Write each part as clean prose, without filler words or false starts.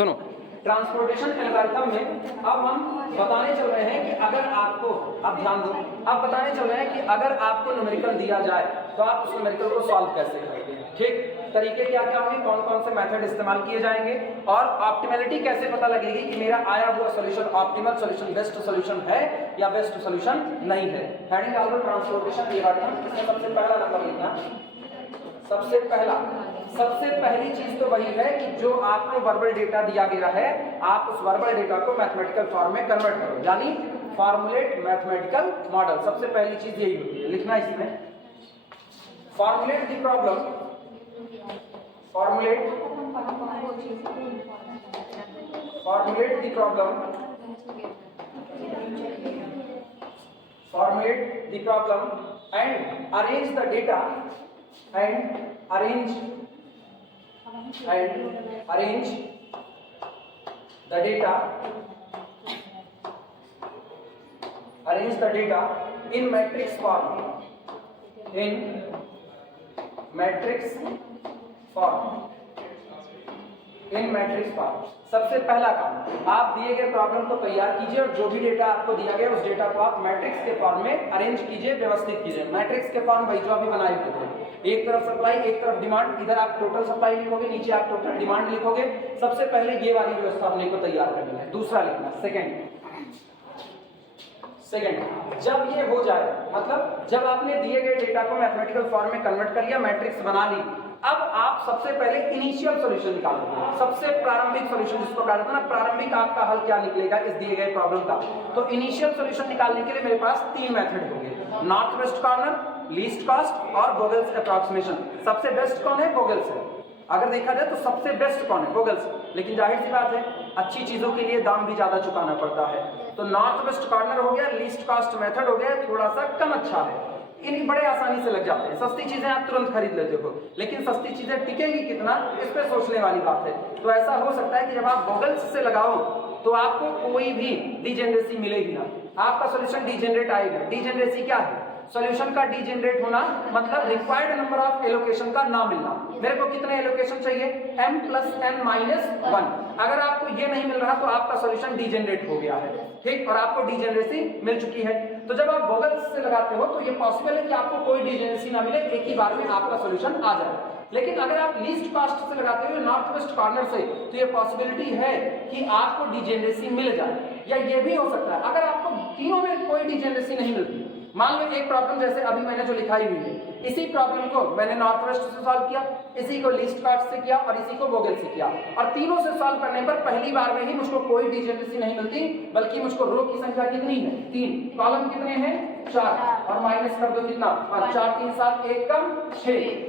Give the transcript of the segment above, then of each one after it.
सुनो, transportation algorithm में अब हम बताने चल रहे हैं कि अगर आपको, अब ध्यान दो, अब बताने चल रहे हैं कि अगर आपको न्यूमेरिकल दिया जाए तो आप उस न्यूमेरिकल को सॉल्व कैसे करेंगे। ठीक, तरीके क्या क्या होंगे, कौन कौन से मेथड इस्तेमाल किए जाएंगे और ऑप्टिमलिटी कैसे पता लगेगी कि मेरा आया हुआ solution optimal solution, best solution है या बेस्ट सॉल्यूशन नहीं है। हेडिंग डाल दो ट्रांसपोर्टेशन एल्गोरिथम। इसमें सबसे पहला नंबर लिखना, सबसे पहली चीज तो वही है कि जो आपको वर्बल डेटा दिया गया है आप उस वर्बल डेटा को मैथमेटिकल फॉर्म में कन्वर्ट करो, यानी फॉर्मुलेट मैथमेटिकल मॉडल। सबसे पहली चीज यही होती है, लिखना इसमें formulate the problem, formulate the problem, formulate the problem and arrange the data and arrange the data in matrix form, in matrix form. सबसे पहला काम, आप दिए गए प्रॉब्लम को तैयार कीजिए और जो भी डेटा आपको दिया गया उस डेटा को आप मैट्रिक्स के फॉर्म में अरेंज कीजिए, व्यवस्थित कीजिए। मैट्रिक्स के फॉर्म वही जो अभी बनाए हुए थे, एक तरफ सप्लाई एक तरफ डिमांड, इधर आप टोटल सप्लाई लिखोगे, नीचे आप टोटल डिमांड लिखोगे। सबसे पहले ये वाली व्यवस्था अपने को तैयार करनी है। दूसरा लिखना सेकेंड, जब ये हो जाए, मतलब जब आपने दिए गए डेटा को मैथमेटिकल फॉर्म में कन्वर्ट कर लिया, मैट्रिक्स बना ली, अब आप सबसे पहले इनिशियल सॉल्यूशन निकालोगे, सबसे प्रारंभिक सॉल्यूशन जिसको कहा जाता है ना, प्रारंभिक आपका हल क्या निकलेगा इस दिए गए प्रॉब्लम का। तो इनिशियल सॉल्यूशन निकालने के लिए मेरे पास 3 मेथड होंगे, north west corner, least cost और वोगल्स अप्रॉक्सीमेशन। सबसे बेस्ट कौन है? वोगल्स है। अगर देखा जाए तो सबसे बेस्ट कौन है? वोगल्स। लेकिन जाहिर सी बात है अच्छी चीजों के लिए दाम भी ज्यादा चुकाना पड़ता है। तो नॉर्थ वेस्ट कॉर्नर हो गया, लीस्ट कॉस्ट मेथड हो गया, थोड़ा सा कम अच्छा है, इन बड़े आसानी से लग जाते हैं। सस्ती चीजें आप तुरंत खरीद लेते हो, लेकिन सस्ती चीजें टिकेंगी कितना, इस पे सोचने वाली बात है। तो ऐसा हो सकता है कि जब आप वोगल्स से लगाओ तो आपको कोई भी डिजेनरेसी मिलेगी ना, आपका सॉल्यूशन डिजेनरेट आएगा। डिजेनरेसी क्या है? सॉल्यूशन का डिजेनरेट होना मतलब रिक्वायर्ड नंबर ऑफ एलोकेशन का ना मिलना। मेरे को कितने एलोकेशन चाहिए? m + n - 1। अगर आपको ये नहीं मिल रहा तो आपका सॉल्यूशन डिजेनरेट हो गया है, ठीक, और आपको डिजेनरेसी मिल चुकी है। तो जब आप वोगल्स से लगाते हो तो ये पॉसिबल है कि आपको कोई डिजेनरेसी ना मिले, एक ही बार में आपका सॉल्यूशन आ जाए। लेकिन अगर आप लीस्ट कॉस्ट से लगाते हो नॉर्थ वेस्ट कॉर्नर से, तो ये पॉसिबिलिटी है कि आपको डिजेनरेसी मिल जाए। या ये भी हो सकता है अगर आपको तीनों में कोई डिजेनरेसी नहीं मिलती, मान लो एक प्रॉब्लम जैसे अभी मैंने जो लिखाई हुई है, इसी प्रॉब्लम को मैंने नॉर्थ वेस्ट से सॉल्व किया, इसी को लीस्ट कॉस्ट से किया और इसी को वोगल से किया, और तीनों से सॉल्व करने पर पहली बार में ही मुझको कोई डिजेनरेसी नहीं मिलती, बल्कि मुझको रो की संख्या कितनी है? 3, कॉलम कितने हैं? 4, और माइनस कर दो कितना? 4 3 7 1 कम 6।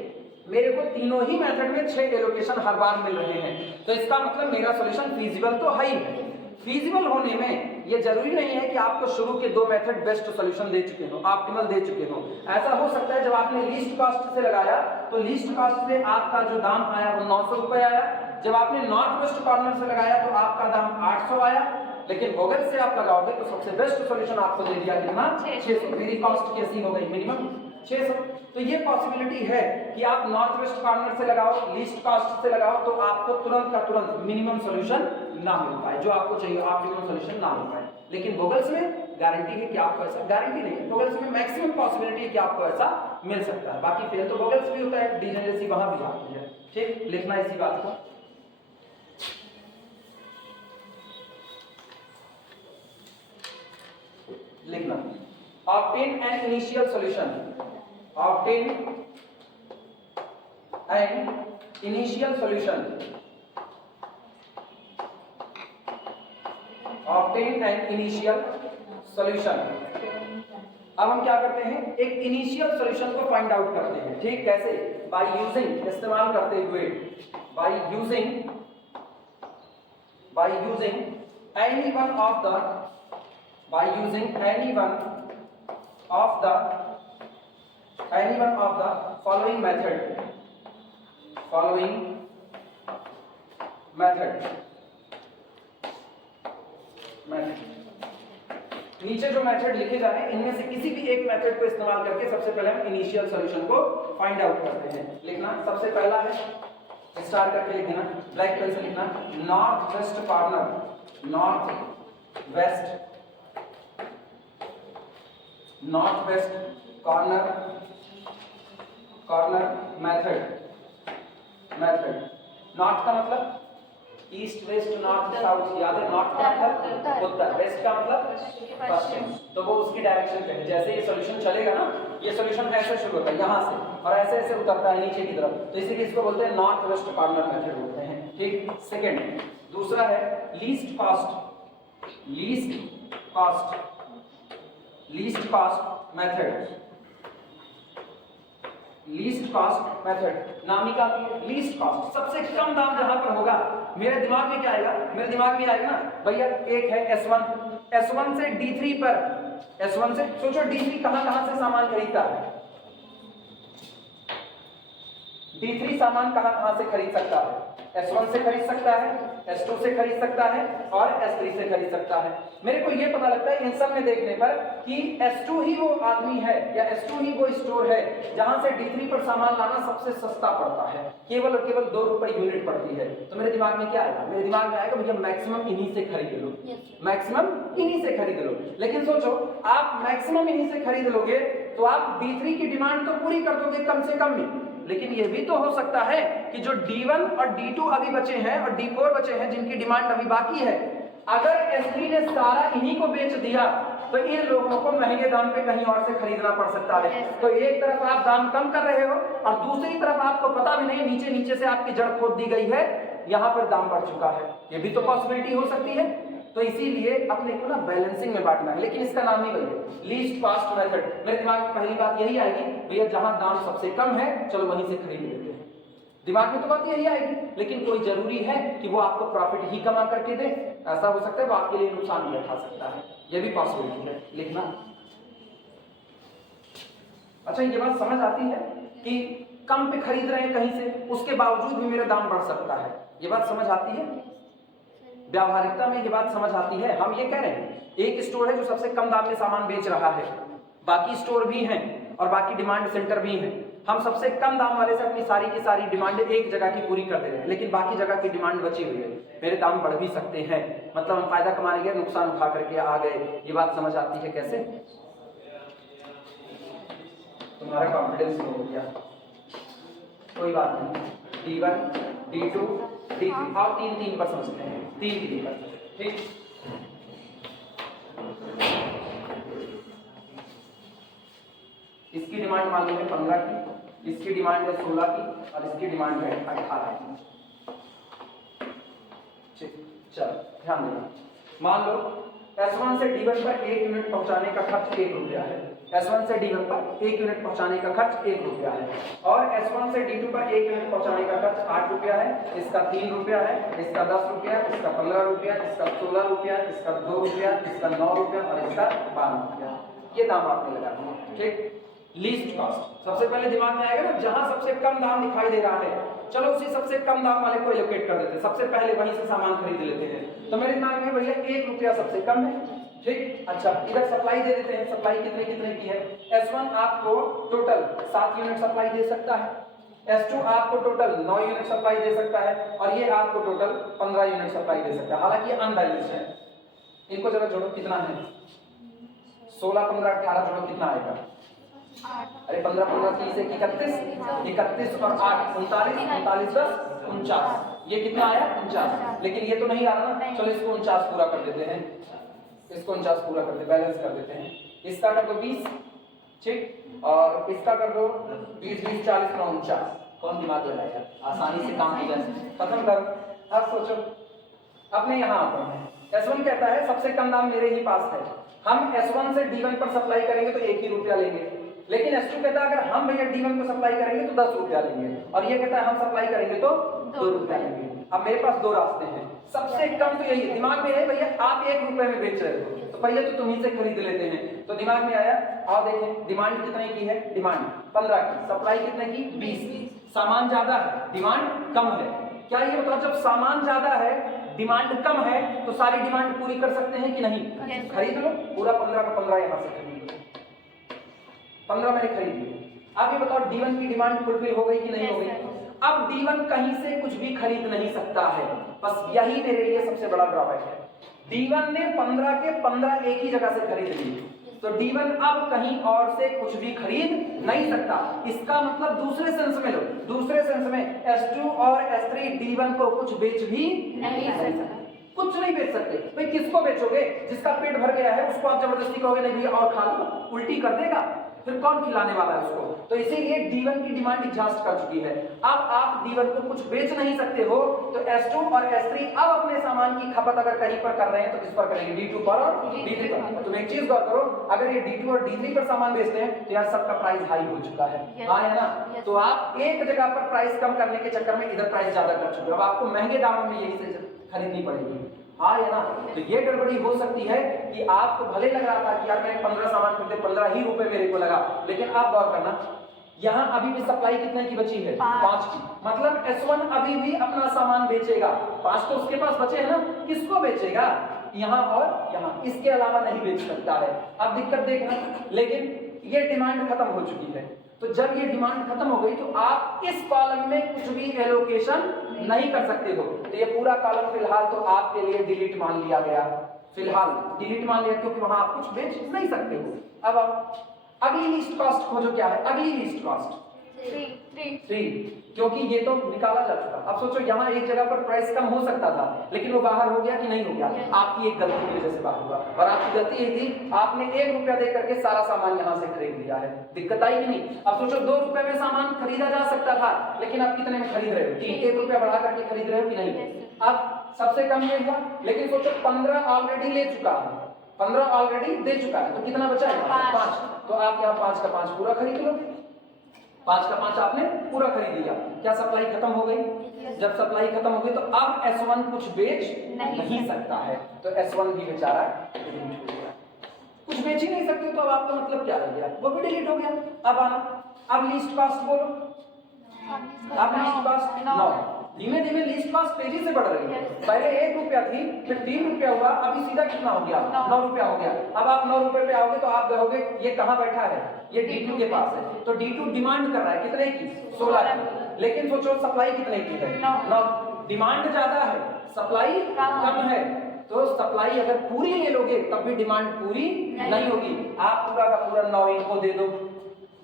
मेरे को तीनों ही मेथड में 6 एलोकेशन हर बार मिल रहे हैं। तो इसका मतलब मेरा सॉल्यूशन फीजिबल तो है ही है। फीजिबल होने में ये जरूरी नहीं है कि आपको शुरू के 2 मेथड बेस्ट सॉल्यूशन दे चुके हो, ऑप्टिमल दे चुके हो। ऐसा हो सकता है जब आपने लीस्ट कॉस्ट से लगाया तो लीस्ट कॉस्ट से आपका जो दाम आया वो 900 रुपए आया, जब आपने नॉर्थ वेस्ट कॉर्नर से लगाया तो आपका दाम 800 आया, लेकिन वोगल से आप लगाओगे तो सबसे बेस्ट सॉल्यूशन आपको दे दिया कितना? 600। मेरी कॉस्ट कैसी हो गई? मिनिमम 600। तो ये पॉसिबिलिटी है कि आप नॉर्थ वेस्ट कॉर्नर से लगाओ, लीस्ट कॉस्ट से लगाओ, तो आपको तुरंत का तुरंत मिनिमम सॉल्यूशन ना मिल पाए, जो आपको चाहिए ऑप्टिमम सॉल्यूशन ना मिल पाए। लेकिन वोगल्स में गारंटी है कि आपको ऐसा, गारंटी नहीं, वोगल्स में मैक्सिमम पॉसिबिलिटी है कि आपको ऐसा मिल सकता है। बाकी फेल तो वोगल्स भी होता है, डिजेनरेसी वहां भी आती है, ठीक, लिखना इसी बात को। लिखना obtain an initial solution, obtain an initial solution, obtain an initial solution। अब हम क्या करते हैं? एक इनिशियल सॉल्यूशन को फाइंड आउट करते हैं, ठीक, कैसे? बाय यूजिंग, इस्तेमाल करते हुए, by using any one of the, by using any one of the following method, नीचे जो मेथड लिखे जा रहे हैं इनमें से किसी भी एक मेथड को इस्तेमाल करके सबसे पहले हम इनिशियल सॉल्यूशन को फाइंड आउट करते हैं। लिखना सबसे पहला है, स्टार करके लिख देना, ब्लैक पेन से लिखना, north west corner, north west corner method. North का मतलब ईस्ट वेस्ट नॉर्थ साउथ, याद है? नॉर्थ का मतलब उत्तर, वेस्ट का मतलब पश्चिम, तो वो उसकी डायरेक्शन पे है। जैसे ये सॉल्यूशन चलेगा ना, ये सॉल्यूशन ऐसे शुरू होता है यहाँ से और ऐसे ऐसे उतरता है नीचे की तरफ, तो इसीलिए इसको बोलते हैं नॉर्थ वेस्ट कॉर्नर मेथड बोलते हैं। ठीक, सेकंड। दूसरा है least cost method. Least cost method नामी का लीस्ट कॉस्ट, सबसे कम दाम जहां पर होगा। मेरे दिमाग में क्या आएगा? मेरे दिमाग में आएगा ना भैया, एक है S1 से D3 पर, S1 से सोचो D3 कहां से सामान खरीदता है? D3 सामान कहां से खरीद सकता है? S1 से खरीद सकता है, S2 से खरीद सकता है और S3 से खरीद सकता है। मेरे को ये पता लगता है इन सब में देखने पर कि S2 ही वो आदमी है या S2 ही वो स्टोर है जहां से D3 पर सामान लाना सबसे सस्ता पड़ता है, केवल और केवल 2 रुपए यूनिट पड़ती है। तो मेरे दिमाग में क्या आएगा? मेरे दिमाग में आएगा भैया मैक्सिमम इन्हीं से खरीद लो, मैक्सिमम इन्हीं से खरीद लो। लेकिन सोचो, आप मैक्सिमम इन्हीं से खरीद लोगे तो आप D3 की डिमांड तो पूरी कर दोगे कम से कम में, लेकिन ये भी तो हो सकता है कि जो D1 और D2 अभी बचे हैं और D4 बचे हैं जिनकी डिमांड अभी बाकी है, अगर S3 ने सारा इन्हीं को बेच दिया तो इन लोगों को महंगे दाम पे कहीं और से खरीदना पड़ सकता है। तो एक तरफ आप दाम कम कर रहे हो और दूसरी तरफ आपको पता भी नहीं, नीचे से आपकी जड़ खोद दी गई है, यहाँ पर दाम बढ़ चुका है। ये भी तो पॉसिबिलिटी हो सकती है। तो इसीलिए अपने को ना बैलेंसिंग में बांटना है, लेकिन इसका नाम ही वही है, लीस्ट कॉस्ट मेथड। मेरे दिमाग में पहली बात यही आएगी, भैया जहां दाम सबसे कम है चलो वहीं से खरीद लेते हैं। दिमाग में तो बात यही आएगी, लेकिन कोई जरूरी है कि वो आपको प्रॉफिट ही कमा करके दे? ऐसा हो सकता है वो आपके लिए नुकसान भी उठा सकता है, ये भी पॉसिबिलिटी है, लिखना। अच्छा, ये बात समझ आती है कि कम पे खरीद रहे हैं कहीं से, उसके बावजूद भी मेरा दाम बढ़ सकता है, ये बात समझ आती है? व्यावहारिकता में ये बात समझ आती है। हम ये कह रहे हैं एक स्टोर है जो सबसे कम दाम में सामान बेच रहा है, बाकी स्टोर भी हैं और बाकी डिमांड सेंटर भी हैं। हम सबसे कम दाम वाले से अपनी सारी की सारी डिमांड एक जगह की पूरी कर दे रहे हैं, लेकिन बाकी जगह की डिमांड बची हुई है, मेरे दाम बढ़ भी सकते हैं। मतलब हम फायदा कमाने गए, नुकसान उठा करके आ गए। ये बात समझ आती है कैसे? तुम्हारा कॉन्फिडेंस लो हो गया, कोई बात नहीं। D1, D2, D3 और 3 पर समझते हैं, 3 पर। ठीक, इसकी डिमांड मान लो है 15 की, इसकी डिमांड है 16 की और इसकी डिमांड है 18 की। ठीक, चलो ध्यान देना। मान लो S1 से D1 पर 1 यूनिट पहुंचाने का खर्च 1 रुपया है, S1 से D1 पर 1 यूनिट पहुंचाने का खर्च 1 रुपया है, और S1 से D2 पर 1 यूनिट पहुंचाने का खर्च 8 रुपया है, इसका 3 रुपया है, इसका 10 रुपया, इसका 15 रुपया, इसका 16 रुपया, इसका 2 रुपया, इसका 9 रुपया और इसका 12 रुपया। ये दाम आपने लगा दिया। ठीक, लीस्ट कॉस्ट सबसे पहले दिमाग में आएगा ना, जहां सबसे कम दाम दिखाई दे रहा है चलो उसी सबसे कम दाम वाले को एलोकेट कर देते हैं, सबसे पहले वहीं से सामान खरीद लेते हैं। तो मेरे दिमाग में भैया 1 रुपया सबसे कम है। ठीक, अच्छा इधर सप्लाई दे देते हैं, सप्लाई कितने की है? S1 आपको टोटल 7 यूनिट सप्लाई दे सकता है, S2 आपको टोटल 9 यूनिट सप्लाई दे सकता है और ये आपको टोटल 15 यूनिट सप्लाई दे सकता है। हालांकि अनबैलेंस्ड है, इनको जरा जोड़ो, कितना है? 16, 15, 18 जोड़ो, कितना आएगा? अरे 15, 15, 30, 31, 31 और 8, 39, 39, 10, 49। ये कितना आया? 49। लेकिन ये तो नहीं आ रहा ना, चलो इसको 49 पूरा कर देते हैं, इसको 49 पूरा कर दे, बैलेंस कर देते हैं। इसका कर दो 20, ठीक, और इसका कर दो 20, 20, 40, 49। कौन दिमाग लगाएगा? आसानी से काम हो जाए, खत्म करो। अब सोचो, अपने यहाँ आते हैं। S1 कहता है सबसे कम दाम मेरे ही पास है, हम S1 से D1 पर सप्लाई करेंगे तो 1 ही रुपया लेंगे, लेकिन S2 कहता है अगर हम भैया D1 को सप्लाई करेंगे तो 10 रुपया लेंगे, और ये कहता है हम सप्लाई करेंगे तो 2 रुपया लेंगे। अब मेरे पास 2 रास्ते हैं, सबसे कम तो यही दिमाग में है, भैया आप 1 रुपए में बेच रहे हो तो पहले तो तुम्हीं से खरीद लेते हैं। तो दिमाग में आया, आओ देखें डिमांड कितने की है? डिमांड 15 की, सप्लाई कितने की? 20 की। सामान ज्यादा है, डिमांड कम है। क्या ये बताओ, जब सामान ज्यादा है डिमांड कम है तो सारी डिमांड पूरी कर सकते हैं कि नहीं? खरीद लो पूरा 15 का 15 यहाँ से खरीद लो, 15 मैंने खरीद लिया। अब ये बताओ D1 की डिमांड फुलफिल हो गई कि नहीं हो गई? अब D1 कहीं से कुछ भी खरीद नहीं सकता है, बस यही मेरे लिए सबसे बड़ा ड्रॉबैक है। D1 ने 15 के 15 एक ही जगह से खरीद लिए, तो D1 अब कहीं और से कुछ भी खरीद नहीं सकता। इसका मतलब दूसरे सेंस में लो, दूसरे सेंस में S2 और S3 D1 को कुछ बेच भी नहीं सकते, कुछ नहीं बेच सकते। भाई किसको बेचोगे? जिसका पेट भर गया है उसको आप जबरदस्ती कहोगे नहीं भैया और खा लो, उल्टी कर देगा, फिर कौन खिलाने वाला है उसको? तो इसीलिए D1 की डिमांड एग्जॉस्ट कर चुकी है। अब आप D1 को कुछ बेच नहीं सकते हो, तो S2 और S3 अब अपने सामान की खपत अगर कहीं पर कर रहे हैं तो किस पर करेंगे? D2 पर और D3 पर। तुम एक चीज गौर करो, अगर ये D2 और D3 पर सामान बेचते हैं तो यार सबका प्राइस हाई हो चुका है, हाँ है ना? तो आप एक जगह पर प्राइस कम करने के चक्कर में इधर प्राइस ज्यादा कर चुके हो, अब आपको महंगे दामों में यही से खरीदनी पड़ेगी, हाँ या ना? तो ये गड़बड़ी हो सकती है कि आपको भले लग रहा था कि यार मैंने 15 सामान खरीदे, 15 ही रुपए मेरे को लगा, लेकिन आप गौर करना यहाँ अभी भी सप्लाई कितने की बची है? 5 की। मतलब S1 अभी भी अपना सामान बेचेगा, 5 तो उसके पास बचे हैं ना, किसको बेचेगा? यहाँ और यहाँ, इसके अलावा नहीं बेच सकता है। अब दिक्कत देखना, लेकिन ये डिमांड खत्म हो चुकी है, तो जब ये डिमांड खत्म हो गई तो आप इस कॉलम में कुछ भी एलोकेशन नहीं कर सकते हो। तो ये पूरा कॉलम फिलहाल तो आपके लिए डिलीट मान लिया गया, फिलहाल डिलीट मान लिया, क्योंकि वहां आप कुछ बेच नहीं सकते हो। अब आप अगली लीस्ट कॉस्ट खोजो, क्या है अगली लीस्ट कॉस्ट? 3, क्योंकि ये तो निकाला जा चुका। अब सोचो यहाँ एक जगह पर प्राइस कम हो सकता था, लेकिन वो बाहर हो गया कि नहीं हो गया? आपकी एक गलती की वजह से बाहर हुआ, और आपकी गलती यही थी, आपने 1 रुपया दे करके सारा सामान यहाँ से खरीद लिया है। दिक्कत आई कि नहीं? अब सोचो 2 रुपए में सामान खरीदा जा सकता था, लेकिन आप कितने में खरीद रहे हो? 1 रुपया बढ़ा करके खरीद रहे हो कि नहीं? अब सबसे कम ये हुआ, लेकिन सोचो 15 ऑलरेडी ले चुका है, 15 ऑलरेडी दे चुका है, तो कितना बचा है? 5। तो आप यहाँ 5 का 5 पूरा खरीद लोगे, 5 का 5 आपने पूरा खरीद लिया। क्या सप्लाई खत्म हो गई? जब सप्लाई खत्म हो गई तो अब S1 कुछ बेच नहीं सकता है, तो S1 भी बेचारा डिलीट हो गया। कुछ बेच ही नहीं सकते तो अब आपका मतलब क्या रह गया? वो भी डिलीट हो गया। अब आना, अब लीस्ट कॉस्ट बोलो, अब लीस्ट कॉस्ट 9। धीमे धीमे लीस्ट कॉस्ट तेजी से बढ़ रही है, पहले 1 रुपया थी, फिर 3 रुपया हुआ, अभी सीधा कितना हो गया? 9 रुपया हो गया। अब आप 9 रुपए पे आओगे तो आप कहोगे ये कहाँ बैठा है? ये D2 के पास है, तो D2 डिमांड कर रहा है कितने की? 16 की, लेकिन सोचो सप्लाई कितने की है? 9। डिमांड ज्यादा है, सप्लाई कम है, तो सप्लाई अगर पूरी ले लोगे तब भी डिमांड पूरी नहीं होगी। आप पूरा का पूरा 9 इनको दे दो,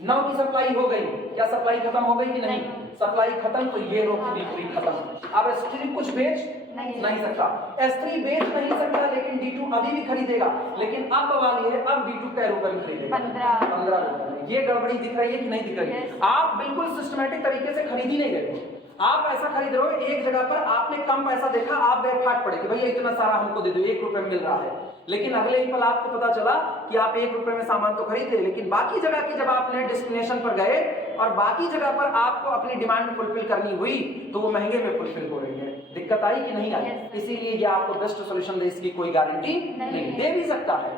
9 की सप्लाई हो गई, क्या सप्लाई खत्म हो गई कि नहीं? सप्लाई खत्म, तो ये रो पूरी खत्म। अब S3 कुछ बेच नहीं सकता, S3 बेच नहीं सकता, लेकिन D2 अभी भी खरीदेगा, लेकिन अब बवाल ये है, अब D2 कै रुपए में खरीदेगा? 15 रुपए में। ये गड़बड़ी दिख रही है कि नहीं दिख रही है? आप बिल्कुल सिस्टमैटिक तरीके से खरीद ही नहीं रहे, आप ऐसा खरीद रहे हो, एक जगह पर आपने कम पैसा देखा, आप गए फाट पड़े कि भैया इतना सारा हमको दे दो, 1 रुपए में मिल रहा है, लेकिन अगले ही पल आपको पता चला कि आप 1 रुपए में सामान तो खरीदे, लेकिन बाकी जगह की जब आपने डेस्टिनेशन पर गए और बाकी जगह पर आपको अपनी डिमांड फुलफिल करनी हुई तो वो महंगे में फुलफिल हो रही है। दिक्कत आई कि नहीं आई? इसीलिए ये आपको बेस्ट सोल्यूशन दे इसकी कोई गारंटी नहीं, दे भी सकता है,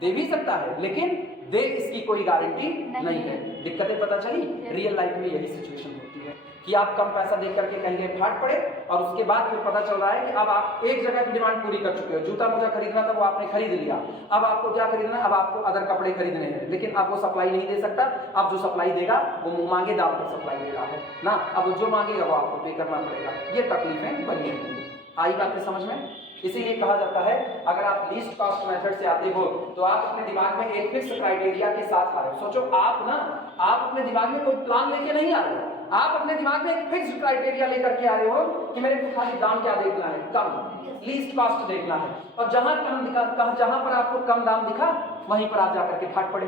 दे भी सकता है, लेकिन दे इसकी कोई गारंटी नहीं है। दिक्कतें पता चली? रियल लाइफ में यही सिचुएशन होती है कि आप कम पैसा देख करके कहीं गए फाट पड़े, और उसके बाद फिर पता चल रहा है कि अब आप एक जगह की डिमांड पूरी कर चुके हो। जूता मोजा खरीदना था वो आपने खरीद लिया, अब आपको क्या खरीदना है? अब आपको अदर कपड़े खरीदने हैं, लेकिन अब वो सप्लाई नहीं दे सकता। अब जो सप्लाई देगा वो मांगे दाम पर सप्लाई दे रहा है ना, अब वो जो मांगेगा वो आपको पे करना पड़ेगा। ये तकलीफें बनी होंगी। आई बातें समझ में? इसीलिए कहा जाता है अगर आप लीस्ट कॉस्ट मेथड से आते हो तो आप अपने दिमाग में एक फिक्स क्राइटेरिया के साथ आ रहे हो। सोचो आप अपने दिमाग में कोई प्लान लेके नहीं आ रहे हो, आप अपने दिमाग में एक फिक्स क्राइटेरिया लेकर के आ रहे हो कि मेरे को खाली दाम क्या देखना है? कम, लीस्ट कॉस्ट देखना है, और जहां कम दिखा, जहां पर आपको कम दाम दिखा वहीं पर आप जाकर के फाट पड़े।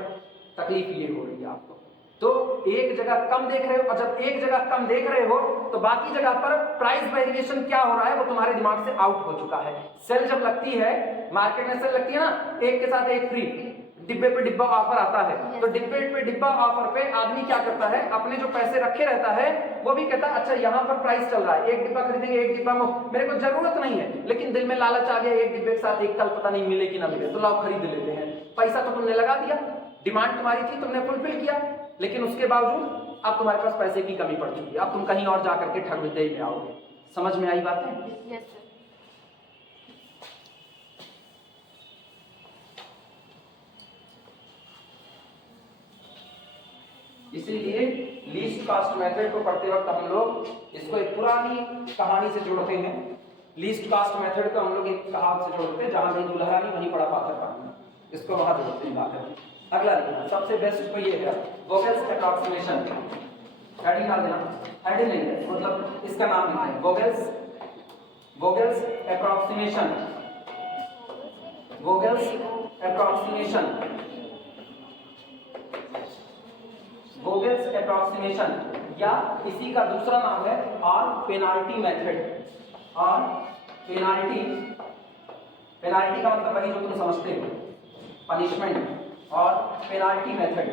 तकलीफ ये हो रही है आपको। तो एक जगह कम देख रहे हो, और जब एक जगह कम देख रहे हो तो बाकी जगह पर प्राइस वेरिएशन क्या हो रहा है वो तुम्हारे दिमाग से आउट हो चुका है। सेल जब लगती है, मार्केट में सेल लगती है ना, एक के साथ एक फ्री, डिब्बे पे डिब्बा ऑफर आता है, तो डिब्बे पे डिब्बा ऑफर पे आदमी क्या करता है? अपने जो पैसे रखे रहता है वो भी कहता है अच्छा यहाँ पर प्राइस चल रहा है, एक डिब्बा खरीदेंगे, एक डिब्बा मेरे को जरूरत नहीं है, लेकिन दिल में लालच आ गया, एक डिब्बे के साथ एक कल पता नहीं मिले कि ना मिले, तो लाओ खरीद लेते हैं। पैसा तो तुमने लगा दिया, डिमांड तुम्हारी थी, तुमने फुलफिल किया, लेकिन उसके बावजूद अब तुम्हारे पास पैसे की कमी पड़ चुकी है, अब तुम कहीं और जाकर के ठग विद्या में आओगे। समझ में आई बात है? Yes sir. इसीलिए लीस्ट कास्ट मेथड को पढ़ते वक्त हम लोग इसको एक पुरानी कहानी से जोड़ते हैं। लीस्ट कास्ट मेथड को हम लोग एक कहावत से जोड़ते हैं, जहां गई दुल्हा रानी वहीं पड़ा पाथर पानी, इसको वहां जोड़ते हैं बात। अगला लिखना सबसे बेस्ट तो ये है वोगेल्स अप्रॉक्सीमेशन। हेडिंग डाल देना, हेडिंग नहीं है मतलब इसका नाम लिखना है वोगेल्स अप्रॉक्सीमेशन। वोगेल्स अप्रॉक्सीमेशन, वोगेल्स अप्रॉक्सीमेशन, या इसी का दूसरा नाम है और पेनाल्टी मेथड। और पेनाल्टी, पेनाल्टी का मतलब वही जो तुम समझते हो, पनिशमेंट, और पेनाल्टी मेथड।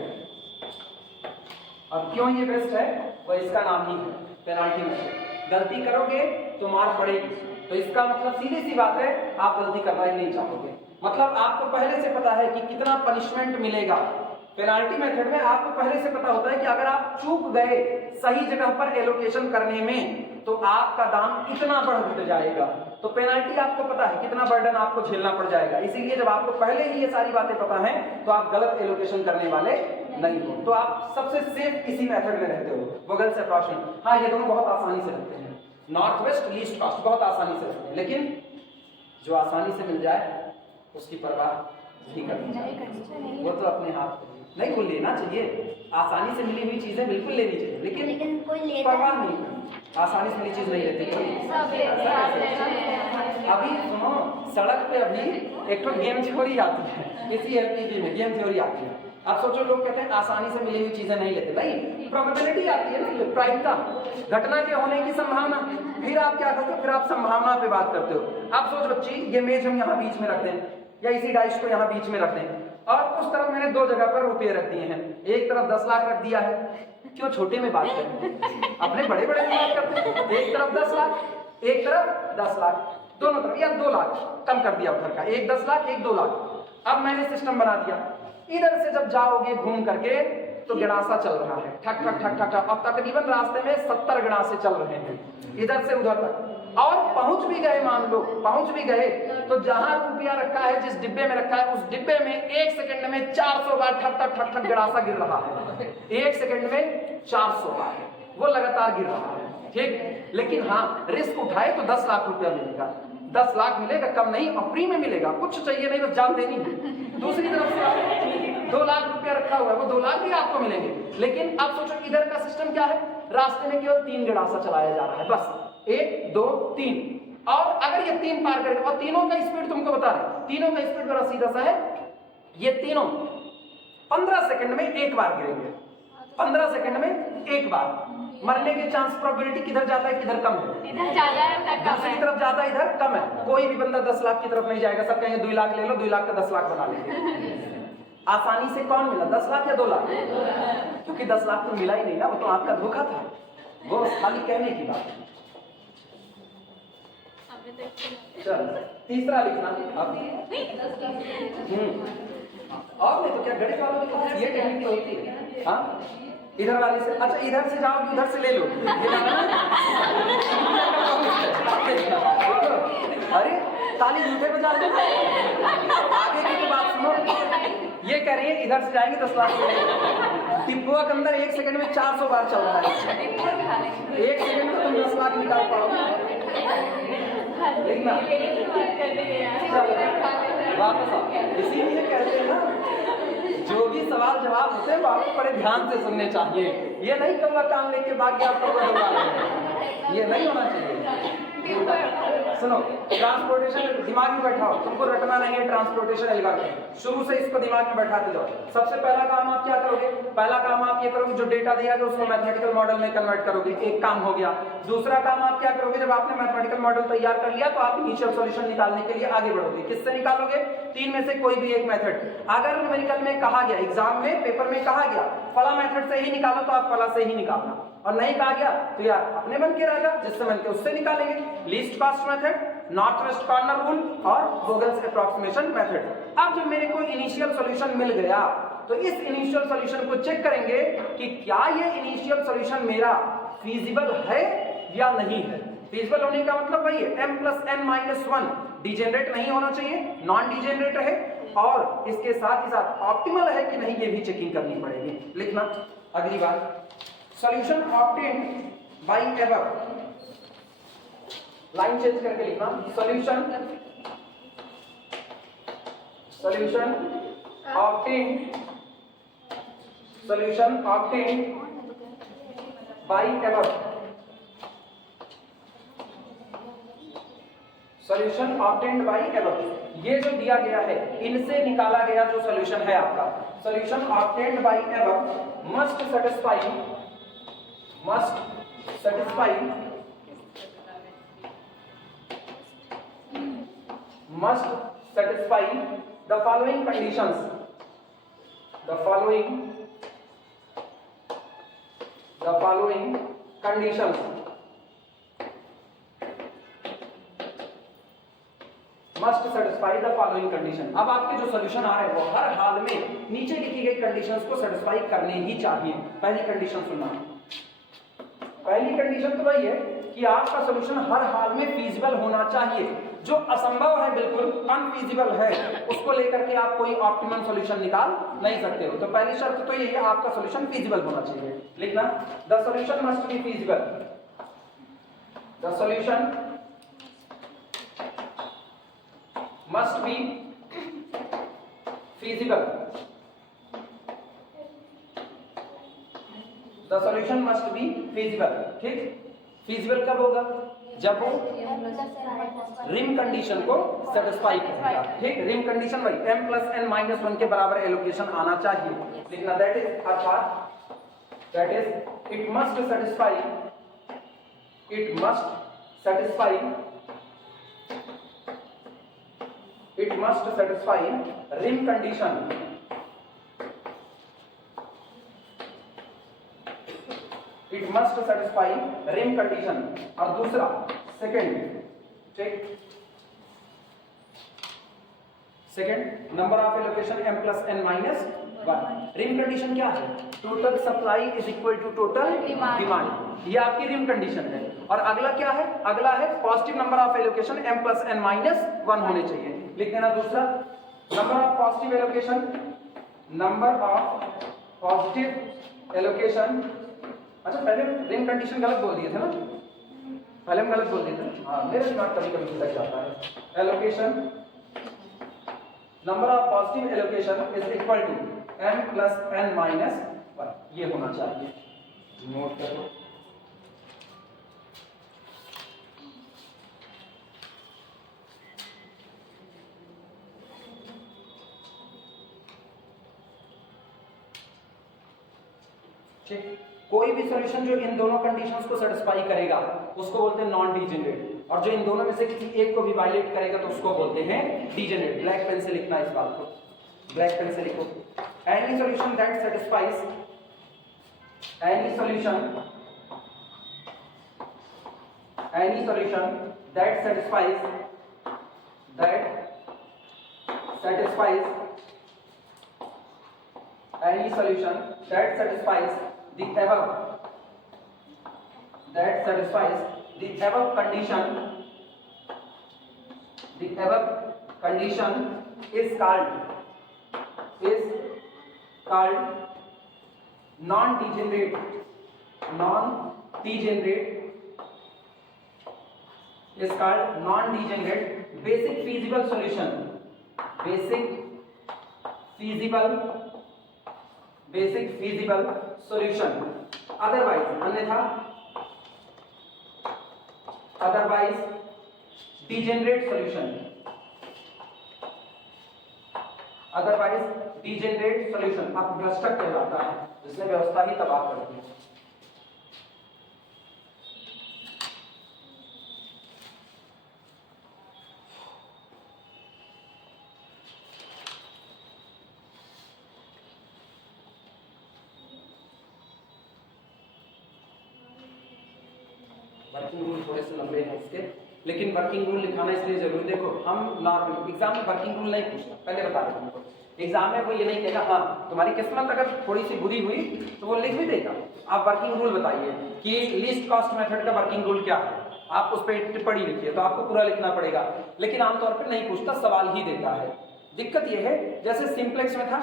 अब क्यों ये बेस्ट है, वो इसका नाम ही है पेनाल्टी मेथड। गलती करोगे तो मार पड़ेगी, तो इसका मतलब सीधी सी बात है आप गलती करना ही नहीं चाहोगे। मतलब आपको पहले से पता है कि कितना पनिशमेंट मिलेगा। पेनाल्टी मेथड में आपको पहले से पता होता है कि अगर आप चूक गए सही जगह पर एलोकेशन करने में तो आपका दाम इतना बढ़ घट जाएगा। तो पेनाल्टी आपको पता है कितना बर्डन आपको झेलना पड़ जाएगा, इसीलिए जब आपको पहले ही ये सारी बातें पता हैं तो आप गलत एलोकेशन करने वाले नहीं हो, तो आप सबसे सेफ इसी मेथड में रहते हो, वोगेल्स अप्रॉक्सीमेशन। हाँ, ये दोनों बहुत आसानी से रखते हैं, नॉर्थ वेस्ट लीस्ट कास्ट बहुत आसानी से रखते हैं, लेकिन जो आसानी से मिल जाए उसकी परवाह नहीं करनी चाहिए, वो तो अपने हाथ नहीं, वो लेना चाहिए। आसानी से मिली हुई चीजें बिल्कुल लेनी चाहिए, लेकिन परवाह नहीं करनी। आसानी से मिली चीज नहीं लेती कोई। अभी सुनो, सड़क पे अभी एक तो गेम थ्योरी आती है, इसी एलपीजी में गेम थ्योरी आती है। आप सोचो, लोग कहते हैं आसानी से मिली हुई चीजें नहीं लेते, नहीं, प्रोबेबिलिटी आती है ना, प्रायिकता, घटना के होने की संभावना। फिर आप क्या करते हो, फिर आप संभावना पे बात करते हो। आप सोच बच्ची, ये मेज हम यहाँ बीच में रख दें, या इसी डाइस को यहाँ बीच में रख दें, और उस तरफ मैंने दो जगह पर रुपये रख दिए हैं, एक तरफ 10 लाख रख दिया है। क्यों छोटे में बात करें, अपने बड़े बड़े में बात करते हैं। एक तरफ 10 लाख, एक तरफ 10 लाख, दोनों तरफ, या 2 लाख कम कर दिया उधर का, एक 10 लाख एक 2 लाख। अब मैंने सिस्टम बना दिया, इधर से जब जाओगे घूम करके तो गड़ासा चल रहा है, ठक ठक ठक ठक, अब तकरीबन रास्ते में 70 गड़ासे चल रहे हैं इधर से उधर तक, और पहुंच भी गए, मान लो पहुंच भी गए, तो जहां रुपया रखा है, जिस डिब्बे में रखा है, उस डिब्बे में 1 सेकंड में 400 बार ठक ठक ठक ठक गड़ासा गिर रहा है। 1 सेकंड में 400 बार वो लगातार गिर रहा है, ठीक। लेकिन हाँ, रिस्क उठाए तो 10 लाख रुपया मिलेगा, 10 लाख मिलेगा, कम नहीं, और फ्री में मिलेगा, कुछ चाहिए नहीं, बस जान देनी है। दूसरी तरफ से 2 लाख रुपया रखा हुआ है, वो 2 लाख भी आपको मिलेंगे। लेकिन आप सोचो इधर का सिस्टम क्या है, रास्ते में केवल 3 गड़ासा चलाया जा रहा है, बस 1 2 3, और अगर ये 3 पार करेगा, और तीनों का स्पीड तुमको बता रहे, तीनों का स्पीड बड़ा सीधा सा है, ये तीनों 15 सेकंड में एक बार गिरेंगे, 15 सेकंड में एक बार। मरने के चांस, प्रोबेबिलिटी किधर जाता है, किधर कम है, इधर ज्यादा है, दूसरी तरफ जाता है, इधर कम है। कोई भी बंदा 10 लाख की तरफ नहीं जाएगा, सब कहेंगे 2 लाख ले लो, 2 लाख का 10 लाख बना लेंगे। आसानी से कौन मिला, 10 लाख या 2 लाख? क्योंकि 10 लाख तो मिला ही नहीं ना, वो तो आपका धोखा था, वो खाली कहने की बात है। चल तीसरा लिखना अब, और नहीं तो क्या, गणित वालों की ये टेक्निक तो होती है। हाँ, इधर वाले से, अच्छा इधर से जाओ, उधर से ले लो, अरे ताली झूठे बजा दो। आगे की तो बात सुनो, ये कह रही है इधर से जाएंगे 10 लाख, टिप्पुआ के अंदर 1 सेकंड में 400 बार चल रहा है, 1 सेकंड में तुम 10 लाख निकाल पाओगे। वापस आओ, इसीलिए कहते हैं ना, जो भी सवाल जवाब होते हैं वो आपको बड़े ध्यान से सुनने चाहिए। ये नहीं कौवा कान लेके भाग गया आपको दौड़ा रहे हैं, ये नहीं होना चाहिए। सुनो, ट्रांसपोर्टेशन दिमाग में बैठाओ, तुमको रटना नहीं है ट्रांसपोर्टेशन एल्गोरिथम, शुरू से इसको दिमाग में बैठाते जाओ। सबसे पहला काम आप क्या करोगे, पहला काम आप ये करोगे, जो डेटा दिया है उसको मैथमेटिकल मॉडल में कन्वर्ट करोगे, एक काम हो गया। दूसरा काम आप क्या करोगे, जब आपने मैथमेटिकल मॉडल तैयार कर लिया तो आप इनिशियल सॉल्यूशन निकालने के लिए आगे बढ़ोगे। किससे निकालोगे, 3 में से कोई भी एक मेथड। अगर न्यूमेरिकल में कहा गया, एग्जाम में पेपर में कहा गया फला मेथड से ही निकालो, तो आप फला से ही निकालना, और नहीं कहा गया तो यार अपने मन के राजा, जिससे मन के उससे निकालेंगे। Least cost method, north west corner rule, और वोगेल्स अप्रॉक्सीमेशन मेथड। अब जब मेरे को इनिशियल सॉल्यूशन मिल गया तो इस इनिशियल सॉल्यूशन को चेक करेंगे कि क्या ये इनिशियल सॉल्यूशन मेरा फीजिबल है या नहीं है। फीजिबल होने का मतलब वही है m+n-1, डिजेनरेट नहीं होना चाहिए, नॉन डिजेनरेट है, और इसके साथ ही साथ ऑप्टिमल है कि नहीं, ये भी चेकिंग करनी पड़ेगी। लिखना अगली बार, solution obtained by above, line change करके लिखना, solution obtained by above, solution obtained by above, ये जो दिया गया है इनसे निकाला गया जो सॉल्यूशन है आपका, solution obtained by above must satisfy the following conditions, must satisfy the following condition. अब आपके जो सॉल्यूशन आ रहे हैं वो हर हाल में नीचे लिखी गई कंडीशंस को सेटिस्फाई करने ही चाहिए। पहली कंडीशन सुनना, पहली कंडीशन तो वही है कि आपका सॉल्यूशन हर हाल में फीजिबल होना चाहिए। जो असंभव है, बिल्कुल अनफीजिबल है, उसको लेकर के आप कोई ऑप्टिमम सॉल्यूशन निकाल नहीं सकते हो। तो पहली शर्त तो यही है, आपका सॉल्यूशन फीजिबल होना चाहिए। लिखना, the solution must be feasible, the solution must be feasible, the solution must be feasible। ठीक, feasible कब होगा? जब वो रिम कंडीशन को सेटिस्फाई करेगा। ठीक, रिम कंडीशन वही m+n-1 के बराबर एलोकेशन आना चाहिए। लिखना, दैट इज अर्थात that is it must satisfy rim condition, it must satisfy rim condition। और दूसरा सेकंड, ठीक, second number of allocation m+n-1। Rim condition क्या है? Total supply is equal to total demand, ये आपकी रिम कंडीशन है। और अगला क्या है? अगला है positive number of allocation m+n-1 होने चाहिए। लिख देना दूसरा, नंबर ऑफ पॉजिटिव एलोकेशन। अच्छा, पहले रिम कंडीशन गलत बोल दिए थे ना, पहले हम गलत बोल दिए थे। हाँ, मेरे दिमाग कभी कभी लग जाता है। Allocation, number of positive allocation is equal to m+n-1, ये होना चाहिए। नोट करो। कोई भी सॉल्यूशन जो इन दोनों कंडीशंस को सेटिस्फाई करेगा उसको बोलते हैं नॉन डीजेनरेट, और जो इन दोनों में से किसी एक को भी वायलेट करेगा तो उसको बोलते हैं डीजेनरेट। ब्लैक पेन से लिखना इस बात को, ब्लैक पेन से लिखो। Any solution that satisfies the above condition is called non-degenerate basic feasible solution, basic feasible solution। otherwise degenerate solution, अब भ्रष्टक कहलाता है, जिसने व्यवस्था ही तबाह कर दी। वर्किंग रूल थोड़े से लंबे हैं इसके, लेकिन वर्किंग रूल लिखाना इसलिए जरूरी। देखो, हम नॉर्मल एग्जाम में वर्किंग रूल नहीं पूछता, पहले बता देता हूँ। एग्जाम में वो ये नहीं कहेगा हाँ तुम्हारी किस्मत अगर थोड़ी सी बुरी हुई तो वो लिख भी देगा, आप वर्किंग रूल बताइए कि लीस्ट कॉस्ट मेथड का वर्किंग रूल क्या है, आप उस पर टिप्पणी लिखिए, तो आपको पूरा लिखना पड़ेगा। लेकिन आमतौर पर नहीं पूछता, सवाल ही देता है। दिक्कत यह है, जैसे सिंप्लेक्स में था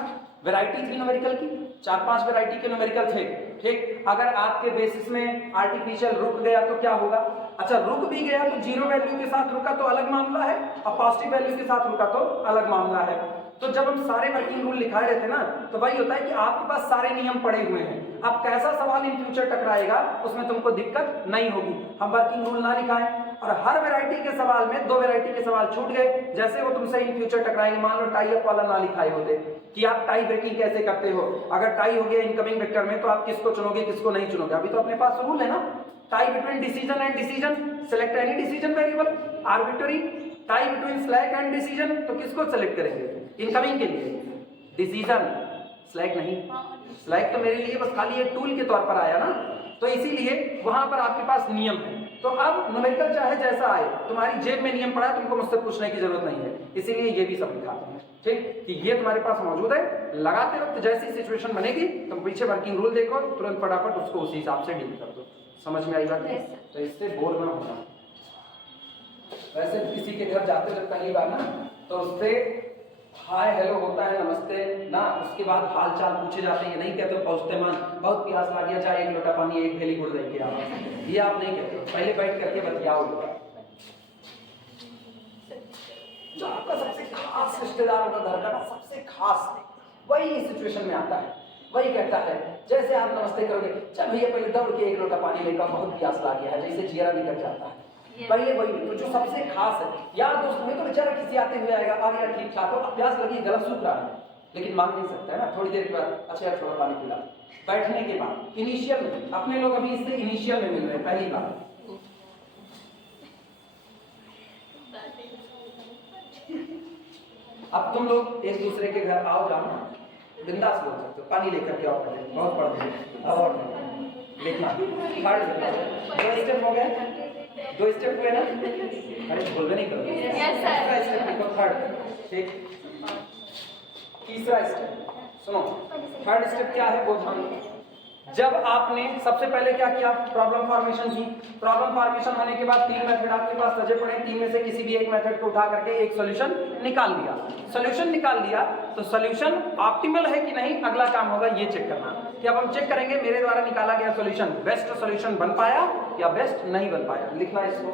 वैरायटी थी न्यूमेरिकल की, 4-5 वैरायटी के न्यूमेरिकल थे, ठीक। अगर आपके बेसिस में आर्टिफिशियल रुक गया तो क्या होगा? अच्छा, रुक भी गया तो जीरो वैल्यू के साथ रुका तो अलग मामला है, और पॉजिटिव वैल्यू के साथ रुका तो अलग मामला है। तो जब हम सारे वर्किंग रूल लिखाए रहते ना, तो वही होता है कि आपके पास सारे नियम पड़े हुए हैं। अब कैसा सवाल इन फ्यूचर टकराएगा उसमें तुमको दिक्कत नहीं होगी। हम वर्किंग रूल ना लिखाएं और हर वैरायटी के सवाल में 2 वैरायटी के सवाल छूट गए, जैसे वो तुमसे इन फ्यूचर टकराएंगे। मान लो टाई अप वाला ना लिखाए होते कि आप टाई ब्रेकिंग कैसे करते हो, अगर टाई हो गया इनकमिंग वेक्टर में तो आप किसको चुनोगे किसको नहीं चुनोगे। अभी तो अपने पास रूल है ना, tie between decision and decision, select any decision variable, arbitrary, tie between slack and decision, तो किसको सेलेक्ट करेंगे इनकमिंग के लिए? डिसीजन, स्लैक नहीं। स्लैक तो मेरे लिए बस खाली एक टूल के तौर पर आया ना, तो इसीलिए वहां पर आपके पास नियम है। तो अब न्यूमेरिकल चाहे जैसा आए, तुम्हारी जेब में नियम पड़ा है, तुमको मुझसे पूछने की जरूरत नहीं है, इसीलिए ये भी सब लिखाते हैं, ठीक, कि ये तुम्हारे पास मौजूद है। लगाते वक्त जैसी सिचुएशन बनेगी तुम पीछे वर्किंग रूल देखो, तुरंत फटाफट उसको उसी हिसाब से डील कर दो। समझ में आई बात है? तो इससे बोर ना होना। वैसे किसी के घर जाते जब पहली बार ना, तो उससे हाय हेलो होता है, नमस्ते ना, उसके बाद हाल चाल पूछे जाते हैं। नहीं कहते पहुंचते मान बहुत प्यास लग गया, चाहे 1 लोटा पानी 1 थैली गुड़ दे के आओ, ये आप नहीं कहते, पहले बैठ करके बतियाओ। जो आपका सबसे खास रिश्तेदार होगा घर का ना, सबसे खास, वही इस सिचुएशन में आता है, वही कहता है जैसे आप नमस्ते करोगे, चल भैया पहले दौड़ के 1 लोटा पानी लेकर, बहुत प्यास लग गया है, जैसे जिया निकल जाता है पहले वही। तो जो सबसे खास है, यार दोस्त में तो बेचारा किसी आते हुए आएगा, आ गया ठीक ठाक हो, प्यास लगी, गला सूख रहा है, लेकिन मांग नहीं सकता है ना, थोड़ी देर के बाद अच्छा यार थोड़ा पानी पिला, बैठने के बाद। इनिशियल में अपने लोग अभी इससे इनिशियल में मिल रहे हैं पहली बार। अब तुम लोग एक दूसरे के घर आओ जाओ ना, बिंदास बोल सकते हो, पानी लेकर के आओ, पहले बहुत पढ़ रहे अब और लिखना, 2 स्टेप हो गए, 2 स्टेप हुए ना, अरे बोल नहीं करो, तीसरा स्टेप लिखो, थर्ड, ठीक। तीसरा स्टेप सुनो, थर्ड स्टेप क्या है वो ध्यान दो। जब आपने सबसे पहले क्या किया, प्रॉब्लम फॉर्मेशन की। प्रॉब्लम फॉर्मेशन होने के बाद 3 मेथड आपके पास सजे पड़े, 3 में से किसी भी एक मेथड को उठा करके एक सॉल्यूशन निकाल लिया। सॉल्यूशन निकाल लिया तो सॉल्यूशन ऑप्टिमल है कि नहीं, अगला काम होगा ये चेक करना कि अब हम चेक करेंगे मेरे द्वारा निकाला गया सॉल्यूशन बेस्ट सॉल्यूशन बन पाया या बेस्ट नहीं बन पाया। लिखना है इसको,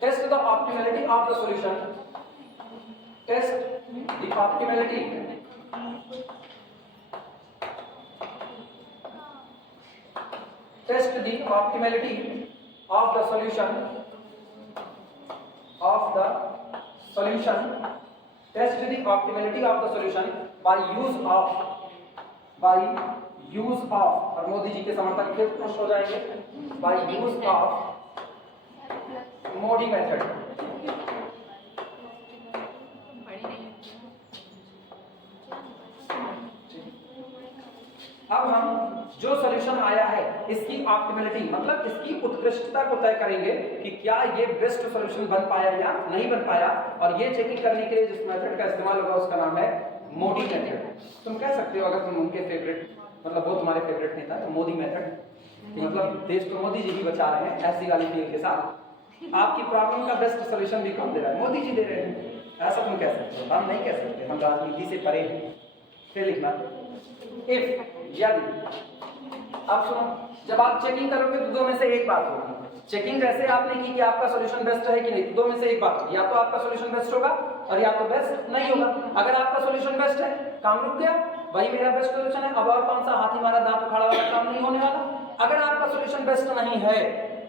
test the optimality of the solution, test the optimality test the optimality of the solution test the optimality of the solution by use of और मोदी जी के समर्थन फिर खुश हो जाएंगे, by use of Modi method. अब हम जो सॉल्यूशन आया है इसकी ऑप्टिमलिटी मतलब इसकी उत्कृष्टता को तय करेंगे कि क्या ये बेस्ट सॉल्यूशन बन पाया या नहीं बन पाया, और ये चेकिंग करने के लिए जिस मेथड का इस्तेमाल होगा उसका नाम है मोडी मेथड। तुम कह सकते हो अगर तुम उनके फेवरेट मतलब वो तुम्हारे फेवरेट नेता तो मोदी मेथड, मतलब देश तो मोदी जी ही बचा रहे हैं, ऐसी वाली फील के साथ आपकी प्रॉब्लम का बेस्ट सॉल्यूशन भी कौन दे रहा है, मोदी जी दे रहे हैं, ऐसा तुम कह सकते हो। हम नहीं कह सकते, हम राजनीति से परे हैं। फिर लिखना इफ यदि। अब सुनो, जब आप चेकिंग करोगे तो 2 में से एक बात होगी। चेकिंग जैसे आपने की कि आपका सॉल्यूशन बेस्ट है कि नहीं, 2 में से एक बात, या तो आपका सॉल्यूशन बेस्ट होगा और या तो बेस्ट नहीं होगा। अगर आपका सॉल्यूशन बेस्ट है, काम रुक गया, वही मेरा बेस्ट सॉल्यूशन है, अब और कौन सा हाथी मारा दांत उखाड़ा वाला काम नहीं होने वाला। अगर आपका सॉल्यूशन बेस्ट नहीं है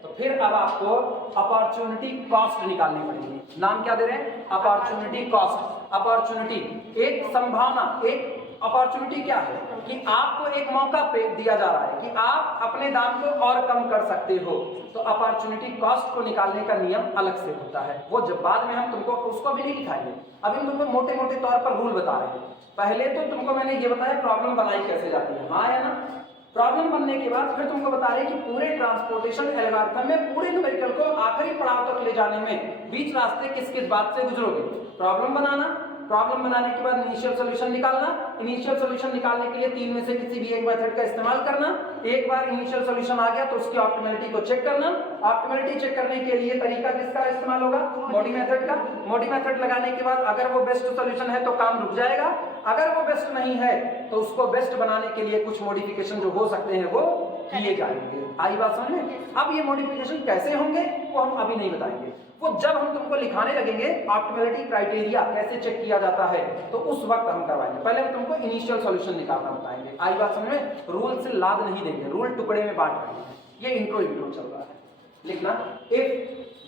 तो फिर अब आपको अपॉर्चुनिटी कॉस्ट निकालनी पड़ेगी। नाम क्या दे रहे हैं, अपॉर्चुनिटी कॉस्ट। अपॉर्चुनिटी एक संभावना, एक अपॉर्चुनिटी क्या है कि आपको एक मौका पे दिया जा रहा है कि आप अपने दाम को और कम कर सकते हो, तो अपॉर्चुनिटी कॉस्ट को निकालने का नियम अलग से होता है। वो जब बाद में हम तुमको उसको भी नहीं लिखाएंगे, अभी हम तुमको मोटे मोटे तौर पर रूल बता रहे हैं। पहले तो तुमको मैंने ये बताया प्रॉब्लम बनाई कैसे जाती है, हाँ या ना। प्रॉब्लम बनने के बाद फिर तुमको बता रहे हैं कि पूरे ट्रांसपोर्टेशन एल्गोरिथम में पूरे न्यूमेरिकल को आखिरी पड़ाव तक ले जाने में बीच रास्ते किस किस बात से गुजरोगे। प्रॉब्लम बनाना, प्रॉब्लम बनाने के बाद इनिशियल सॉल्यूशन निकालना, इनिशियल सॉल्यूशन निकालने के लिए 3 में से किसी भी एक मेथड का इस्तेमाल करना, एक बार इनिशियल सॉल्यूशन आ गया तो उसकी ऑप्टिमलिटी को चेक करना, ऑप्टिमलिटी चेक करने के लिए तरीका किसका इस्तेमाल होगा? मोडी मेथड का। मोडी मेथड लगाने के बाद अगर वो बेस्ट सॉल्यूशन है तो काम रुक जाएगा, अगर वो बेस्ट नहीं है तो उसको बेस्ट बनाने के लिए कुछ मॉडिफिकेशन जो हो सकते हैं वो किए जाएंगे। आई बात समझ में? अब ये मॉडिफिकेशन कैसे होंगे वो हम अभी नहीं बताएंगे, वो जब हम तुमको लिखाने लगेंगे ऑप्टिमलिटी क्राइटेरिया कैसे चेक किया जाता है तो उस वक्त हम करवाएंगे। पहले हम तुमको इनिशियल सॉल्यूशन निकालना बताएंगे। आई बात समझ में? रूल से लाद नहीं देंगे, रूल टुकड़े में बांट रहे हैं। ये इंट्रो चल रहा है, लिखना इफ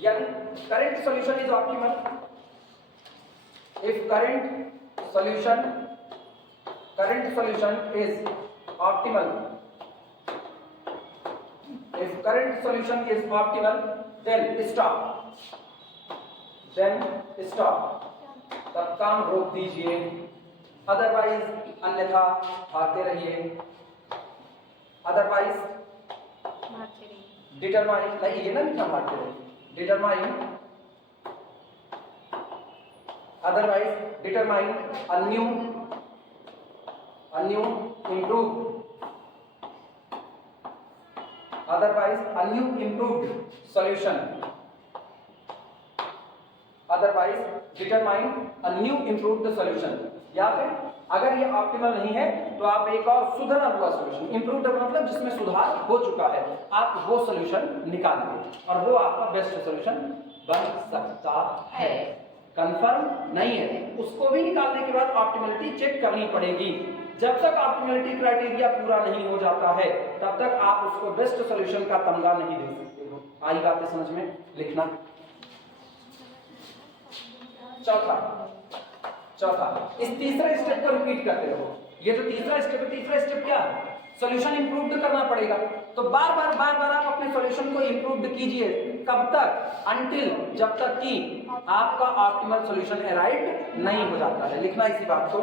यानी current solution is optimal, if current solution is optimal, if current solution is optimal then stop, तब काम रोक दीजिए, अदरवाइज अन्यथा भागते रहिए, अदरवाइज डिटरमाइन नहीं, ये ना लिखा भागते रहिए, determine, otherwise determine a new improved, otherwise a new improved solution, otherwise determine a new improved solution। या फिर अगर ये ऑप्टिमल नहीं है तो आप एक और सुधरा हुआ सॉल्यूशन, इंप्रूव्ड मतलब जिसमें सुधार हो चुका है, आप वो सॉल्यूशन निकालिए और वो आपका बेस्ट सॉल्यूशन बन सकता है। कंफर्म नहीं है, उसको भी निकालने के बाद ऑप्टिमलिटी चेक करनी पड़ेगी। जब तक ऑप्टिमलिटी क्राइटेरिया पूरा नहीं हो जाता है तब तक आप उसको बेस्ट सॉल्यूशन का तमगा नहीं दे सकते हो। आई बातें समझ में? लिखना। चौथा इस तीसरे स्टेप को रिपीट करते रहो। ये जो तीसरा स्टेप है, तीसरा स्टेप क्या है? सॉल्यूशन इंप्रूव्ड करना पड़ेगा। तो बार बार आप अपने सॉल्यूशन को इंप्रूव्ड कीजिए। कब तक? अनटिल, जब तक कि आपका ऑप्टिमल सॉल्यूशन अराइव नहीं हो जाता है। लिखना इसी बात को।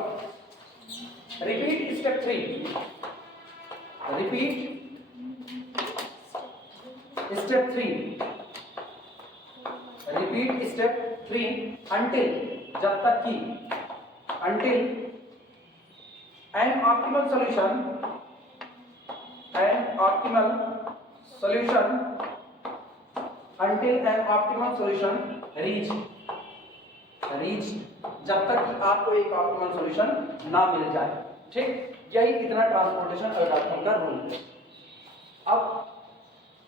Repeat step 3, repeat step 3, repeat step 3 until, जब तक कि, until an optimal solution until an optimal solution reach, जब तक कि आपको एक ऑप्टिमल सॉल्यूशन ना मिल जाए। ठीक, यही इतना ट्रांसपोर्टेशन एल्गोरिथम का रूल है। अब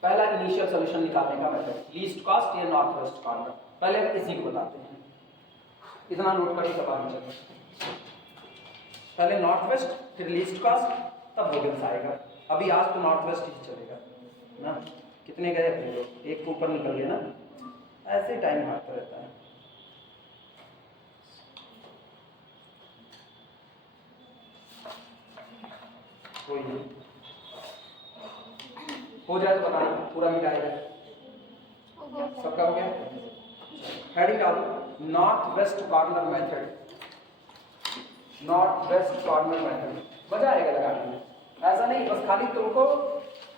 पहला इनिशियल सॉल्यूशन निकालने का मेथड, लीस्ट कॉस्ट या नॉर्थ वेस्ट कॉर्नर। पहले इसी को बताते हैं, इतना नोट करिए सब आगे चलेगा। पहले नॉर्थ वेस्ट, फिर लीस्ट कॉस्ट, तब वोगेल्स आएगा। अभी आज तो नॉर्थ वेस्ट ही चलेगा ना। कितने गए अपने लोग? एक के ऊपर निकल गए ना, ऐसे टाइम भागता रहता है। कोई नहीं, हो जाए तो बताइए, पूरा मिटाएगा। सबका हो गया? हेडिंग डालो, north west corner method, north west corner method. मजा आएगा लगाने में, ऐसा नहीं बस खाली तुमको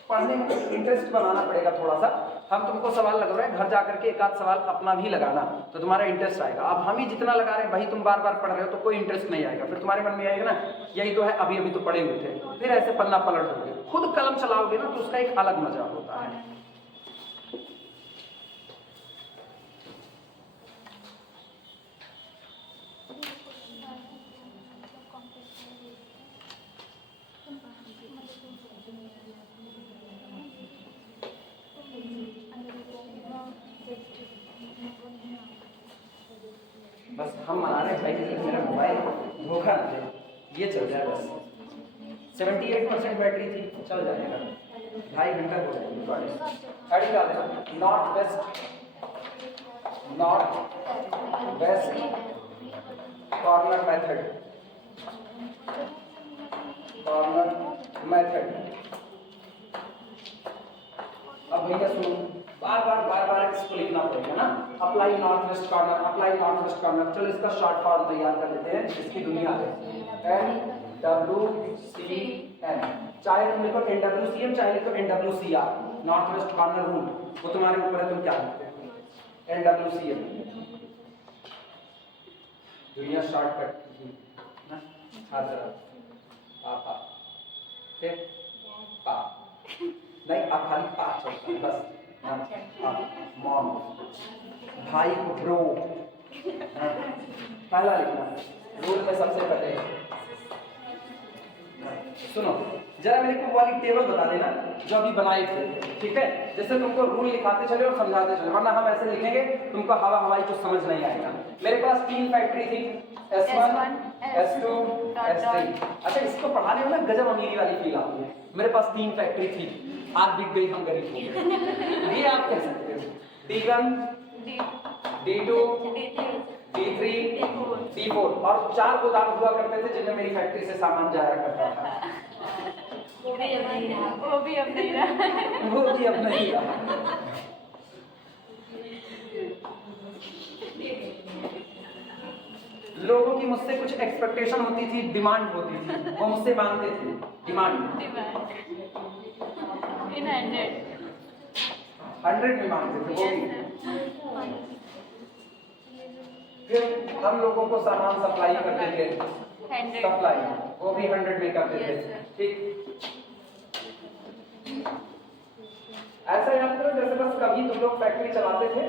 पढ़ने में इंटरेस्ट बनाना पड़ेगा थोड़ा सा। हम तुमको सवाल लग रहा है, घर जाकर के एक आध सवाल अपना भी लगाना तो तुम्हारा इंटरेस्ट आएगा। अब हम ही जितना लगा रहे हैं भाई, तुम बार बार पढ़ रहे हो तो कोई इंटरेस्ट नहीं आएगा। फिर तुम्हारे मन में आएगा ना, यही तो है, अभी अभी तो पढ़े हुए थे, फिर ऐसे पन्ना पलट दोगे। खुद कलम चलाओगे ना तो उसका एक अलग मजा होता है। बस हम मना रहे भाई कि मेरा मोबाइल धोखा न दे, ये चल जाए बस। 78% बैटरी थी, चल जाएगा, 2.5 घंटा हो जाएगा। हेडिंग डालें, नॉर्थ वेस्ट कॉर्नर मेथड। अब भैया सुनो, बार बार इसको लिखना पड़ेगा ना। Apply north west corner, apply north west corner. चलो इसका शॉर्ट फॉर्म तैयार कर लेते हैं, इसकी दुनिया है NWCM। चाहे तुम लिखो NWCM, चाहे लिखो NWCR, north west corner rule, वो तुम्हारे ऊपर है, तुम क्या लिखते हो। NWCM दुनिया शॉर्टकट ना, हर तरफ पापा फिर पा नहीं, अब खाली पा चलता है बस। मॉम, भाई को ब्रो, पहला लिखना रूल में सबसे पहले। सुनो जरा मेरे को वाली टेबल बता देना जो अभी बनाए थे, ठीक है? जैसे तुमको रूल लिखाते चले और समझाते चले, वरना हम ऐसे लिखेंगे तुमको हवा हवाई कुछ समझ नहीं आएगा। मेरे पास 3 फैक्ट्री थी, S1, S2, S3। अच्छा इसको पढ़ाने में ना गजब अमीरी वाली फील आती है। मेरे पास 3 फैक्ट्री थी, आज बिक गई, हम गरीब हो गए। ये आप कह सकते हो। D1, D2, D3, D4 और 4 गोदाम हुआ करते थे जिनमें मेरी फैक्ट्री से सामान जाया करता था। वो भी अब नहीं रहा। वो भी अब नहीं रहा। लोगों की मुझसे कुछ एक्सपेक्टेशन होती थी, डिमांड होती थी, वो मुझसे मांगते थे डिमांड। इन 100 में मांगते थे वो भी। फिर हम लोगों को सामान सप्लाई करते थे, सप्लाई वो भी 100 में करते थे, ठीक? ऐसा याद करो जैसे बस कभी तुम लोग फैक्ट्री चलाते थे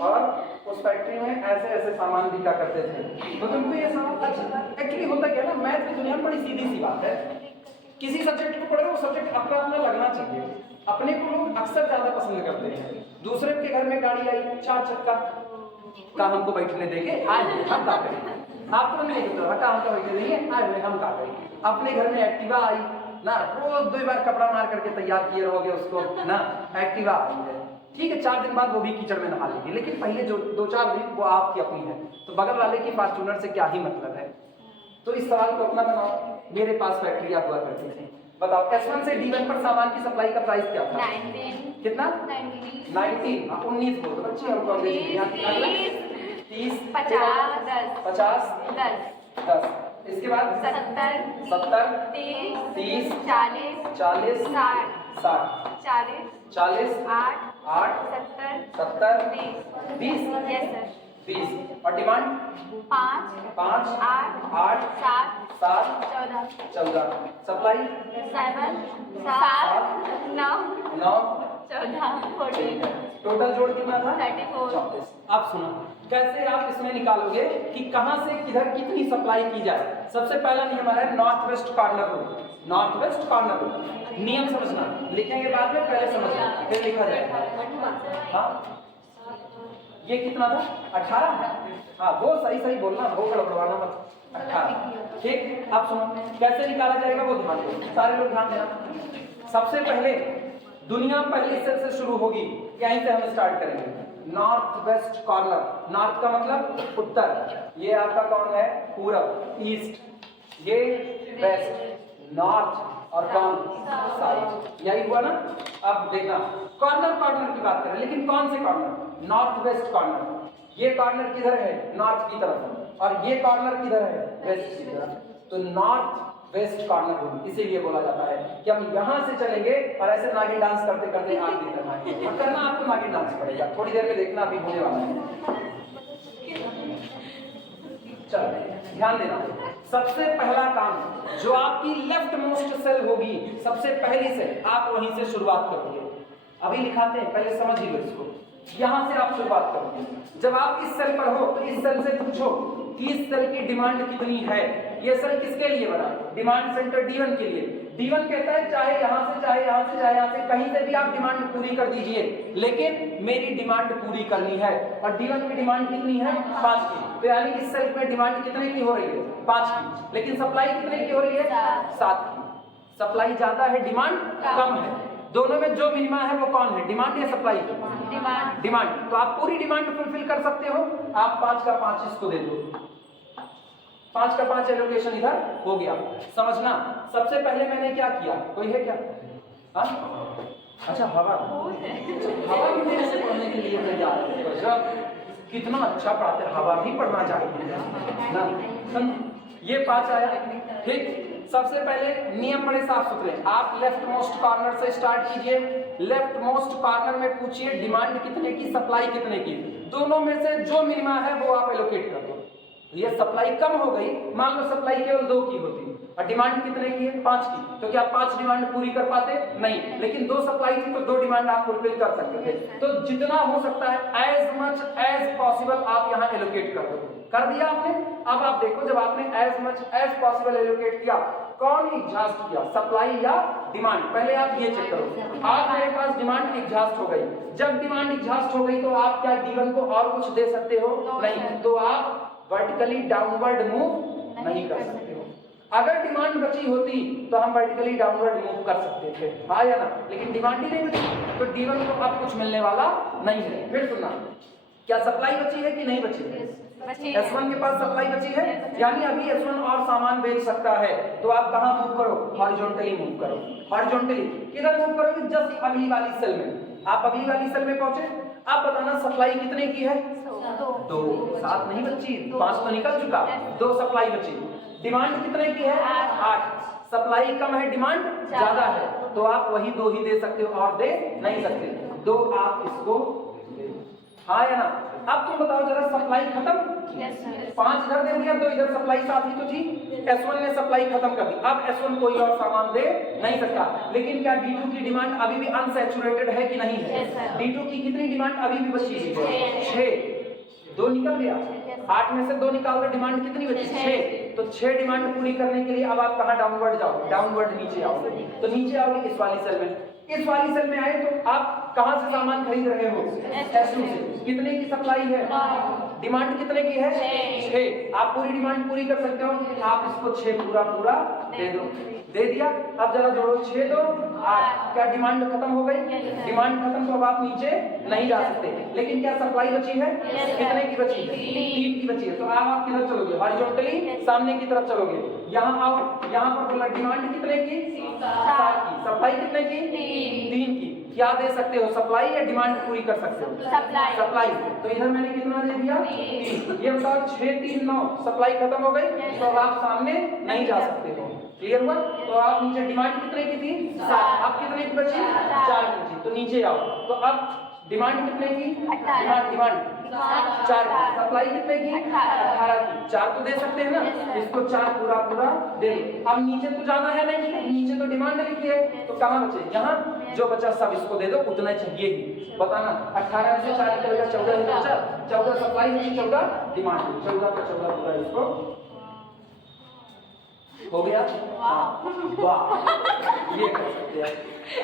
और उस फैक्ट्री में ऐसे ऐसे सामान बिका करते थे, तो तुमको ये सामान अच्छा एक्चुअली होता क्या है ना, मैथ की दुनिया में बड़ी सीधी सी बात है। किसी सब्जेक्ट को पढ़े वो सब्जेक्ट अपना अपना लगना चाहिए। अपने को लोग अक्सर ज्यादा पसंद करते हैं। दूसरे के घर में गाड़ी आई 4 चक्का का, हमको बैठने देंगे, आज हम का करेंगे? आपको नहीं होता का हमको बैठने देंगे, आज हम का करेंगे? अपने घर में एक्टिवा आई ना, रोज 2 बार कपड़ा मार करके तैयार किए रहोगे उसको ना, एक्टिवा आई है, ठीक है? 4 दिन बाद वो भी कीचड़ में नहा लेगी, लेकिन पहले जो 2-4 दिन वो आपकी अपनी है, तो बगल वाले की फॉर्च्यूनर से क्या ही मतलब है? तो इस सवाल को अपना बनाओ। मेरे पास फैक्ट्रियां हुआ करती थी, बताओ S1 से D1 पर सामान की सप्लाई का प्राइस क्या था? 19 कितना? 19 19 बोल दो बच्चे, हमको अंग्रेजी 30 50 50 10 इसके बाद 70 70 30 40 40 60 40 40 8 8 70 20 20 यस सर 20 और डिमांड 5 5 8 8 7 7 14 सप्लाई 7 7 9 9 14 14 टोटल जोड़ कितना था? 34 34। अब सुनो कैसे आप इसमें निकालोगे कि कहां से किधर कितनी सप्लाई की जाए। सबसे पहला नियम है north west corner rule. North west corner rule नियम समझना, लिखेंगे बाद में, पहले समझना फिर लिखा जाएगा। हाँ ये कितना था? 18। हाँ वो सही बोलना, वो गड़बड़ाना मत। 18 ठीक। अब सुनो कैसे निकाला जाएगा वो ध्यान दो, सारे लोग ध्यान देना। सबसे पहले दुनिया पहली सेल से शुरू होगी, यहीं से हम स्टार्ट करेंगे। नॉर्थ वेस्ट कॉर्नर, नॉर्थ का मतलब उत्तर, ये आपका कौन है? पूरब, ईस्ट, ये वेस्ट, नॉर्थ और कौन? साउथ। यही हुआ ना। अब देखना कॉर्नर की बात करें, लेकिन कौन से कॉर्नर? North west corner. ये कॉर्नर किधर है? नॉर्थ की तरफ, और ये कॉर्नर किधर है? वेस्ट की तरफ। तो नॉर्थ वेस्ट कॉर्नर रूल इसीलिए बोला जाता है कि हम यहां से चलेंगे और ऐसे नागिन डांस करते करते आगे तक आएंगे। और करना आपको नागिन डांस पड़ेगा, थोड़ी देर में देखना अभी होने वाला है। चलो ध्यान देना, सबसे पहला काम जो आपकी लेफ्ट मोस्ट सेल होगी, सबसे पहली सेल, आप वहीं से शुरुआत करोगे। अभी लिखाते हैं, पहले समझ लो इसको। यहां से आप शुरुआत करोगे। जब आप इस सेल पर हो तो इस सेल से पूछो कि इस सेल की डिमांड कितनी है। ये सेल किसके लिए बना? डिमांड सेंटर D1 के लिए। D1 कहता है चाहे यहां से चाहे यहां से चाहे यहां से कहीं से भी आप डिमांड पूरी कर दीजिए, लेकिन मेरी डिमांड पूरी करनी है। और D1 की डिमांड कितनी है? 5 की। तो यानी इस सेल में डिमांड कितने की हो रही है? 5 की। लेकिन सप्लाई कितने की हो रही है? 7 की। सप्लाई ज्यादा है, डिमांड कम है। दोनों में जो मिनिमा है वो कौन है? डिमांड या सप्लाई? डिमांड। तो आप पूरी डिमांड फुलफिल कर सकते हो। आप 5 का 5 इसको दे दो, 5 का 5 एलोकेशन इधर हो गया। समझना, सबसे पहले मैंने क्या किया? कोई है क्या? हाँ अच्छा, हवा भी मेरे से पढ़ने के लिए तैयार है। कितना अच्छा पढ़ाते, हवा भी पढ़ना चाहिए ना। ये 5 आया, ठीक। सबसे पहले नियम बड़े साफ सुथरे, आप लेफ्ट मोस्ट कॉर्नर से स्टार्ट कीजिए। लेफ्ट मोस्ट कॉर्नर में पूछिए डिमांड कितने की, सप्लाई कितने की। दोनों में से जो मिनिमा है वो आप एलोकेट कर दो। ये सप्लाई कम हो गई, मान लो सप्लाई केवल 2 की होती और डिमांड कितने की है 5 की, तो क्या 5 डिमांड पूरी कर पाते? नहीं, लेकिन 2 सप्लाई थी तो 2 डिमांड आप फुलफिल कर सकते थे। तो जितना हो सकता है एज मच एज पॉसिबल आप यहाँ एलोकेट कर दो। कर दिया आपने। अब आप देखो जब आपने as much as possible allocate किया, कौन एग्जॉस्ट किया, सप्लाई या डिमांड? पहले आप ये चेक करो। आज मेरे पास डिमांड एग्जॉस्ट हो गई। जब डिमांड एग्जॉस्ट हो गई तो आप क्या D1 को और कुछ दे सकते हो? नहीं, तो आप वर्टिकली डाउनवर्ड मूव नहीं कर सकते हो। अगर डिमांड बची होती तो हम वर्टिकली डाउनवर्ड मूव कर सकते थे, हाँ या ना? लेकिन डिमांड ही नहीं बची तो D1 को अब कुछ मिलने वाला नहीं है। फिर सुनना, क्या सप्लाई बची है कि नहीं बची है? S1 के पास सप्लाई बची है, यानी अभी S1 और सामान बेच सकता है। तो आप कहां मूव करो? हॉरिजॉन्टली मूव करो। हॉरिजॉन्टली किधर मूव करोगे? जस्ट अगली वाली सेल में। आप अगली वाली सेल में पहुंचे। आप बताना सप्लाई कितने की है? 2। 7 नहीं बची, 5 तो निकल चुका, 2 सप्लाई बची। डिमांड कितने की है? 8। सप्लाई कम है, डिमांड ज्यादा है, तो आप वही 2 ही दे सकते हो और दे नहीं सकते। 2 आप इसको, हाँ या ना? अब तुम बताओ जरा, सप्लाई खत्म? 5 इधर दे दिया, 2 इधर, सप्लाई साथ ही तो थी। S1 ने सप्लाई खत्म कर दी। अब S1 कोई और सामान दे नहीं सकता। लेकिन क्या D2 की डिमांड अभी भी अनसैचुरेटेड है कि नहीं है? D2 की कितनी डिमांड अभी भी बची है? 6। 2 निकल गया, 8 में से 2 निकाल कर डिमांड कितनी बची? 6। तो 6 डिमांड पूरी करने के लिए अब आप कहाँ डाउनवर्ड जाओ? डाउनवर्ड नीचे आओगे। तो नीचे आओगे इस वाली सेल में। इस वाली सेल में आए तो आप कहां से सामान खरीद रहे हो? S2 से। कितने की सप्लाई है? डिमांड कितने की है? 6। आप पूरी डिमांड पूरी कर सकते हो, आप इसको 6 पूरा पूरा दे दो। दे दिया। अब जरा जोड़ो, 6 2 8। क्या डिमांड खत्म हो गई? डिमांड खत्म, तो अब आप नीचे नहीं जा सकते। लेकिन क्या सप्लाई बची है? कितने की बची है? 3 की बची है। तो आप किधर चलोगे? हॉरिजॉन्टली सामने की तरफ चलोगे। यहाँ आओ, यहाँ पर बोला डिमांड कितने की? 7 की। सप्लाई कितने की? 3 की। क्या दे सकते हो, सप्लाई या डिमांड पूरी कर सकते हो? सप्लाई। तो इधर मैंने कितना दे दिया? 3। ये बताओ 6 3 9, सप्लाई खत्म हो गई, तो अब आप सामने नहीं जा सकते हो। क्लियर हुआ? तो आप नीचे, डिमांड कितने की थी? 7। आप कितने की बची? 4 की बची। तो नीचे आओ। तो अब डिमांड कितने की? डिमांड 4 की। सप्लाई कितने की? 18 की। 4 तो दे सकते हैं ना, इसको 4 पूरा पूरा दे दो। अब नीचे तो जाना है नहीं, नीचे तो डिमांड लिखी है, तो कहाँ बचे? यहाँ। जो बचा सब इसको दे दो, उतना चाहिए ही। बताना, 18 से 4 निकल गया, 14 ही बचा। 14 सप्लाई हुई, 14 डिमांड हुई। 14 का 14 पूरा इसको हो गया। वाह, ये कर सकते हैं।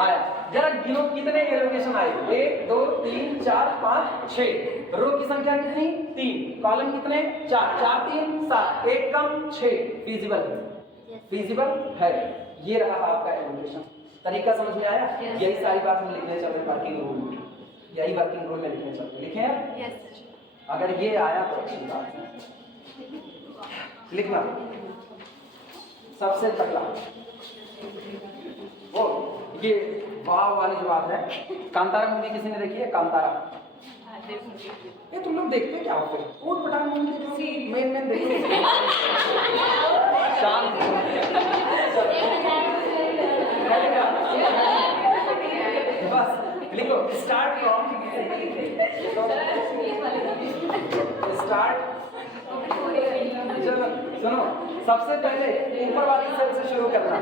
आया, जरा गिनो कितने एलोकेशन आए? 1 2 3 4 5 6। रो की संख्या कितनी? 3। कॉलम कितने? 4 4 3 7। 1 कम 6। फीजिबल है, फीजिबल है। ये रहा आपका एलोकेशन। तरीका समझ में आया? यही सारी बात हम लिखने चल रहे वर्किंग रूल में, यही वर्किंग रूल में लिखने चल रहे। लिखे हैं? अगर ये आया तो अच्छी बात है। लिखना सबसे पहला वो ये वाह वाली जो बात है। कांतारा मूवी किसी ने देखी है? कांतारा। ये तुम लोग देखते क्या हो? फिर कोट पठान मूवी मेन देखते शांत। बस लिखो, स्टार्ट फ्रॉम, स्टार्ट। चलो सुनो, सबसे पहले ऊपर वाली सेल से शुरू करना।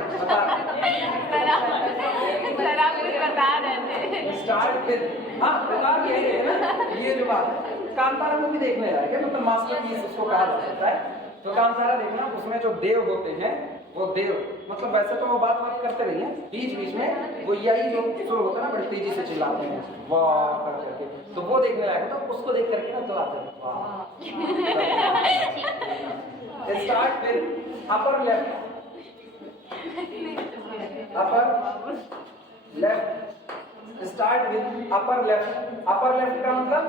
बता रहे थे। स्टार्ट विद, हाँ बता के ना, ये जो बात है कांतारा मूवी देखने लायक, मतलब मास्टरपीस उसको कहा जा सकता है। तो कांतारा देखना, उसमें जो देव होते हैं वो देव, मतलब वैसे तो वो बात करते रही है, बीच बीच में वो यही जो शुरू होता है ना, बड़ी तेजी से चिल्लाते हैं वाह कर करके, तो वो देखने लायक। तो उसको देख करके ना तो आता है वाह। Start with upper left, upper left. Start with upper left. Upper left का मतलब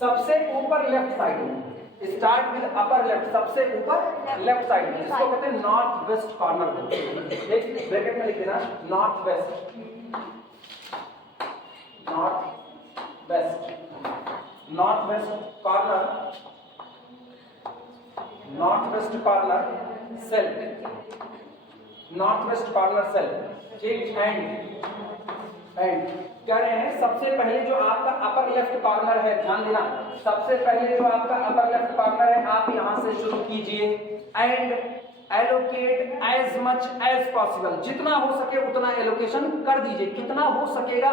सबसे ऊपर लेफ्ट साइड में। स्टार्ट विद अपर लेफ्ट, सबसे ऊपर लेफ्ट साइड में, इसको कहते हैं नॉर्थ वेस्ट कॉर्नर। एक ब्रैकेट में लिख देना, north west, north west, north west corner, north west corner cell, north west corner cell. ठीक, एंड कह रहे हैं सबसे पहले जो आपका अपर लेफ्ट कॉर्नर है, ध्यान देना, सबसे पहले जो आपका अपर लेफ्ट कॉर्नर है आप यहां से शुरू कीजिए and allocate as much as possible, जितना हो सके उतना एलोकेशन कर दीजिए। कितना हो सकेगा,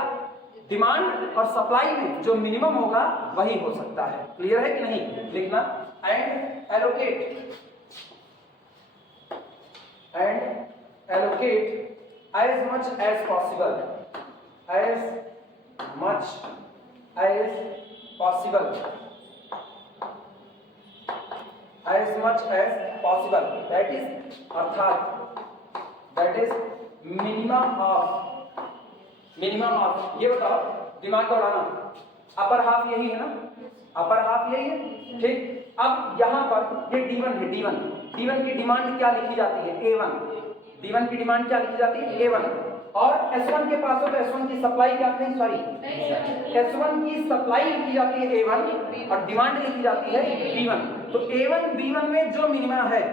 डिमांड और सप्लाई में जो मिनिमम होगा वही हो सकता है। क्लियर है कि नहीं, लिखना and allocate as much as possible, as much as possible, as much as possible, that is अर्थात that is minimum of ये बताओ दिमाग का उड़ाना, अपर हाफ यही है ना, अपर हाफ यही है, ठीक। अब यहाँ पर ये D1 है, D1 की डिमांड क्या लिखी जाती है, A1, D1 की डिमांड क्या लिखी जाती है, A1, और S1 के पास हो तो S1 की सप्लाई क्या, नहीं सॉरी, S1 की सप्लाई लिखी जाती है A1 और डिमांड लिखी जाती है B1। तो A1 B1 में जो मिनिमम है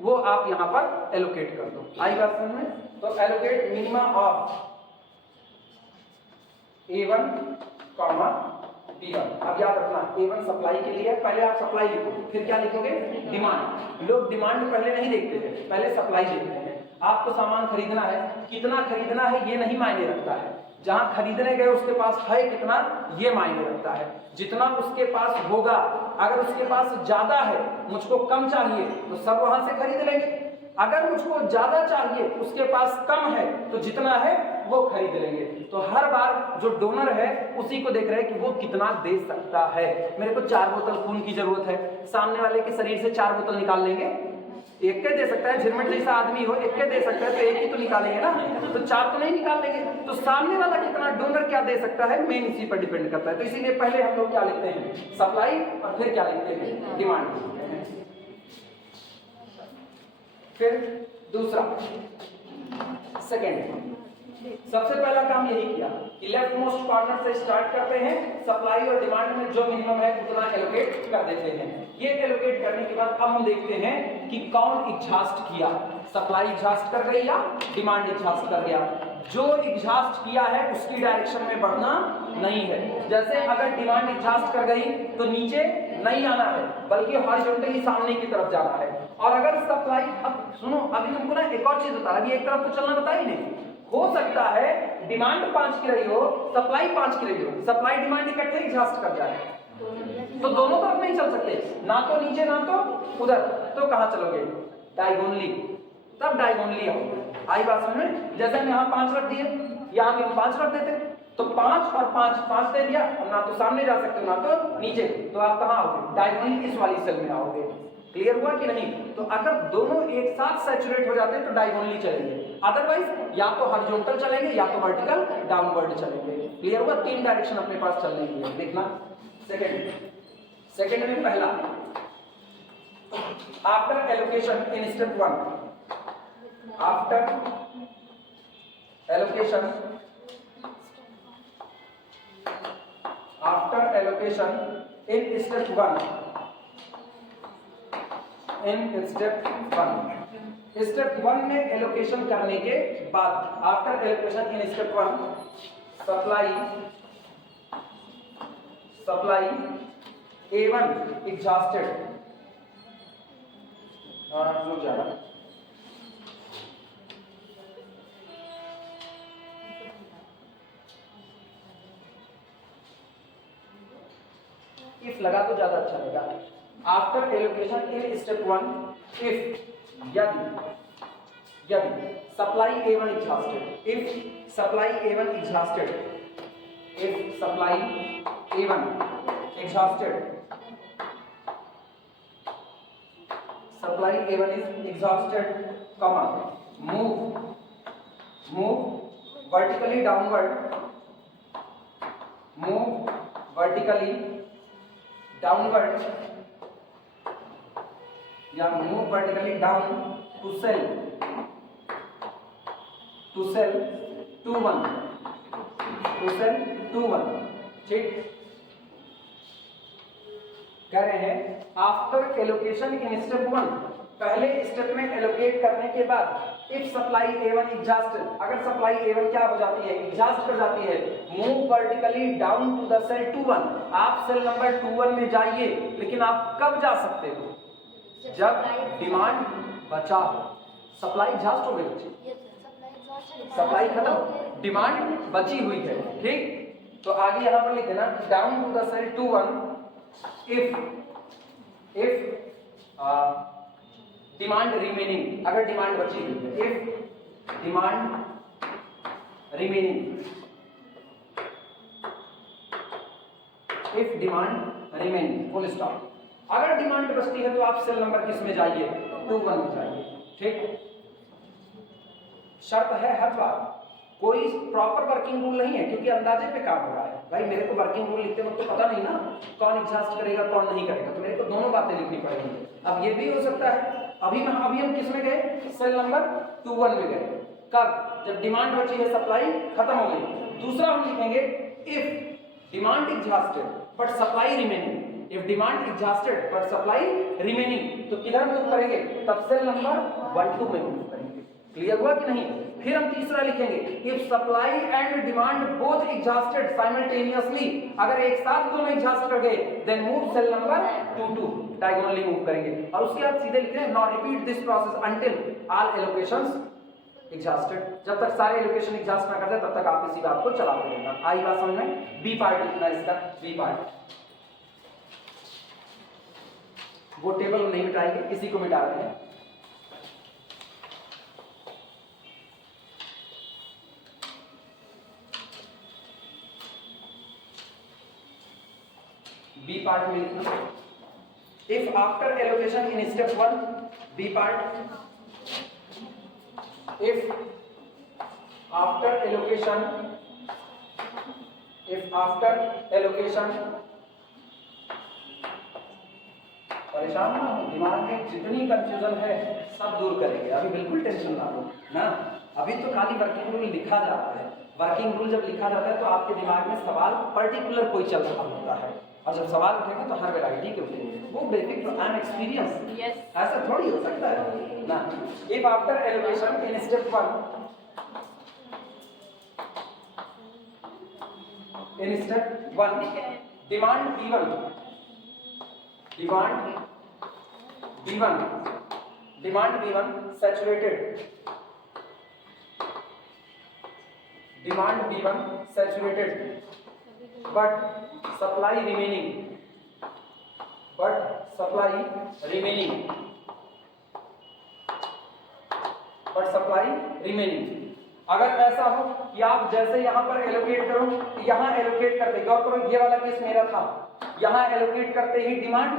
वो आप यहाँ पर एलोकेट कर दो। आई बात समझ में? तो allocate minimum of A1, B1। अब याद रखना A1 सप्लाई के लिए, पहले आप सप्लाई लिखो, फिर क्या लिखोगे, डिमांड। लोग डिमांड पहले नहीं देखते हैं, पहले सप्लाई देखते हैं। आपको सामान खरीदना है, कितना खरीदना है ये नहीं मायने रखता है, जहां खरीदने गए उसके पास है कितना ये मायने रखता है। जितना उसके पास होगा, अगर उसके पास ज्यादा है, मुझको कम चाहिए तो सब वहां से खरीद लेंगे। अगर मुझको ज्यादा चाहिए, उसके पास कम है, तो जितना है वो खरीद लेंगे। तो हर बार जो डोनर है उसी को देख रहे हैं कि वो कितना दे सकता है। मेरे को 4 बोतल खून की जरूरत है, सामने वाले के शरीर से 4 बोतल निकाल लेंगे, एक के दे सकता है, झिरमिट जैसा आदमी हो एक के दे सकता है, तो एक ही तो निकालेंगे ना, तो 4 तो नहीं निकाल लेंगे। तो सामने वाला कितना, डोनर क्या दे सकता है, मेन इसी पर डिपेंड करता है। तो इसीलिए पहले हम लोग क्या लिखते हैं, सप्लाई, और फिर क्या लिखते हैं, डिमांड। फिर दूसरा, सेकेंड, सबसे पहला काम यही किया कि लेफ्ट मोस्ट कॉर्नर से स्टार्ट करते हैं, सप्लाई और डिमांड में जो मिनिमम है उतना एलोकेट कर देते हैं। ये एलोकेट करने के बाद अब हम देखते हैं कि कौन एग्जॉस्ट किया, सप्लाई एग्जॉस्ट कर गई या डिमांड एग्जॉस्ट कर गया। जो एग्जॉस्ट किया है उसकी डायरेक्शन में बढ़ना नहीं है। जैसे अगर डिमांड एग्जॉस्ट कर गई तो नीचे नहीं आना है, बल्कि हॉरिजॉन्टली सामने की तरफ जाना है। और अगर सप्लाई, अब सुनो, अभी तुमको ना एक और चीज बता, अभी एक तरफ तो चलना बता ही नहीं। हो सकता है डिमांड 5 की रही हो, सप्लाई 5 की रही हो, सप्लाई डिमांड इकट्ठे एग्जॉस्ट कर जाए, तो दोनों तरफ नहीं चल सकते, ना तो नीचे ना तो उधर, तो कहां चलोगे, डायगोनली, तब डायगोनली आओ। आई बात समझ में? जैसे हम यहाँ 5 रख दिए, यहाँ भी हम 5 रख देते, तो 5 और 5 दे दिया, ना तो सामने जा सकते हो ना तो नीचे, तो आप कहाँ आओगे, डायगोनली इस वाली सेल में आओगे। क्लियर हुआ कि नहीं? तो अगर दोनों एक साथ सैचुरेट हो जाते हैं तो डायगोनली चलेंगे, अदरवाइज या तो हॉरिजॉन्टल चलेंगे या तो वर्टिकल डाउनवर्ड चलेंगे। क्लियर हुआ? 3 डायरेक्शन अपने पास चलने की है। देखना सेकंड में पहला, after allocation in step 1, after allocation in step 1, in step 1 में एलोकेशन करने के बाद, after allocation in step 1, supply A1 exhausted, रुक जाएगा, इफ लगा तो ज्यादा अच्छा लगेगा। After allocation in step 1, if यदि supply A1 exhausted, if supply A1 exhausted, if supply A1 exhausted, supply A1 is exhausted, comma, move vertically downward, move vertically downward, या move vertically down to cell 2-1, to cell 2-1, ठीक। कह रहे हैं after allocation in step 1, पहले step में allocate करने के बाद इफ सप्लाई A1 एग्जॉस्ट, अगर सप्लाई A1 क्या हो जाती है, एग्जॉस्ट कर जाती है, move vertically down to the cell 21, आप सेल नंबर 21 में जाइए, लेकिन आप कब जा सकते हो, जब डिमांड बचा हो। सप्लाई एग्जॉस्ट हो गई बच्ची, सप्लाई खत्म, डिमांड बची हुई है, ठीक। तो आगे यहां पर लिख देना down to the cell 21 if demand remaining, अगर डिमांड बची हुई है, if demand remaining, if demand remaining, full stop. अगर डिमांड बचती है तो आप सेल नंबर किस में जाइए, 21 में जाइए, ठीक। शर्त है हर बार, कोई प्रॉपर वर्किंग रूल नहीं है, क्योंकि अंदाजे पे काम हो रहा है। भाई मेरे को वर्किंग रूल लिखते वक्त तो पता नहीं ना कौन एग्जॉस्ट करेगा कौन नहीं करेगा, तो मेरे को दोनों बातें लिखनी पड़ेगी। अब ये भी हो सकता है अभी हम किस में गए, सेल नंबर 21 में गए, कब, जब डिमांड बची है, सप्लाई खत्म हो गई। दूसरा हम लिखेंगे if demand exhausted but supply remaining, if demand exhausted but supply remaining, तो किधर मूव करेंगे, तब सेल नंबर 12 में मूव करेंगे। क्लियर हुआ कि नहीं। फिर हम तीसरा लिखेंगे if supply and demand both exhausted simultaneously, अगर एक साथ दोनों एग्जॉस्ट कर गए, then move cell number 22, diagonally move करेंगे। और उसके बाद सीधे लिख रहे हैं now repeat this process until all allocations exhausted, जब तक सारे एलोकेशन एग्जॉस्ट ना करते तब तक आप इसी बात को चलाते रहना। आई बात समझ में। बी पार्ट लिखना इसका, बी पार्ट, वो टेबल नहीं मिटाएंगे, इसी को मिटा रहे हैं। बी पार्ट में लिखना if after allocation in step 1, B part, if after allocation, if after allocation, परेशान ना हो, दिमाग में जितनी कंफ्यूजन है सब दूर करेंगे, अभी बिल्कुल टेंशन ना लो ना। अभी तो खाली वर्किंग रूल लिखा जाता है, वर्किंग रूल जब लिखा जाता है तो आपके दिमाग में सवाल पर्टिकुलर कोई चल रहा होता है, और जब सवाल उठेगा तो हर वैरायटी के उठेंगे, वो बेसिक आई एम एक्सपीरियंस, ऐसा थोड़ी हो सकता है ना। If after allocation in step 1, in step 1 demand B1, demand B1 saturated, demand B1 saturated but supply remaining, but supply remaining, but supply remaining। अगर ऐसा हो कि आप जैसे यहाँ पर एलोकेट करो, यहाँ एलोकेट करते, गौर करो ये वाला केस मेरा था, यहाँ एलोकेट करते ही डिमांड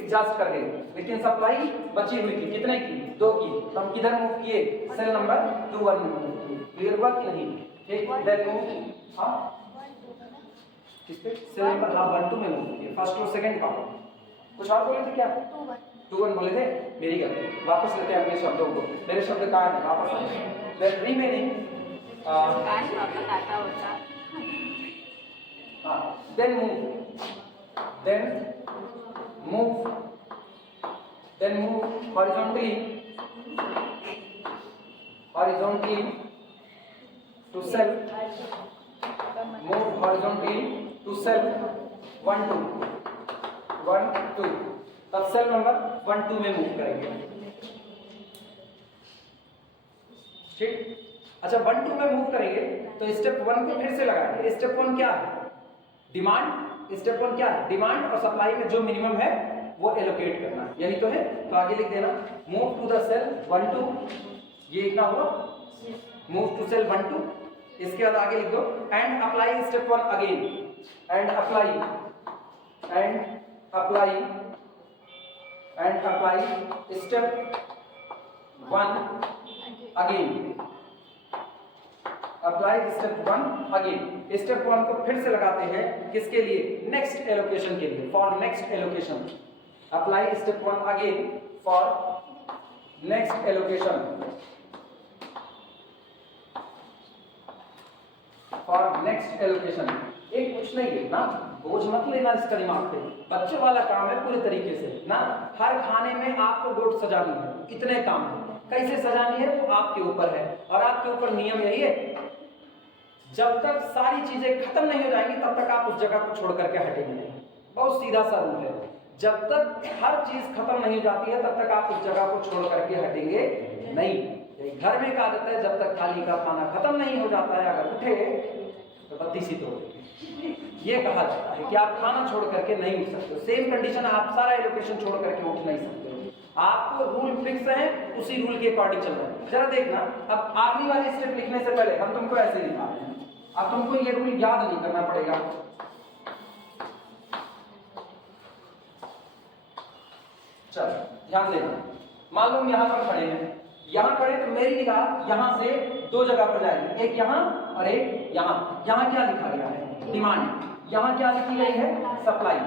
एग्जॉस्ट कर गई, लेकिन सप्लाई बची हुई थी, कितने की, 2 की, तो हम किधर मूव किए, सेल नंबर 21 में मूव किए। क्लियर हुआ कि नहीं, ठीक। देन मूव, हाँ सेल नंबर 12 में मूव किए, फर्स्ट और सेकंड पार्ट। कुछ और बोले थे क्या, 21 बोले थे, मेरी गलती, वापस लेते हैं अपने शब्दों को, मेरे शब्द कहाँ है, वापस। Then remaining, then move horizontally to cell, move horizontally to cell 1 2, तब सेल नंबर 1 2 में मूव करेंगे, ठीक। अच्छा 1 2 में मूव करेंगे तो स्टेप 1 को फिर से लगाएंगे। स्टेप 1 क्या है, डिमांड, स्टेप 1 क्या है, डिमांड और सप्लाई में जो मिनिमम है वो एलोकेट करना, यही तो है। तो आगे लिख देना मूव टू द सेल 1 2, ये इतना हुआ, मूव टू सेल 1 2। इसके बाद आगे लिख दो and apply step 1 again, and apply step 1 again, apply step 1 again. Step 1 को फिर से लगाते हैं, किसके लिए, नेक्स्ट एलोकेशन के लिए, for next allocation. Apply step 1 again for next allocation, for next allocation. एक कुछ नहीं है ना, बोझ मत लेना इसका दिमाग पे, बच्चे वाला काम है पूरे तरीके से ना। हर खाने में आपको बोट सजानी है, इतने काम है, कैसे सजानी है वो आपके ऊपर है, और आपके ऊपर नियम यही है, जब तक सारी चीजें खत्म नहीं हो जाएंगी तब तक आप उस जगह को छोड़ करके हटेंगे नहीं। बहुत सीधा सा रूल है, जब तक हर चीज खत्म नहीं हो जाती है तब तक आप उस जगह को छोड़ करके हटेंगे नहीं। घर में एक आदत है, जब तक थाली का खाना खत्म नहीं हो जाता है अगर उठे तो बत्ती सी तोड़ देंगे। ये कहा जाता है कि आप खाना छोड़ करके नहीं उठ सकते। सेम कंडीशन, आप सारा एलोकेशन छोड़ करके उठ नहीं सकते। आपको रूल फिक्स है, उसी रूल के अकॉर्डिंग चलना है। जरा देखना, अब आखिरी वाली स्टेप लिखने से पहले हम तुमको ऐसे लिखा रहे हैं, अब तुमको ये रूल याद नहीं करना पड़ेगा। चलो ध्यान देना, मान लो हम यहाँ पर खड़े हैं, यहाँ खड़े तो मेरी निगाह यहाँ से दो जगह पर जाएगी, एक यहाँ और एक यहाँ। यहाँ क्या लिखा गया है? डिमांड। यहाँ क्या लिखी गई है? सप्लाई।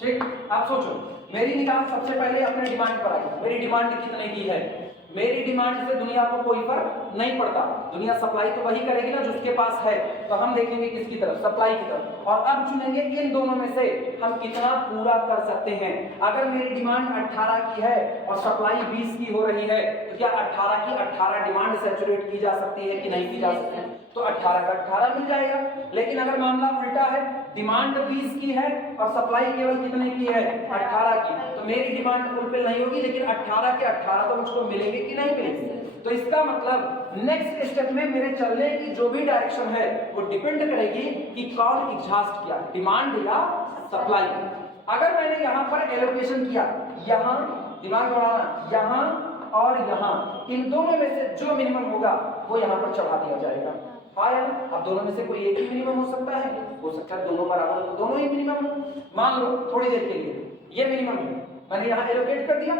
ठीक, आप सोचो, मेरी निगाह सबसे पहले अपने डिमांड पर आई। मेरी डिमांड कितने की है? मेरी डिमांड से दुनिया को कोई फर्क नहीं पड़ता, दुनिया सप्लाई तो वही करेगी ना जो उसके पास है। तो हम देखेंगे किसकी तरफ? सप्लाई की तरफ। और अब चुनेंगे इन दोनों में से हम कितना पूरा कर सकते हैं। अगर मेरी डिमांड 18 की है और सप्लाई 20 की हो रही है, तो क्या 18 की 18 डिमांड सैचुरेट की जा सकती है कि नहीं की जा सकती? तो 18 का 18 मिल जाएगा। लेकिन अगर मामला उल्टा है, डिमांड 20 की है और सप्लाई केवल कितने की है? 18 की, तो मेरी डिमांड फुलफिल नहीं होगी, लेकिन 18 के 18 तो मुझको मिलेंगे कि नहीं मिलेंगे। तो इसका मतलब नेक्स्ट स्टेप में मेरे चलने की जो भी डायरेक्शन है वो डिपेंड करेगी कि कौन एग्जॉस्ट किया, डिमांड या सप्लाई। अगर मैंने यहाँ पर एलोकेशन किया, यहाँ दिमाग बढ़ाना, यहाँ और यहाँ, इन दोनों में से जो मिनिमम होगा वो यहाँ पर चढ़ा दिया जाएगा। हाँ यार, अब दोनों में से कोई एक ही मिनिमम हो सकता है, हो सकता है दोनों बराबर हो, दोनों ही मिनिमम हो। मान लो थोड़ी देर के लिए ये मिनिमम है, मैंने यहाँ एलोकेट कर दिया,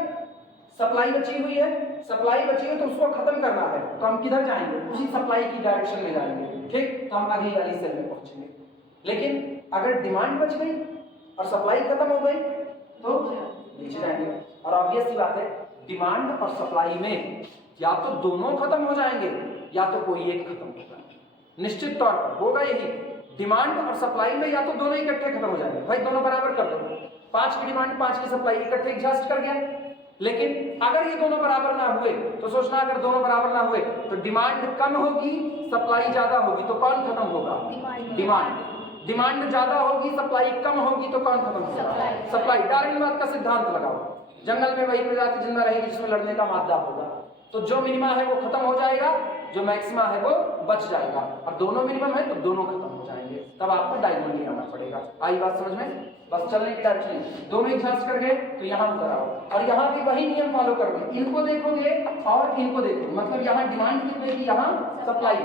सप्लाई बची हुई है, सप्लाई बची है तो उसको खत्म करना है, तो हम किधर जाएंगे? उसी सप्लाई की डायरेक्शन में जाएंगे। ठीक, तो हम अगली वाली सेल में पहुंचेंगे। लेकिन अगर डिमांड बच गई और सप्लाई खत्म हो गई तो नीचे जाएंगे। और ऑब्वियस सी बात है, डिमांड और सप्लाई में या तो दोनों खत्म हो जाएंगे या तो कोई एक खत्म होगा, निश्चित तौर पर होगा यही। डिमांड और सप्लाई में या तो दोनों इकट्ठे खत्म हो जाएंगे। भाई दोनों बराबर कर दो, 5 की डिमांड 5 की सप्लाई, इकट्ठे एग्जॉस्ट कर गया। लेकिन अगर ये दोनों बराबर ना हुए तो सोचना, अगर दोनों बराबर ना हुए तो डिमांड कम होगी, सप्लाई ज्यादा होगी, तो कौन खत्म होगा? डिमांड। डिमांड ज्यादा होगी, सप्लाई कम होगी, तो कौन खत्म होगा? सप्लाई। डार्विनवाद का सिद्धांत लगाओ, जंगल में वही प्रजाति जिंदा रहेगी जिसमें लड़ने का मादा होगा। तो जो मिनिमा है वो खत्म हो जाएगा, जो मैक्सिमा है वो बच जाएगा, और दोनों मिनिमम है तो दोनों खत्म हो जाएंगे। तब आपको डायगोनली आना पड़ेगा। आई बात समझ में? बस चलने की डायरेक्शन, दोनों एग्जॉस्ट कर गए तो यहाँ उधर आओ, और यहाँ भी वही नियम फॉलो करोगे। इनको देखोगे और इनको देखोगे, मतलब यहाँ डिमांड कितने की, यहाँ सप्लाई।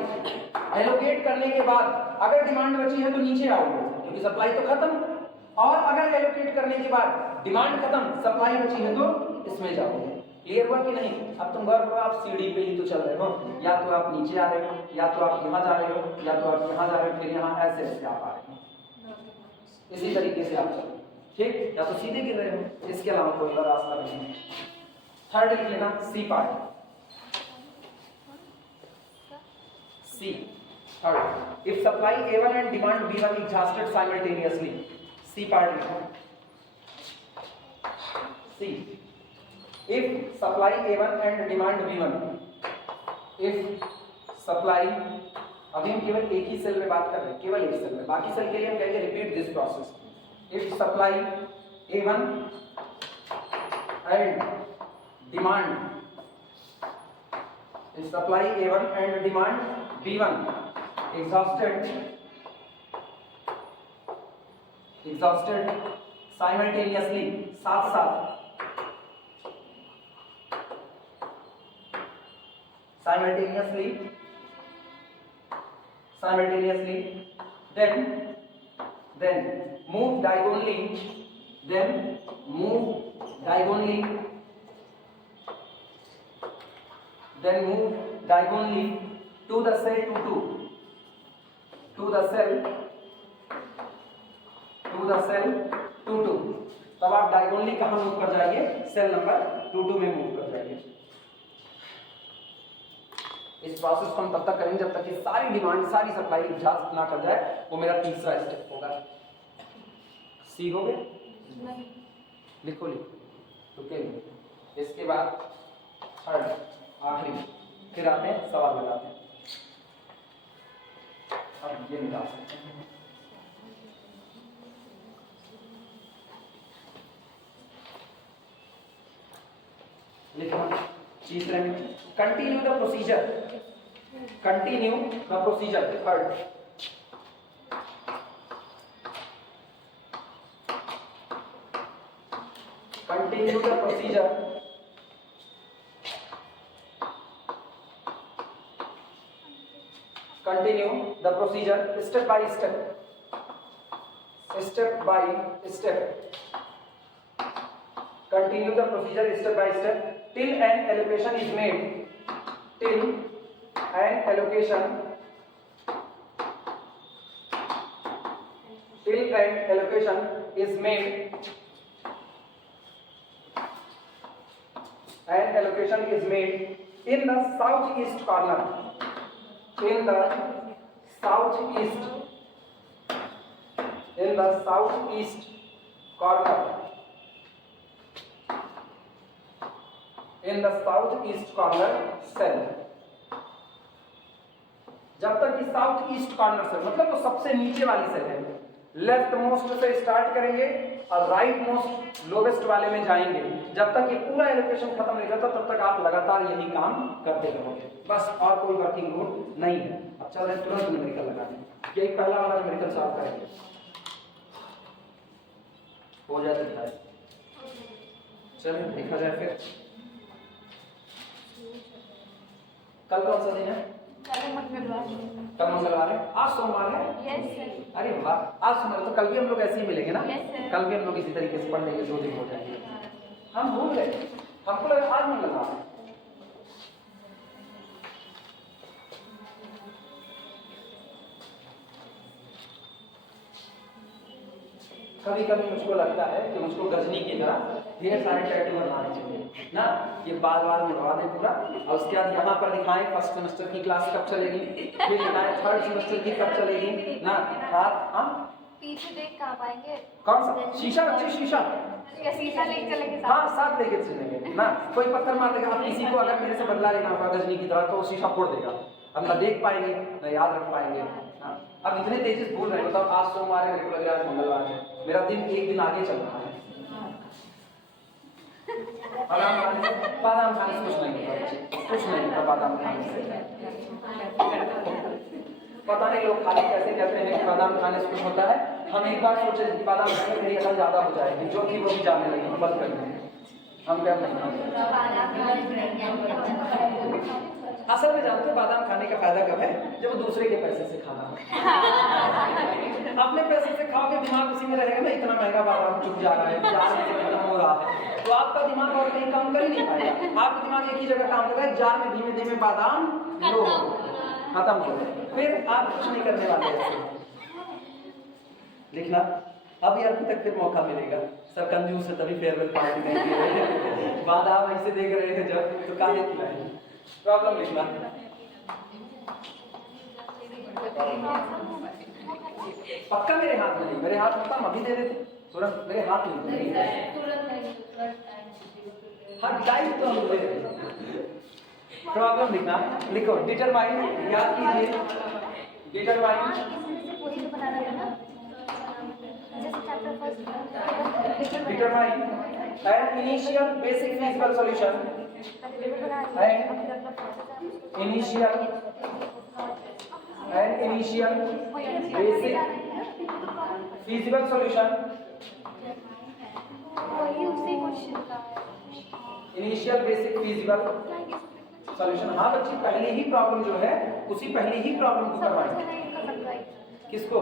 एलोकेट करने के बाद अगर डिमांड बची है तो नीचे आओगे क्योंकि सप्लाई तो खत्म, और अगर एलोकेट करने के बाद डिमांड खत्म, सप्लाई बची है तो इसमें जाओगे। क्लियर हुआ कि नहीं? अब तुम गौर करो, आप सीढ़ी पे ही तो चल रहे हो, या तो आप नीचे आ रहे हो, या तो आप यहाँ जा रहे हो, या तो आप यहाँ जा रहे हो, फिर यहाँ ऐसे ऐसे आप आ रहे हो, इसी तरीके से आप चलो। ठीक, या तो सीधे गिर रहे हो, इसके अलावा कोई और रास्ता नहीं है। थर्ड लिख लेना, C part. C third, if supply A1 and demand B1 exhausted simultaneously, C part लिखो। C, if supply A1 and demand B1, if supply, अभी हम केवल एक ही सेल में बात कर रहे हैं, केवल एक सेल में, बाकी सेल के लिए हम कहेंगे repeat this process. if supply A1 and demand, if supply A1 and demand B1 exhausted simultaneously, साथ साथ, simultaneously, then move diagonally, to the cell 22, to the cell 22। तब आप डायगोनली कहाँ मूव कर जाइए? सेल नंबर 22 में मूव कर जाइए। इस प्रोसेस को हम तब तक करेंगे जब तक कि सारी डिमांड, सारी सप्लाई एग्जॉस्ट ना कर जाए। वो मेरा तीसरा स्टेप होगा। सीखोगे? नहीं। लिखो रुके। इसके बाद थर्ड आखिरी, फिर आते हैं सवाल लगाते हैं। अब ये निकाल सकते हैं। लिखना तीसरे में continue the procedure, continue the procedure. Third continue the procedure, continue the procedure step by step, step by step, continue the procedure step by step till an allocation is made, till an allocation, till an allocation is made, an allocation is made in the southeast corner, in the southeast, in the southeast corner, in the southeast corner cell। जब तक कि south east corner cell मतलब वो सबसे नीचे वाली cell है, left most से स्टार्ट करेंगे और राइट मोस्ट लोवेस्ट वाले में जाएंगे। जब तक ये पूरा एलोकेशन खत्म नहीं होता तब तक आप लगातार यही काम करते रहोगे, बस और कोई वर्किंग रूल नहीं है। अब चल रहे तुरंत न्यूमेरिकल लगाने, यही पहला वाला न्यूमेरिकल सॉल्व करेंगे, हो जाए तो बताइए। चलिए देखा जाए फिर कल कौन सा दिन है? कल मंगलवार। कल मंगलवार है, आज सोमवार है। Yes sir. अरे वाह, आज सोमवार तो कल भी हम लोग ऐसे ही मिलेंगे ना? Yes, sir. कल भी हम लोग इसी तरीके से पढ़ लेंगे, 2 दिन हो जाएंगे। हम भूल गए, हमको लगा आज मंगलवार है। कभी कभी मुझको लगता है कि मुझको गजनी की तरह ढेर सारे टैटू बनवाने चाहिए ना, ये बार बार मुड़वा दें पूरा, और उसके बाद यहाँ पर लिखाएं फर्स्ट सेमेस्टर की क्लास कब चलेगी, फिर लिखाएं थर्ड सेमेस्टर की कब चलेगी ना। हाँ पीछे देख कहाँ पाएंगे? कौन सा शीशा? बच्चे शीशा, या शीशा लेके चलेंगे? हाँ साथ लेके चलेंगे ना। कोई पत्थर मार देगा, आप किसी को अगर मेरे से बदला लेना होगा गजनी की तरह तो वो शीशा फोड़ देगा, अब ना देख पाएंगे ना याद रख पाएंगे। हाँ अब इतने तेजी से भूल रहे हैं, मतलब आज सोमवार है, मेरे को लग रहा है आज मंगलवार है, मेरा दिन एक दिन आगे चल रहा है। बादाम खाने से कुछ नहीं होता, कुछ नहीं होता बादाम खाने से। पता नहीं लोग खाली कैसे कहते हैं कि बादाम खाने से कुछ होता है। हम एक बार सोचे कि बादाम खाने से मेरी अकल ज्यादा हो जाएगी, जो थी वो भी जाने लगी, हम बंद कर देंगे, हम क्या नहीं असल में जानते हो बादाम खाने का फायदा कब है? जब दूसरे के पैसे से खाना हो। अपने पैसे से खाओगे दिमाग उसी में रहेगा ना, इतना महंगा बादाम चुप जा रहा है, जार में खत्म हो रहा है, तो आपका दिमाग और कहीं काम कर ही नहीं पाएगा। आपका दिमाग एक ही जगह काम कर रहा है, जार में धीमे धीमे बादाम लो खत्म हो गए, फिर आप कुछ नहीं करने वाले ऐसे। लिखना अब यार तक फिर मौका मिलेगा, सर कंजूस है तभी फेयरवेल पार्टी नहीं दे रहे हैं, बादाम ऐसे देख रहे हैं जब तो काहे खिलाएंगे। प्रॉब्लम लिखना पक्का मेरे हाथ में नहीं, मेरे हाथ में काम अभी दे देते तुरंत, मेरे हाथ में हाँ टाइम तो हम दे देते। प्रॉब्लम लिखना, लिखो डिटरमाइन, याद कीजिए determine, determine an initial basic physical solution and initial basic feasible solution, initial basic feasible solution। हाँ बच्ची पहली ही प्रॉब्लम जो है उसी पहली ही प्रॉब्लम को करवाएंगे, किसको?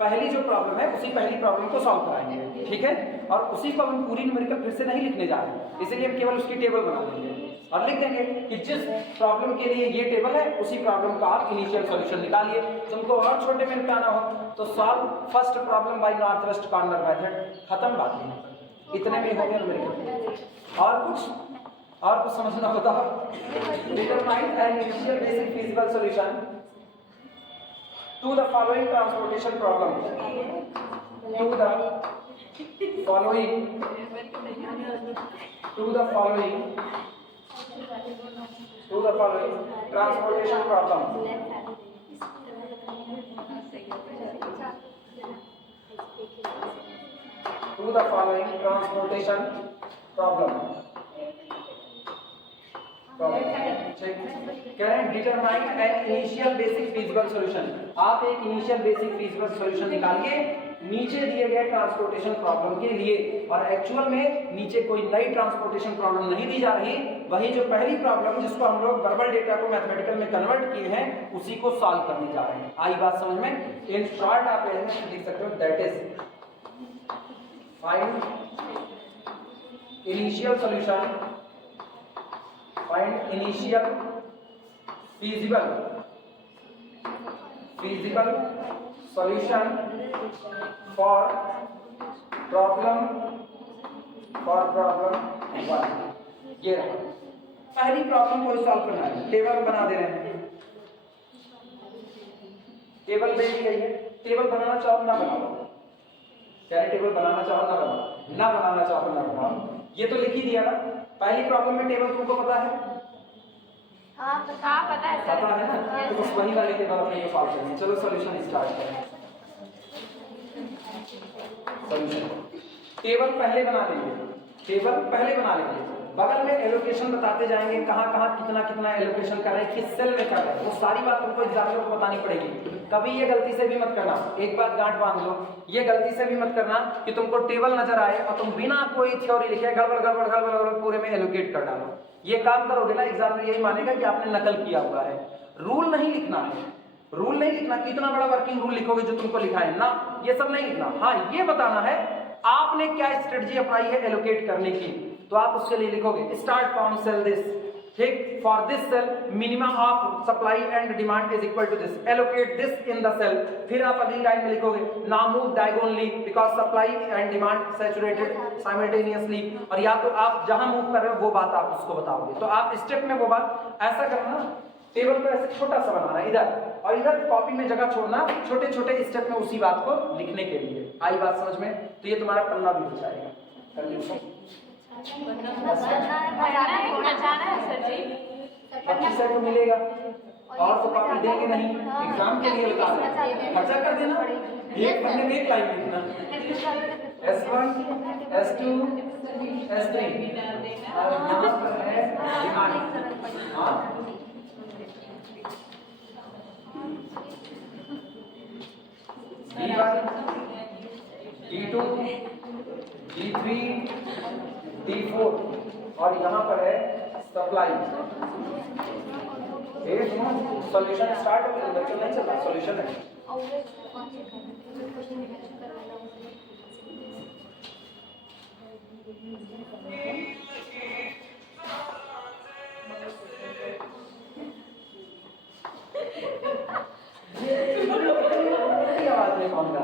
पहली जो प्रॉब्लम है उसी पहली प्रॉब्लम को सॉल्व कराएंगे, ठीक है? और उसी को हम पूरी न्यूमेरिकल फिर से नहीं लिखने जा रहे हैं, इसलिए हम केवल उसकी टेबल बना देंगे और लिख देंगे कि जिस प्रॉब्लम के लिए ये टेबल है उसी प्रॉब्लम का आप इनिशियल सॉल्यूशन निकालिए। तुमको और छोटे में निकालना हो तो solve first problem by north west corner method, खत्म बात है, इतने में हो गया न्यूमेरिकल। और कुछ और कुछ समझना बताओ। Determine an initial basic feasible solution to the following transportation problem, to the following transportation problem, to the following transportation problem. कह रहे हैं determine an initial basic feasible solution. आप एक इनिशियल बेसिक फिजिबल सॉल्यूशन निकालिए नीचे दिए गए transportation problem के लिए, और एक्चुअल में नीचे कोई नई ट्रांसपोर्टेशन प्रॉब्लम नहीं दी जा रही, वही जो पहली प्रॉब्लम जिसको हम लोग वर्बल डेटा को मैथमेटिकल में कन्वर्ट किए हैं उसी को सॉल्व करने जा रहे हैं। आई बात समझ में? इन शॉर्ट आप एलिमेंट लिख सकते हो, that is find initial solution, find initial feasible solution for problem 1। ये रहा पहली प्रॉब्लम को सॉल्व करना है। टेबल बना दे रहे हैं, टेबल दे दी गई है, टेबल बनाना चाहो ना बनाओ, क्या टेबल बनाना चाहो ना बनाओ, ना बनाना चाहो ना बनाओ, ये तो लिख ही दिया ना। पहली प्रॉब्लम में टेबल तुमको पता है? हाँ पता है पता है ना, तो बस वही वाले टेबल अपने को सॉल्व करनी है। चलो सॉल्यूशन स्टार्ट करें। सॉल्यूशन टेबल पहले बना लेंगे, टेबल पहले बना लेंगे, बगल में एलोकेशन बताते जाएंगे कहाँ कहाँ कितना कितना एलोकेशन कर रहे हैं, किस सेल में कर रहे हैं, वो सारी बात तुमको एग्जामिनर को बतानी पड़ेगी। कभी ये गलती से भी मत करना, एक बात गांठ बांध लो, ये गलती से भी मत करना कि तुमको टेबल नजर आए और तुम बिना कोई थ्योरी लिखे गड़बड़ गड़बड़ गड़बड़ गड़बड़ पूरे में एलोकेट कर डालो। ये काम करोगे ना, एग्जामिनर यही मानेगा कि आपने नकल किया हुआ है। रूल नहीं लिखना है, रूल नहीं लिखना कि इतना बड़ा वर्किंग रूल लिखोगे जो तुमको लिखा है ना, ये सब नहीं लिखना। हाँ ये बताना है आपने क्या स्ट्रेटजी अपनाई है एलोकेट करने की, तो आप उसके लिए लिखोगे स्टार्ट फ्रॉम सेल दिस, ठीक, for this cell minimum of supply and demand is equal to this, allocate this in the cell. फिर आप अगली लाइन में लिखोगे now move diagonally because supply and demand saturated simultaneously, और या तो आप जहां मूव कर रहे हो वो बात आप उसको बताओगे। तो आप स्टेप में वो बात ऐसा करना, टेबल को ऐसे छोटा सा बनाना इधर, और इधर कॉपी में जगह छोड़ना छोटे छोटे स्टेप में उसी बात को लिखने के लिए। आई बात समझ में? तो ये तुम्हारा पन्ना भी हो जाएगा। को मिलेगा और तो कॉपी देंगे नहीं, एग्जाम के लिए बता दें, खर्चा कर देना, एक पन्ने में एक लाइन लिखना, S1 S2 S3 और यहाँ पर है डिमांड। हाँ D1 D2 D3 D4 और यहाँ पर है सप्लाई। सॉल्यूशन स्टार्ट हो गया, लेक्चर नहीं चल रहा, सॉल्यूशन है। आवाज में कौन गा?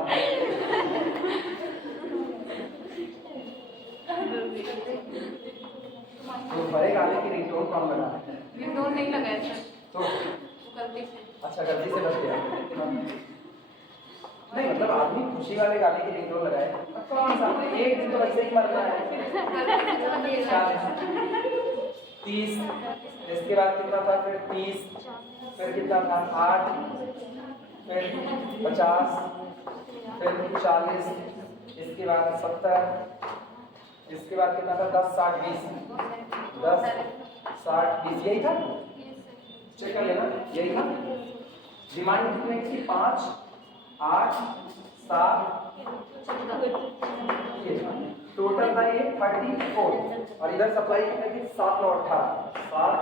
तो बड़े गाने की रिंगटोन कौन लगा? रिंगटोन नहीं लगाया सर, तो गलती से। अच्छा गलती से बच गया। नहीं मतलब आदमी खुशी वाले गाने की रिंगटोन लगाए, कौन सा? एक दिन तो वैसे ही मरना है। 30, इसके बाद कितना था? फिर 30, फिर कितना था? 8, फिर 50, फिर 40, इसके बाद 70, इसके बाद कितना था? 10, 60, 20, 10, 60, 20, यही था। चेक कर लेना, यही था। डिमांड कितने की? 5, 8, 7, ये टोटल था ये 34, और इधर सप्लाई कितने की? 7, 9, 18, 7,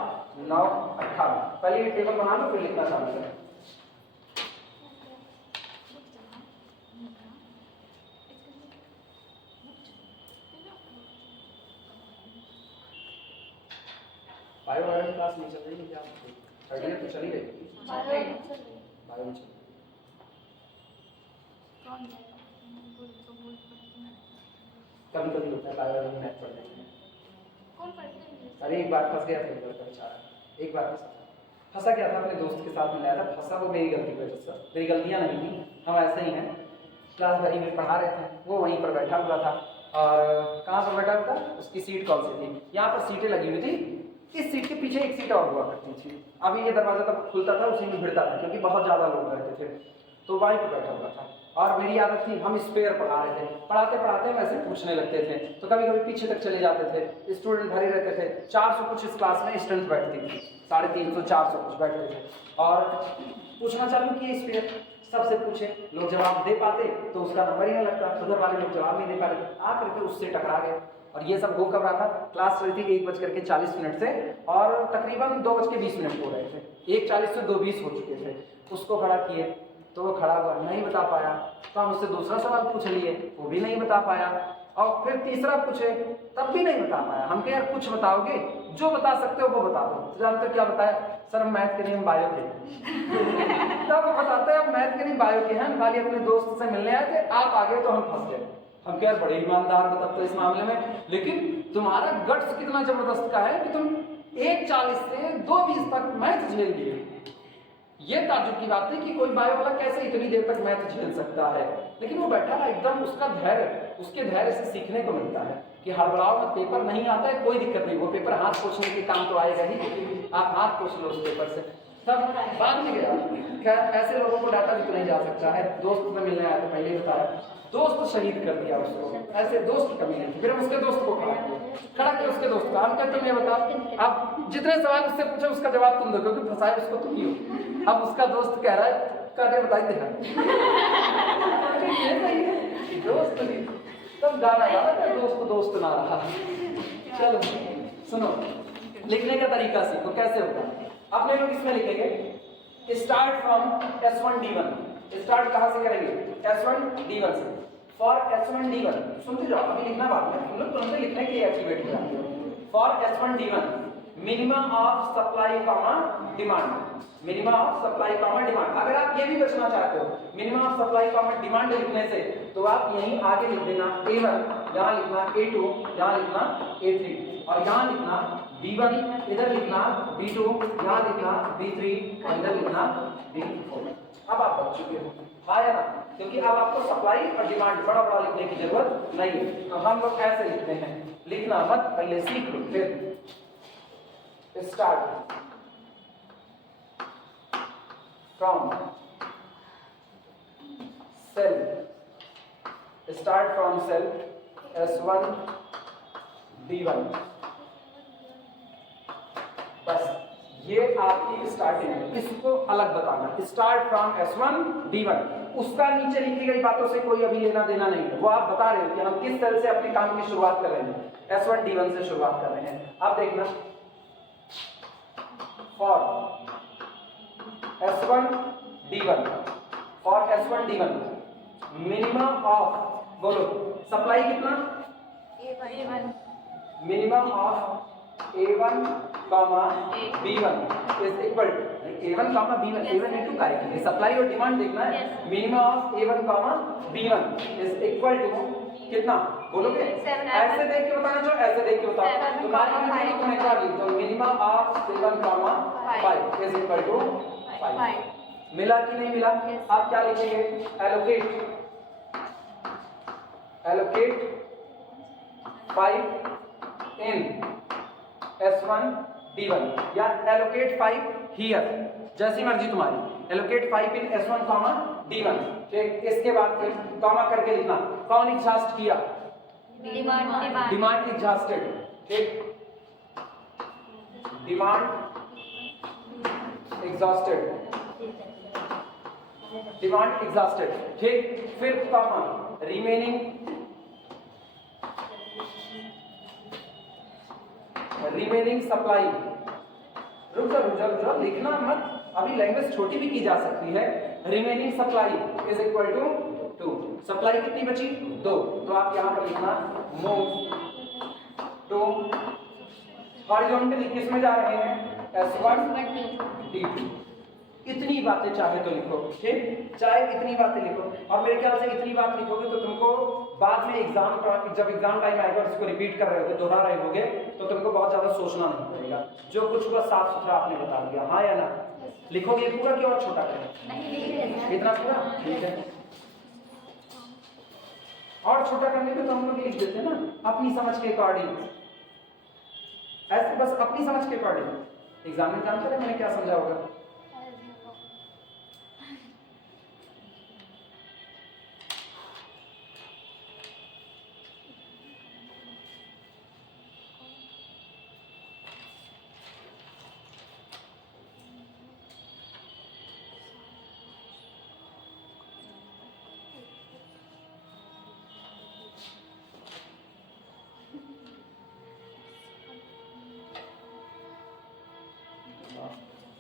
9, 18। पहले ये टेबल बना लो फिर लिखना चालू करें। बायो क्लास नहीं चल रही क्या? थर्ड ईयर तो चल ही रही। बायो में चल कभी कभी होता है, बायो में मैथ पढ़ते हैं। कौन पढ़ते हैं? अरे एक बार फंस गया था लड़का बेचारा, एक बार फंसा क्या था, अपने दोस्त के साथ मिलाया था, फंसा वो मेरी गलती की वजह से, मेरी गलतियाँ नहीं थी, हम ऐसे ही हैं। क्लास भरी में पढ़ा रहे थे, वो वहीं पर बैठा हुआ था और कहाँ पर बैठा हुआ था, उसकी सीट कौन सी थी, यहाँ पर सीटें लगी हुई थी, इस सीट के पीछे एक सीट और हुआ करती थी। अभी ये दरवाज़ा तब खुलता था, उसी में भिड़ता था क्योंकि बहुत ज़्यादा लोग रहते थे, तो वहीं पर बैठा हुआ था। और मेरी आदत थी, हम स्पेयर पढ़ा रहे थे, पढ़ाते पढ़ाते वैसे पूछने लगते थे, तो कभी कभी पीछे तक चले जाते थे, स्टूडेंट भरे रहते थे, 400 कुछ इस क्लास में स्ट्रेंथ बैठती थी, 350 400 कुछ बैठते थे, और पूछना चालू किए स्पेयर, सबसे पूछे, लोग जवाब दे पाते तो उसका नंबर ही नहीं लगता, उधर वाले लोग जवाब नहीं दे पाते, आ करके उससे टकरा गए। और ये सब हो कब रहा था, क्लास चल रही थी 1:40 से और तकरीबन 2:20 हो रहे थे, 1:40 से 2:20 हो चुके थे। उसको खड़ा किए तो वो खड़ा हुआ, नहीं बता पाया, तो हम उससे दूसरा सवाल पूछ लिए, वो भी नहीं बता पाया, और फिर तीसरा पूछे तब भी नहीं बता पाया। हम कहे यार कुछ बताओगे, जो बता सकते हो वो बता दो। तो जानते हो क्या बताया, सर हम मैथ के नहीं, हम बायो के तब वो बताते हैं हम मैथ के नहीं बायो के हैं, खाली अपने दोस्त से मिलने आए थे, आप आ गए तो हम फंस गए। हम क्या बड़े ईमानदार हो तब तो इस मामले में, लेकिन तुम्हारा गट्स कितना जबरदस्त का है कि तुम 1:40 से 2:20 तक मैथ झेल लिए। ये ताज्जुब की बात है कि कोई बायो वाला कैसे इतनी देर तक मैथ झेल सकता है, लेकिन वो बैठा था एकदम, उसका धैर्य, उसके धैर्य से सीखने को मिलता है कि हड़बड़ाओ मत, पेपर नहीं आता है कोई दिक्कत नहीं, वो पेपर हाथ पोछने के काम तो आएगा ही, आप हाथ पोछ लो उस पेपर से। तब बाद में गया, खैर ऐसे लोगों को डाटा भी तो नहीं जा सकता है, दोस्त से मिलने आया तो पहले ही बताया, दोस्त शहीद कर दिया उसको, ऐसे दोस्त की कमी नहीं थी। फिर हम उसके दोस्त को खड़ा किया उसके दोस्त को, हम कहते तुम ये बताओ, आप जितने सवाल उससे पूछे उसका जवाब तुम दो, क्योंकि फंसाए उसको तुम ही हो। अब उसका दोस्त कह रहा है, कहते बताई दे दोस्त नहीं, तब गाना याद है, दोस्त ना रहा। चलो सुनो, लिखने का तरीका सीखो कैसे होगा। अपने लोग इसमें लिखेंगे start from S1 D1, start कहाँ से करेंगे, S1 D1 से। फॉर S1 D1 सुनते जाओ, अभी लिखना बाद में, तुम लोग तुरंत लिखने के लिए एक्टिवेट हो जाते हो। For S1 D1 minimum of supply comma demand, minimum of supply comma demand. अगर आप ये भी बचना चाहते हो minimum of supply comma demand लिखने से, तो आप यहीं आगे लिख देना A1, यहाँ लिखना A2, यहाँ लिखना A3, और यहाँ लिखना B1, इधर लिखना B2, यहाँ लिखना B3, और इधर लिखना B4। अब आप बच चुके हो, आया ना, क्योंकि अब आपको सप्लाई और डिमांड बड़ा बड़ा लिखने की जरूरत नहीं है। तो हम लोग ऐसे लिखते हैं, लिखना मत, पहले सीख लो, फिर start from cell, start from cell S1 D1। बस ये आपकी स्टार्टिंग है, इसको अलग बताना, स्टार्ट फ्रॉम S1 D1। उसका नीचे लिखी गई बातों से कोई अभी लेना देना नहीं है, वो आप बता रहे हो कि हम किस तरह से अपने काम की शुरुआत कर रहे हैं, S1 D1 से शुरुआत कर रहे हैं। आप देखना, for S1 D1, for S1 D1 minimum of, बोलो सप्लाई कितना, A1, minimum of A1 comma B1 is equal to A1 comma B1, A1 A2 का है, सप्लाई और डिमांड देखना है। Minimum of A1 comma B1 is equal to कितना, बोलोगे ऐसे देख के बताना, जो ऐसे देख के बताओ, तुम्हारी मर्जी, तुम्हें क्या लिख दो, minimum of 7 comma 5 is equal to 5। मिला कि नहीं मिला, आप क्या लिखेंगे, एलोकेट, एलोकेट 5 इन S1 D1, या एलोकेट 5 हियर, जैसी मर्जी तुम्हारी, एलोकेट 5 इन S1 कॉमा D1। ठीक, इसके बाद फिर कॉमा करके लिखना, कौन एग्जॉस्ट किया, डिमांड एग्जॉस्टेड। ठीक, डिमांड एग्जॉस्टेड, डिमांड एग्जॉस्टेड। ठीक, फिर कॉमा रिमेनिंग, रिमेनिंग सप्लाई। रुक जाओ, लिखना मत, अभी लैंग्वेज छोटी भी की जा सकती है। Remaining supply is equal to 2, supply कितनी बची, 2, तो आप यहाँ पर लिखना मूव टू हॉरिजॉन्टली, किस में जा रहे हैं, S1 D2। इतनी बातें चाहे तो लिखो, ठीक, चाहे इतनी बातें लिखो। और मेरे ख्याल से इतनी बात लिखोगे तो तुमको बाद में जब एग्जाम टाइम आएगा इसको रिपीट कर रहे होगे, दोहरा रहे होगे, तो तुमको बहुत ज्यादा सोचना नहीं पड़ेगा। जो कुछ हुआ साफ सुथरा आपने बता दिया, हाँ या ना? लिखोगे पूरा कि और छोटा करें? इतना पूरा, ठीक है। और छोटा करने पे तो हम लोग लिख देते हैं ना अपनी समझ के अकॉर्डिंग, ऐसे बस अपनी समझ के अकॉर्डिंग। एग्जाम में जानते हैं मैंने क्या समझा होगा?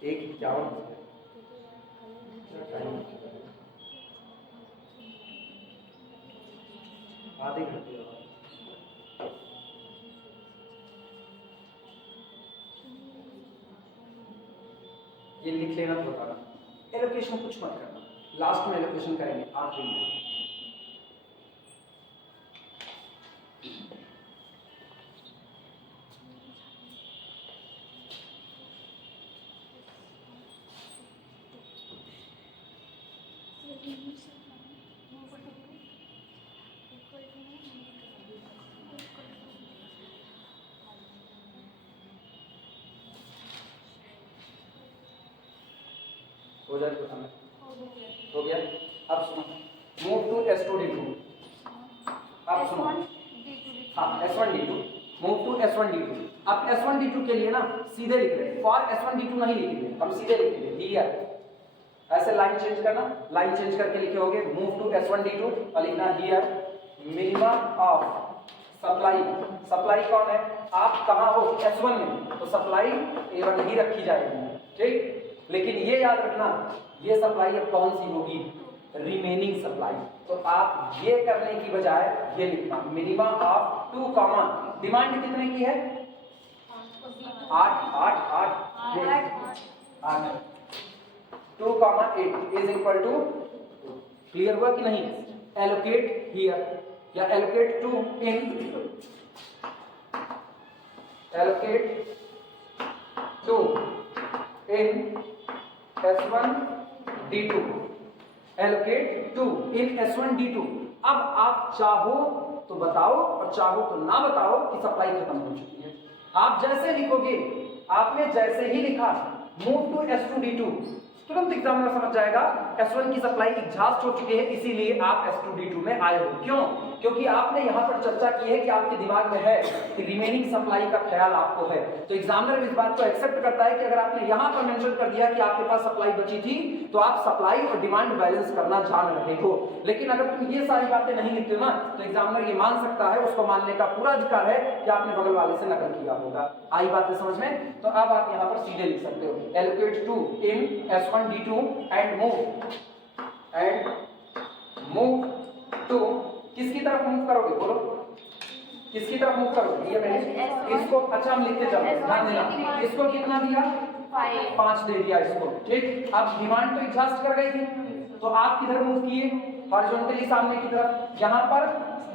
एक 51 आधे घंटे ये लिख लेना तो बताना। एलोकेशन कुछ मत करना, लास्ट में एलोकेशन करेंगे आखिरी में। हो जाए तो समय हो गया। अब सुनो, मूव टू S2D2। अब सुनो, हाँ S1D2, मूव टू S1D2। अब S1D2 के लिए ना सीधे लिख रहे हैं, फॉर S1D2 नहीं लिखेंगे हम, सीधे लिखेंगे हियर। ऐसे लाइन चेंज करना, लाइन चेंज करके लिखे होगे मूव टू S1D2 और लिखना here minimum of supply. Supply कौन है? आप कहाँ हो? S1 में, तो सप्लाई A1 ही रखी जाएगी, ठीक। लेकिन ये याद रखना, ये सप्लाई अब कौन सी होगी? Remaining supply. तो आप ये करने की बजाय ये लिखना मिनिमम ऑफ 2 कॉमा, डिमांड कितने की है? 8 2,8 इज इक्वल टू, क्लियर हुआ कि नहीं? एलोकेट हियर या allocate to in S1D2, allocate to in S1D2। अब आप चाहो तो बताओ और चाहो तो ना बताओ कि सप्लाई खत्म हो चुकी है। आप जैसे लिखोगे, आपने जैसे ही लिखा मूव टू S2D2, तुरंत एग्जामिनर समझ जाएगा S1 की सप्लाई एग्जॉस्ट हो चुकी है, इसीलिए आप S2D2 में आए हो। क्यों? क्योंकि आपने यहाँ पर चर्चा की है कि आपके दिमाग में है कि रिमेनिंग सप्लाई का ख्याल आपको है, तो एग्जामिनर इस बात को एक्सेप्ट करता है कि अगर आपने यहाँ पर मेंशन कर दिया कि आपके पास सप्लाई बची थी, तो आप सप्लाई और डिमांड बैलेंस करना जान रहे हो। लेकिन अगर तुम ये सारी बातें नहीं लिखते हो ना, तो एग्जामिनर ये मान सकता है, उसको मानने का पूरा अधिकार है कि आपने बगल वाले से नकल किया होगा। आई बातें समझ में? तो अब आप यहाँ पर सीधे लिख सकते हो allocate to in S1D2 and move to, किसकी तरफ मूव करोगे? बोलो, किसकी तरफ मूव करोगे? ये मैंने इसको, अच्छा हम लिखते चलो, ध्यान देना, इसको कितना दिया? 5 दे दिया इसको, ठीक। अब डिमांड तो एग्जॉस्ट कर गई थी, तो आप किधर मूव किए? हॉरिजॉन्टली सामने की तरफ। यहाँ पर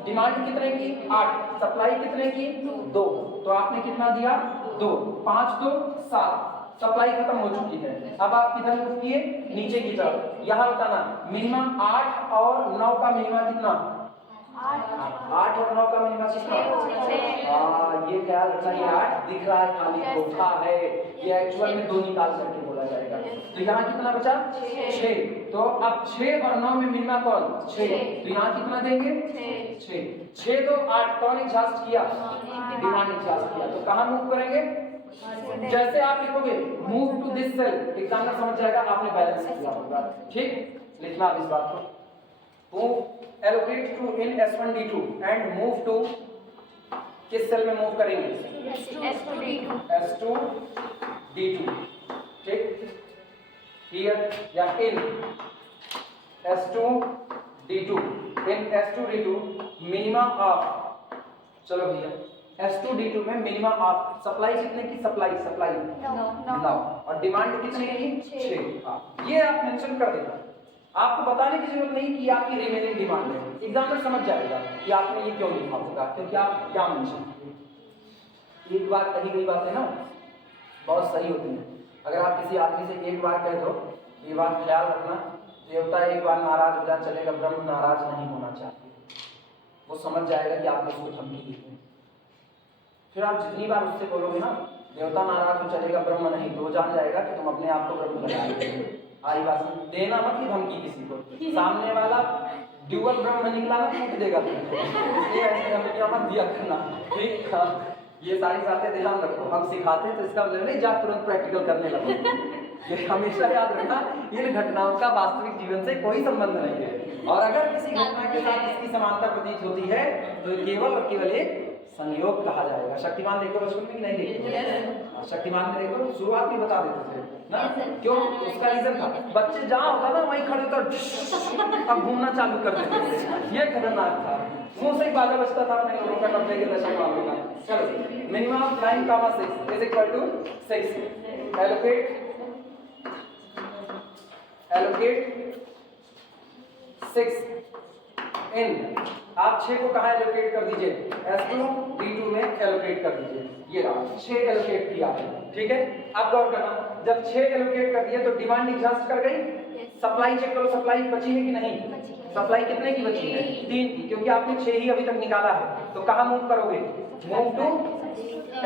डिमांड कितने की? 8, सप्लाई कितने की? 2, तो आपने कितना दिया? 2, 5 2 7, सप्लाई खत्म हो चुकी है। अब आप किधर मूव किए? नीचे की तरफ। यहाँ बताना मिनिमम 8 और 9 का मिनिमम कितना? 8 और 9 का मिनिमम कितना? ये ख्याल रखना, ये 8 दिख रहा है खाली, धोखा है, ये एक्चुअल में 2 निकाल करके बोला जाएगा। तो यहाँ कितना बचा? 6। तो अब 6 और 9 में मिनिमम कौन? 6, तो यहाँ कितना देंगे? 6 6 2 8, कौन एग्जॉस्ट किया? डिमांड एग्जॉस्ट किया। तो कहाँ मूव करेंगे? जैसे आप लिखोगे move to this cell, examiner समझ जाएगा आपने बैलेंस किया होगा, ठीक। लिखना इस बात को, move allocate to in S1D2 and move to, किस सेल में मूव करेंगे? S2D2, ठीक। हियर या इन S2D2 मिनिमम ऑफ, चलो भैया S2D2 में मिनिमम आप सप्लाई कितने की सप्लाई 9 और डिमांड कितने की 6। हाँ ये आप मेंशन कर देना, आपको बताने की जरूरत नहीं कि आपकी रिमेनिंग डिमांड है, एग्जामिनर समझ जाएगा कि आपने ये क्यों लिखा होगा, क्योंकि आप क्या मेंशन किए। एक बार कही गई बातें ना बहुत सही होती है। अगर आप किसी आदमी से एक बार कह दो, ये बात ख्याल रखना, देवता एक बार नाराज हो जाए चलेगा, ब्रह्म नाराज नहीं होना चाहते, वो समझ जाएगा कि आपने उसको धमकी दी है। फिर आप जितनी बार उससे बोलोगे ना देवता नाराज हो चलेगा ब्रह्म नहीं, तो जान जाएगा कि तुम अपने आप को ब्रह्म बनाए। आई बात देना मत ही धमकी किसी को, सामने वाला ड्यूअल ब्रह्म निकला ना टूट देगा, इसलिए ऐसे धमकियां मत दिया करना। ठीक, ये सारी बातें ध्यान रखो, हम सिखाते हैं तो इसका मतलब नहीं जा तुरंत प्रैक्टिकल करने लगो। ये हमेशा याद रखना, इन घटनाओं का वास्तविक जीवन से कोई संबंध नहीं है, और अगर किसी घटना के साथ इसकी समानता प्रतीत होती है तो केवल और केवल एक संयोग कहा जाएगा। शक्तिमान देखो बचपन में कि नहीं देखो? शक्तिमान में देखो शुरुआत में बता देते थे ना, क्यों? उसका रीजन था बच्चे जहाँ होता ना वहीं खड़े होकर अब घूमना चालू कर देते थे, ये खतरनाक था, मुंह से ही बाजा बजता था अपने लोगों का, 90 के दशक वालों का। चलो minimum of 9, 6 is equal to 6। Allocate 6 in, आप 6 को कहाँ एलोकेट कर दीजिए? S2D2 में एलोकेट कर दीजिए। ये रहा 6 एलोकेट किया है, ठीक है। अब गौर करना, जब 6 एलोकेट कर दिए तो डिमांड एग्जॉस्ट कर गई, सप्लाई चेक करो, सप्लाई बची है कि नहीं? सप्लाई कितने की बची है? 3 की, क्योंकि आपने 6 ही अभी तक निकाला है, तो कहाँ मूव करोगे? Move to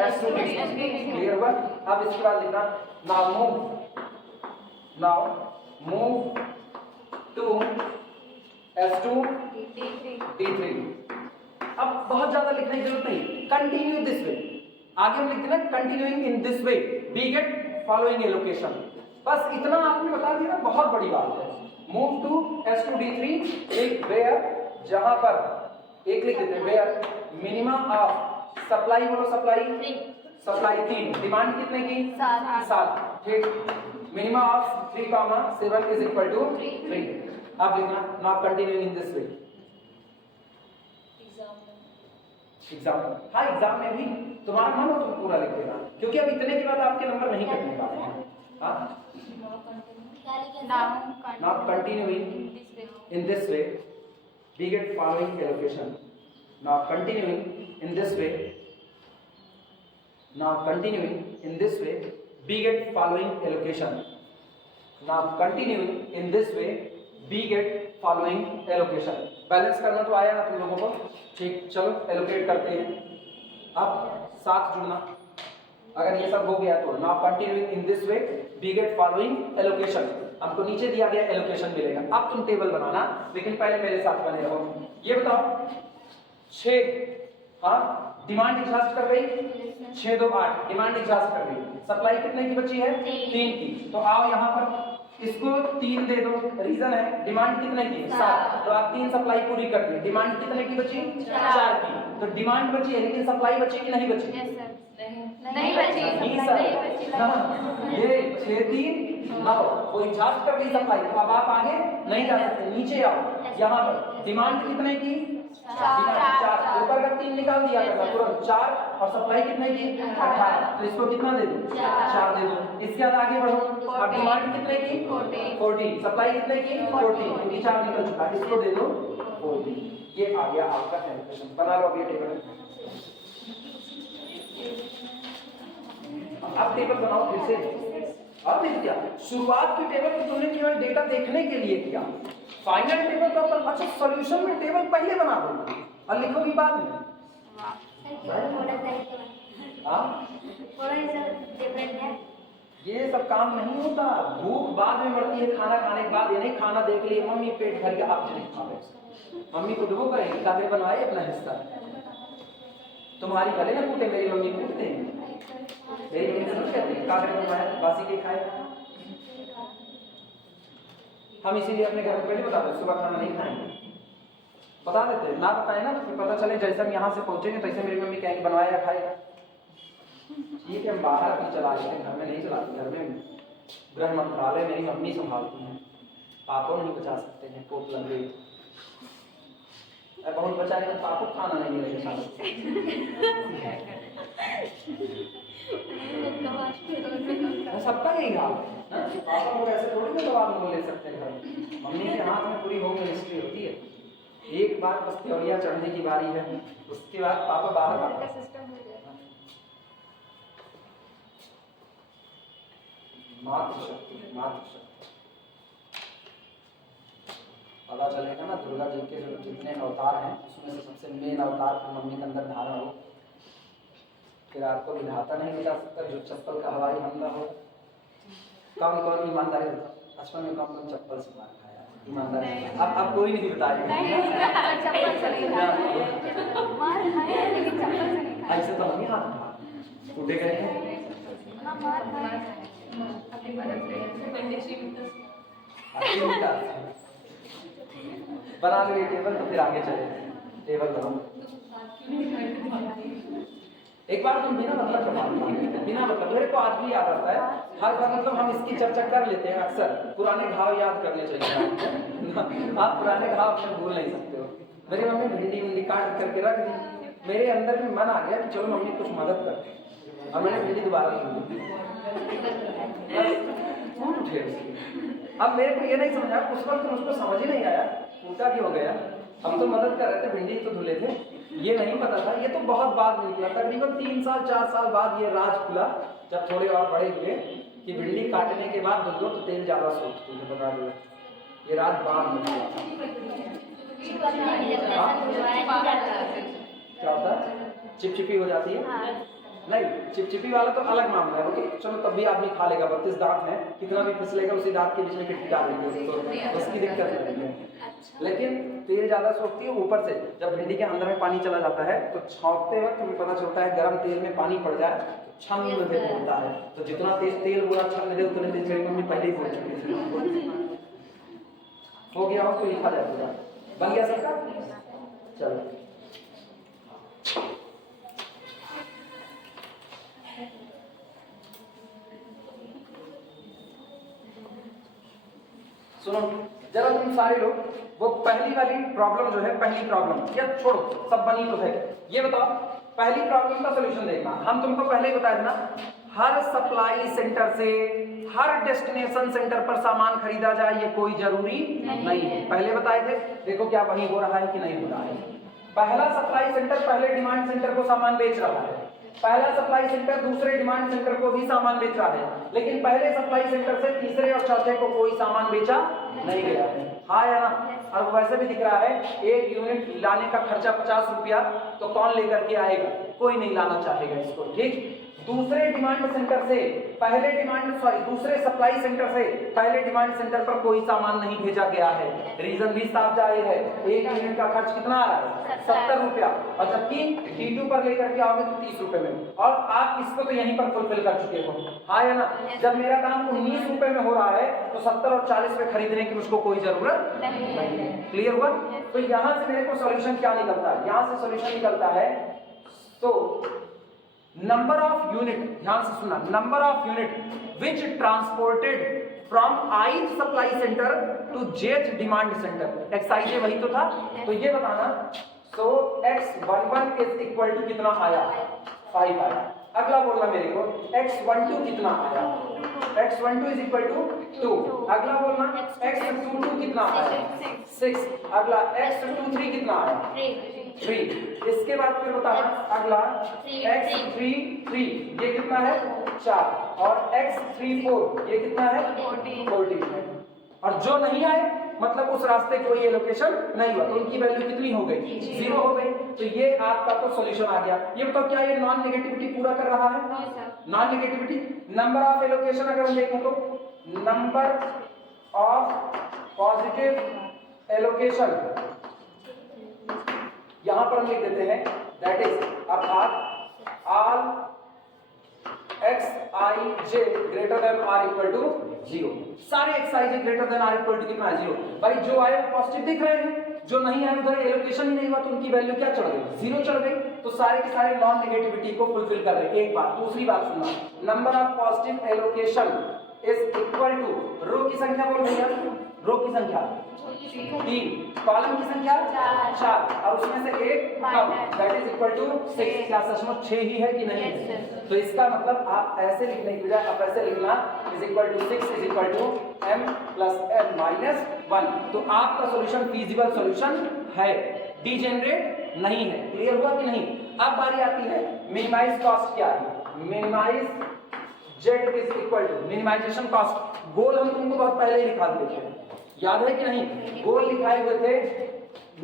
S2D2। क्लियर हुआ? अब इसके बाद लिखना नाउ मूव टू S2D3। अब बहुत ज्यादा लिखने की जरूरत नहीं, कंटिन्यू दिस वे, आगे हम लिखते हैं continuing in this way we get following allocation, बस इतना आपने बता दिया ना, बहुत बड़ी बात है। मूव टू S2D3 एक वेयर, जहां पर एक लिख देते हैं वेयर मिनिमम ऑफ सप्लाई, बोलो सप्लाई 3, डिमांड कितने की 7, ठीक। Minimum of 3, 7 is equal to 3। अब लिखना not continuing in this way. Exam, हाँ एग्जाम में भी तुम्हारा मन हो तुम पूरा लिख देना, क्योंकि अब इतने के बाद आपके नंबर नहीं कटने वाले हैं। हाँ not continuing in this way we get following allocation, not continuing in this way, not continuing in this way we get following allocation, not continuing in this way we get following allocation. Balance करना तो आया ना तुम लोगों को? ठीक, चलो allocate करते हैं। अब साथ जुड़ना, अगर ये सब हो गया तो now continuing in this way we get following allocation, हमको नीचे दिया गया एलोकेशन मिलेगा। अब तुम टेबल बनाना, लेकिन पहले मेरे साथ बने रहो। ये बताओ 6, हाँ डिमांड एग्जॉस्ट कर गई 6, 2, 8 डिमांड एग्जॉस्ट कर गई, सप्लाई कितने की बची है? 3 की, तो आओ यहाँ पर इसको 3 दे दो, रीजन है डिमांड कितने की 7, तो आप 3 सप्लाई पूरी कर दी, डिमांड कितने की बची? 4 की, तो डिमांड बची है लेकिन सप्लाई बची कि नहीं बची? नहीं बची। ये 6, 3, 9 वो एग्जॉस्ट कर गई सप्लाई, तो अब आप आगे नहीं जा सकते, नीचे आओ। यहाँ पर डिमांड कितने की? 4, ऊपर का 3 निकाल दिया करना तुरंत, 4 और सप्लाई कितने की? 18, तो इसको कितना दे दूं? 4 दे दूं। इसके बाद आगे बढ़ो, अब डिमांड कितने की? 40, सप्लाई कितने की? 40, क्योंकि 4 निकल चुका, इसको दे दो 40। ये आ गया आपका कैलकुलेशन, बना लो अभी टेबल। अब टेबल बनाओ फिर से। अब नहीं किया, शुरुआत की टेबल तो तुमने केवल डेटा देखने के लिए किया, फाइनल टेबल का अपन अच्छा सॉल्यूशन में टेबल पहले बना दो और लिखोगी बाद में। ये सब काम नहीं होता, भूख बाद में मरती है खाना खाने के बाद, ये नहीं खाना देख लिए मम्मी पेट भर गया आप नहीं खाओ, मम्मी को डुबो करेंगे काफी बनवाए अपना हिस्सा, तुम्हारी भले ना कूटे, मेरी मम्मी कूटते हैं, मेरी मम्मी समझ कहती है काफी बनवाए बासी के खाए। हम इसीलिए अपने घर में पहले बता देते सुबह खाना नहीं खाएंगे, बता देते, ना बताए ना तो पता चले जैसे हम यहाँ से पहुंचेंगे तैसे मेरी मम्मी कहेंगे बनवाया या खाएगा। ठीक है, हम बाहर अपनी चला लेते हैं, घर में नहीं चलाते, घर में गृह मंत्रालय मेरी मम्मी संभालती हैं, पापा नहीं बचा सकते हैं, कोप लग गई। बहुत बचाने का पापा खाना नहीं मिलेगा साथ। सबका यही हाल है। पापा लोग ऐसे थोड़ी ना दवा बोल ले सकते हैं घर। मम्मी के हाथ में पूरी होम मिनिस्ट्री होती है। एक बार बस त्योरिया चढ़ने की बारी है, उसके बाद पापा बाहर मातृशक्ति पता चलेगा ना दुर्गा जी के जो जितने अवतार हैं उसमें से सबसे मेन अवतार फिर मम्मी के अंदर धारण हो। फिर आपको विधाता नहीं मिला सकता जो चप्पल का हवाई हमला हो। कौन कौन ईमानदारी बचपन में कौन चप्पल से मार खाया ईमानदारी? अब कोई नहीं बताएगा। ऐसे तो हम ही हाथ टूटे गए हैं। बना लो ये टेबल तो फिर आगे चले। टेबल बनाओ। एक बार तुम बिना मतलब मेरे को आज भी याद आता है हर बार, मतलब हम इसकी चर्चा कर लेते हैं अक्सर। पुराने घाव याद करने चाहिए। आप पुराने घाव अपने भूल नहीं सकते हो। मेरी मम्मी भिंडी काट करके रख दी, मेरे अंदर में मन आ गया कि चलो मम्मी कुछ मदद कर, और मैंने भिंडी दोबारा ली। अब मेरे को ये नहीं समझा, उस वक्त मुझको समझ ही नहीं आया उल्टा क्यों हो गया। हम तो मदद कर रहे थे, भिंडी तो धुले थे, ये नहीं पता था। ये तो बहुत बाद में निकला, तकरीबन 3 साल 4 साल बाद ये राज खुला, जब थोड़े और बड़े हुए कि भिंडी काटने के बाद धुल दो तो तेल ज्यादा सोचते थे। बता दो ये राज बाद में निकला। क्या होता है? चिपचिपी हो जाती है। नहीं, चिपचिपी वाला तो अलग मामला है। ओके चलो, तब भी आदमी खा लेगा। 32 दांत है, कितना भी फिसलेगा उसी दांत के बीच में मिट्टी डाल देंगे तो उसकी दिक्कत नहीं है। लेकिन तेल ज्यादा सोखती है। ऊपर से जब भिंडी के अंदर में पानी चला जाता है तो छौंकते वक्त तुम्हें पता चलता है गर्म तेल में पानी पड़ जाए तो छन में होता है। तो जितना तेल पूरा छन दे उतने तेज मेरी मम्मी पहले ही बोल चुकी थी। हो गया हो तो लिखा जाए पूरा। बन गया सबका? चलो सुनो जरा तुम सारे लोग वो पहली वाली प्रॉब्लम जो है, पहली प्रॉब्लम या छोड़ो सब बनी तो है। ये बताओ पहली प्रॉब्लम का सलूशन देखना। हम तुमको पहले ही बताया था ना, हर सप्लाई सेंटर से हर डेस्टिनेशन सेंटर पर सामान खरीदा जाए ये कोई जरूरी नहीं है। पहले बताए थे, देखो क्या वही हो रहा है कि नहीं हो रहा है। पहला सप्लाई सेंटर पहले डिमांड सेंटर को सामान बेच रहा है, पहला सप्लाई सेंटर दूसरे डिमांड सेंटर को भी सामान बेच रहा है, लेकिन पहले सप्लाई सेंटर से तीसरे और चौथे को कोई सामान बेचा नहीं गया है। हाँ या ना? और वैसे भी दिख रहा है एक यूनिट लाने का खर्चा 50 रुपया, तो कौन लेकर के आएगा? कोई नहीं लाना चाहेगा इसको। ठीक, दूसरे डिमांड सेंटर से दूसरे सप्लाई सेंटर से पहले डिमांड सेंटर पर कोई सामान नहीं भेजा गया है। रीजन भी साफ जाहिर है, एक यूनिट का खर्च कितना आ रहा है? 70 रुपया, और जबकि T2 पर लेकर के आओगे तो 30 रुपए में, और आप इसको तो यहीं पर फुलफिल कर चुके हो। हाँ या ना? जब मेरा काम 19 रुपए में हो रहा है तो 70 और 40 में खरीदने की मुझको कोई जरूरत नहीं है। क्लियर हुआ? तो यहाँ से मेरे को सॉल्यूशन क्या निकलता है? यहाँ से सॉल्यूशन निकलता है तो नंबर ऑफ यूनिट, ध्यान से सुनना, number of unit which transported from ith supply centre to jth demand centre. xij वही तो था, तो ये बताना। तो x11 इज इक्वल टू कितना आया? 5 आया। अगला बोलना मेरे को x12 कितना आया? x12 is equal to 2। अगला बोलना x22 कितना आया? 6। अगला x23 कितना आया? 3। इसके बाद फिर बताना अगला x33 ये कितना है? 4। और x34 ये कितना है? 14 है। और जो नहीं आए मतलब उस रास्ते कोई एलोकेशन नहीं हुआ, तो उनकी वैल्यू कितनी हो गई? 0 हो गई। तो ये आपका तो सॉल्यूशन आ गया। ये बताओ क्या ये नॉन नेगेटिविटी पूरा कर रहा है? Non negativity. Number of allocation अगर हम देखें तो नंबर ऑफ पॉजिटिव एलोकेशन यहां पर हम लिख देते हैं दैट इज अर्थात all xij greater than or equal to 0। सारे xij greater than or equal to कितना है? 0। भाई जो आए पॉजिटिव दिख रहे हैं, जो नहीं आए उधर एलोकेशन ही नहीं हुआ तो उनकी वैल्यू क्या चढ़ गई? 0 चढ़ गई। तो सारे के सारे नॉन नेगेटिविटी को फुलफिल कर रहे हैं। एक बात। दूसरी बात सुनना, number of positive allocation is equal to row की संख्या, बोल भैया रो की संख्या 3, कॉलम की संख्या 4 और उसमें से एक कम, दैट इज इक्वल टू 6। क्या सचमुच 6 ही है कि नहीं? तो इसका मतलब आप ऐसे लिखने की बजाय आप ऐसे लिखना is equal to 6 is equal to m plus n minus 1। तो आपका सॉल्यूशन फीजिबल सॉल्यूशन है, डिजेनरेट नहीं है। क्लियर हुआ कि नहीं? अब बारी आती है मिनिमाइज कॉस्ट क्या है। Minimise z is equal to minimisation cost. Goal हम तुमको बहुत पहले ही लिखा दिए थे, याद है कि नहीं? गोल लिखाए हुए थे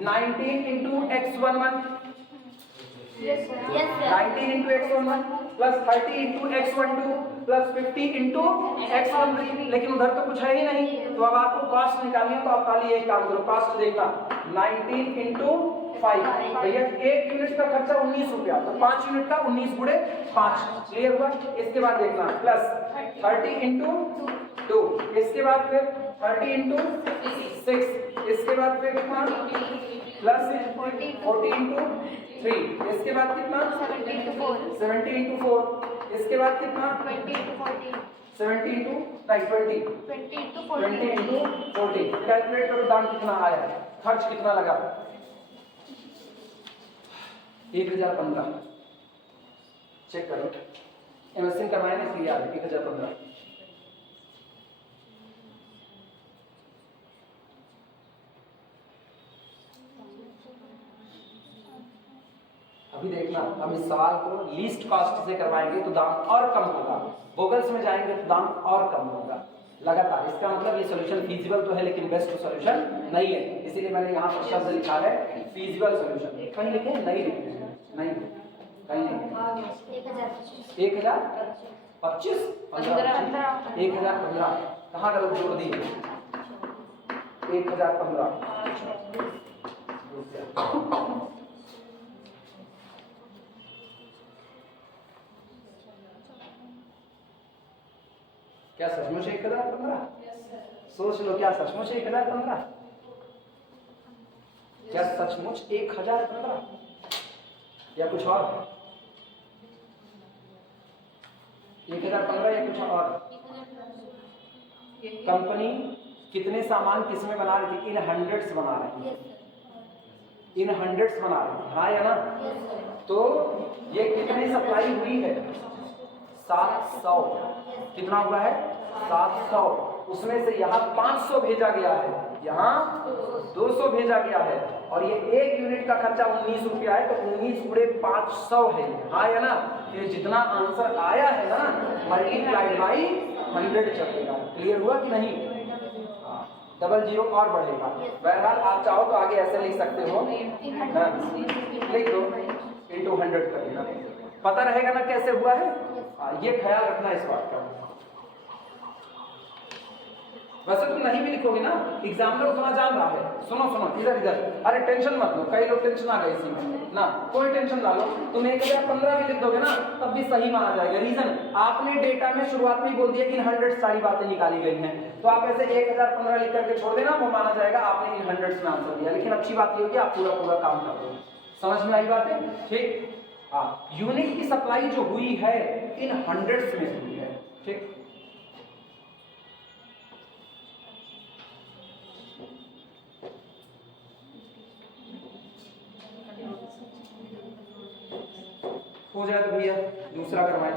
19 into x11, 19 into x11 plus 30 into x12 plus 50 into x13, लेकिन उधर तो कुछ है ही नहीं। तो अब आपको कॉस्ट निकालनी है, तो आप खाली एक काम करो, कॉस्ट देखना 19 इंटू 5, भैया एक यूनिट का खर्चा 19 रुपया, तो 5 यूनिट का 19 गुणे 5। क्लियर हुआ? इसके बाद देखना प्लस 30 इंटू 2, इसके बाद फिर 30 इंटू 6, इसके बाद फिर कितना प्लस 40 इंटू 3, इसके बाद कितना 70 इंटू 4, इसके बाद कितना 70 इंटू 20 इंटू 40। कैलकुलेट करो दाम कितना आया, खर्च कितना लगा। 1015। चेक करो, एमएससी करवाए ना इसलिए आ रही 1015। अभी देखना, हम इस सवाल को लीस्ट कॉस्ट से करवाएंगे तो दाम और कम होगा, बोगल्स में जाएंगे तो दाम और कम होगा लगातार। इसका मतलब ये सॉल्यूशन फीजिबल तो है लेकिन बेस्ट सॉल्यूशन नहीं है, इसीलिए मैंने यहाँ पर शब्द लिखा है फीजिबल सॉल्यूशन। कहीं लिखे नहीं लिखे, नहीं कहीं नहीं। 1025 1015 कहाँ गलत जोड़ दी? 1015 क्या सचमुच 1015? सोच लो, क्या सचमुच 1015? क्या सचमुच 1015 या कुछ और? 1015 या कुछ और? कंपनी कितने सामान किसमें बना रही थी? इन हंड्रेड्स बना रही थी, इन हंड्रेड्स बना रही थी, हाँ या ना? तो ये कितनी सप्लाई हुई है? 700। कितना हुआ है? 700। उसमें से यहाँ 500 भेजा गया है, यहाँ 200 भेजा गया है, और ये एक यूनिट का खर्चा 19 रुपया है, तो 19 गुणे 500 है, हाँ या ना? ये जितना आंसर आया है ना मल्टीप्लाइड बाई 100 चलेगा। क्लियर हुआ कि नहीं? डबल जीरो और बढ़ेगा। बहरहाल आप चाहो तो आगे ऐसे लिख सकते हो, लिख दो इंटू 100 कर देना, पता रहेगा ना कैसे हुआ है। ये ख्याल रखना इस बात का। वैसे तुम नहीं भी लिखोगे ना, एग्जामिनर उतना जान रहा है। सुनो सुनो, इधर इधर, अरे टेंशन मत लो, कई लोग टेंशन आ गए इसी में ना, कोई टेंशन ना लो। तुम 1015 भी लिख दोगे ना तब भी सही माना जाएगा। रीजन, आपने डेटा में शुरुआत में ही बोल दिया इन 100 सारी बातें निकाली गई हैं, तो आप ऐसे 1015 लिख करके छोड़ देना, वो माना जाएगा आपने इन 100 में आंसर दिया। लेकिन अच्छी बात ये होगी आप पूरा पूरा काम कर दोगे। समझ में आई बात है? ठीक। हाँ, यूनिट की सप्लाई जो हुई है इन 100 में हुई है। ठीक, हो जाए तो भैया दूसरा करवाएं।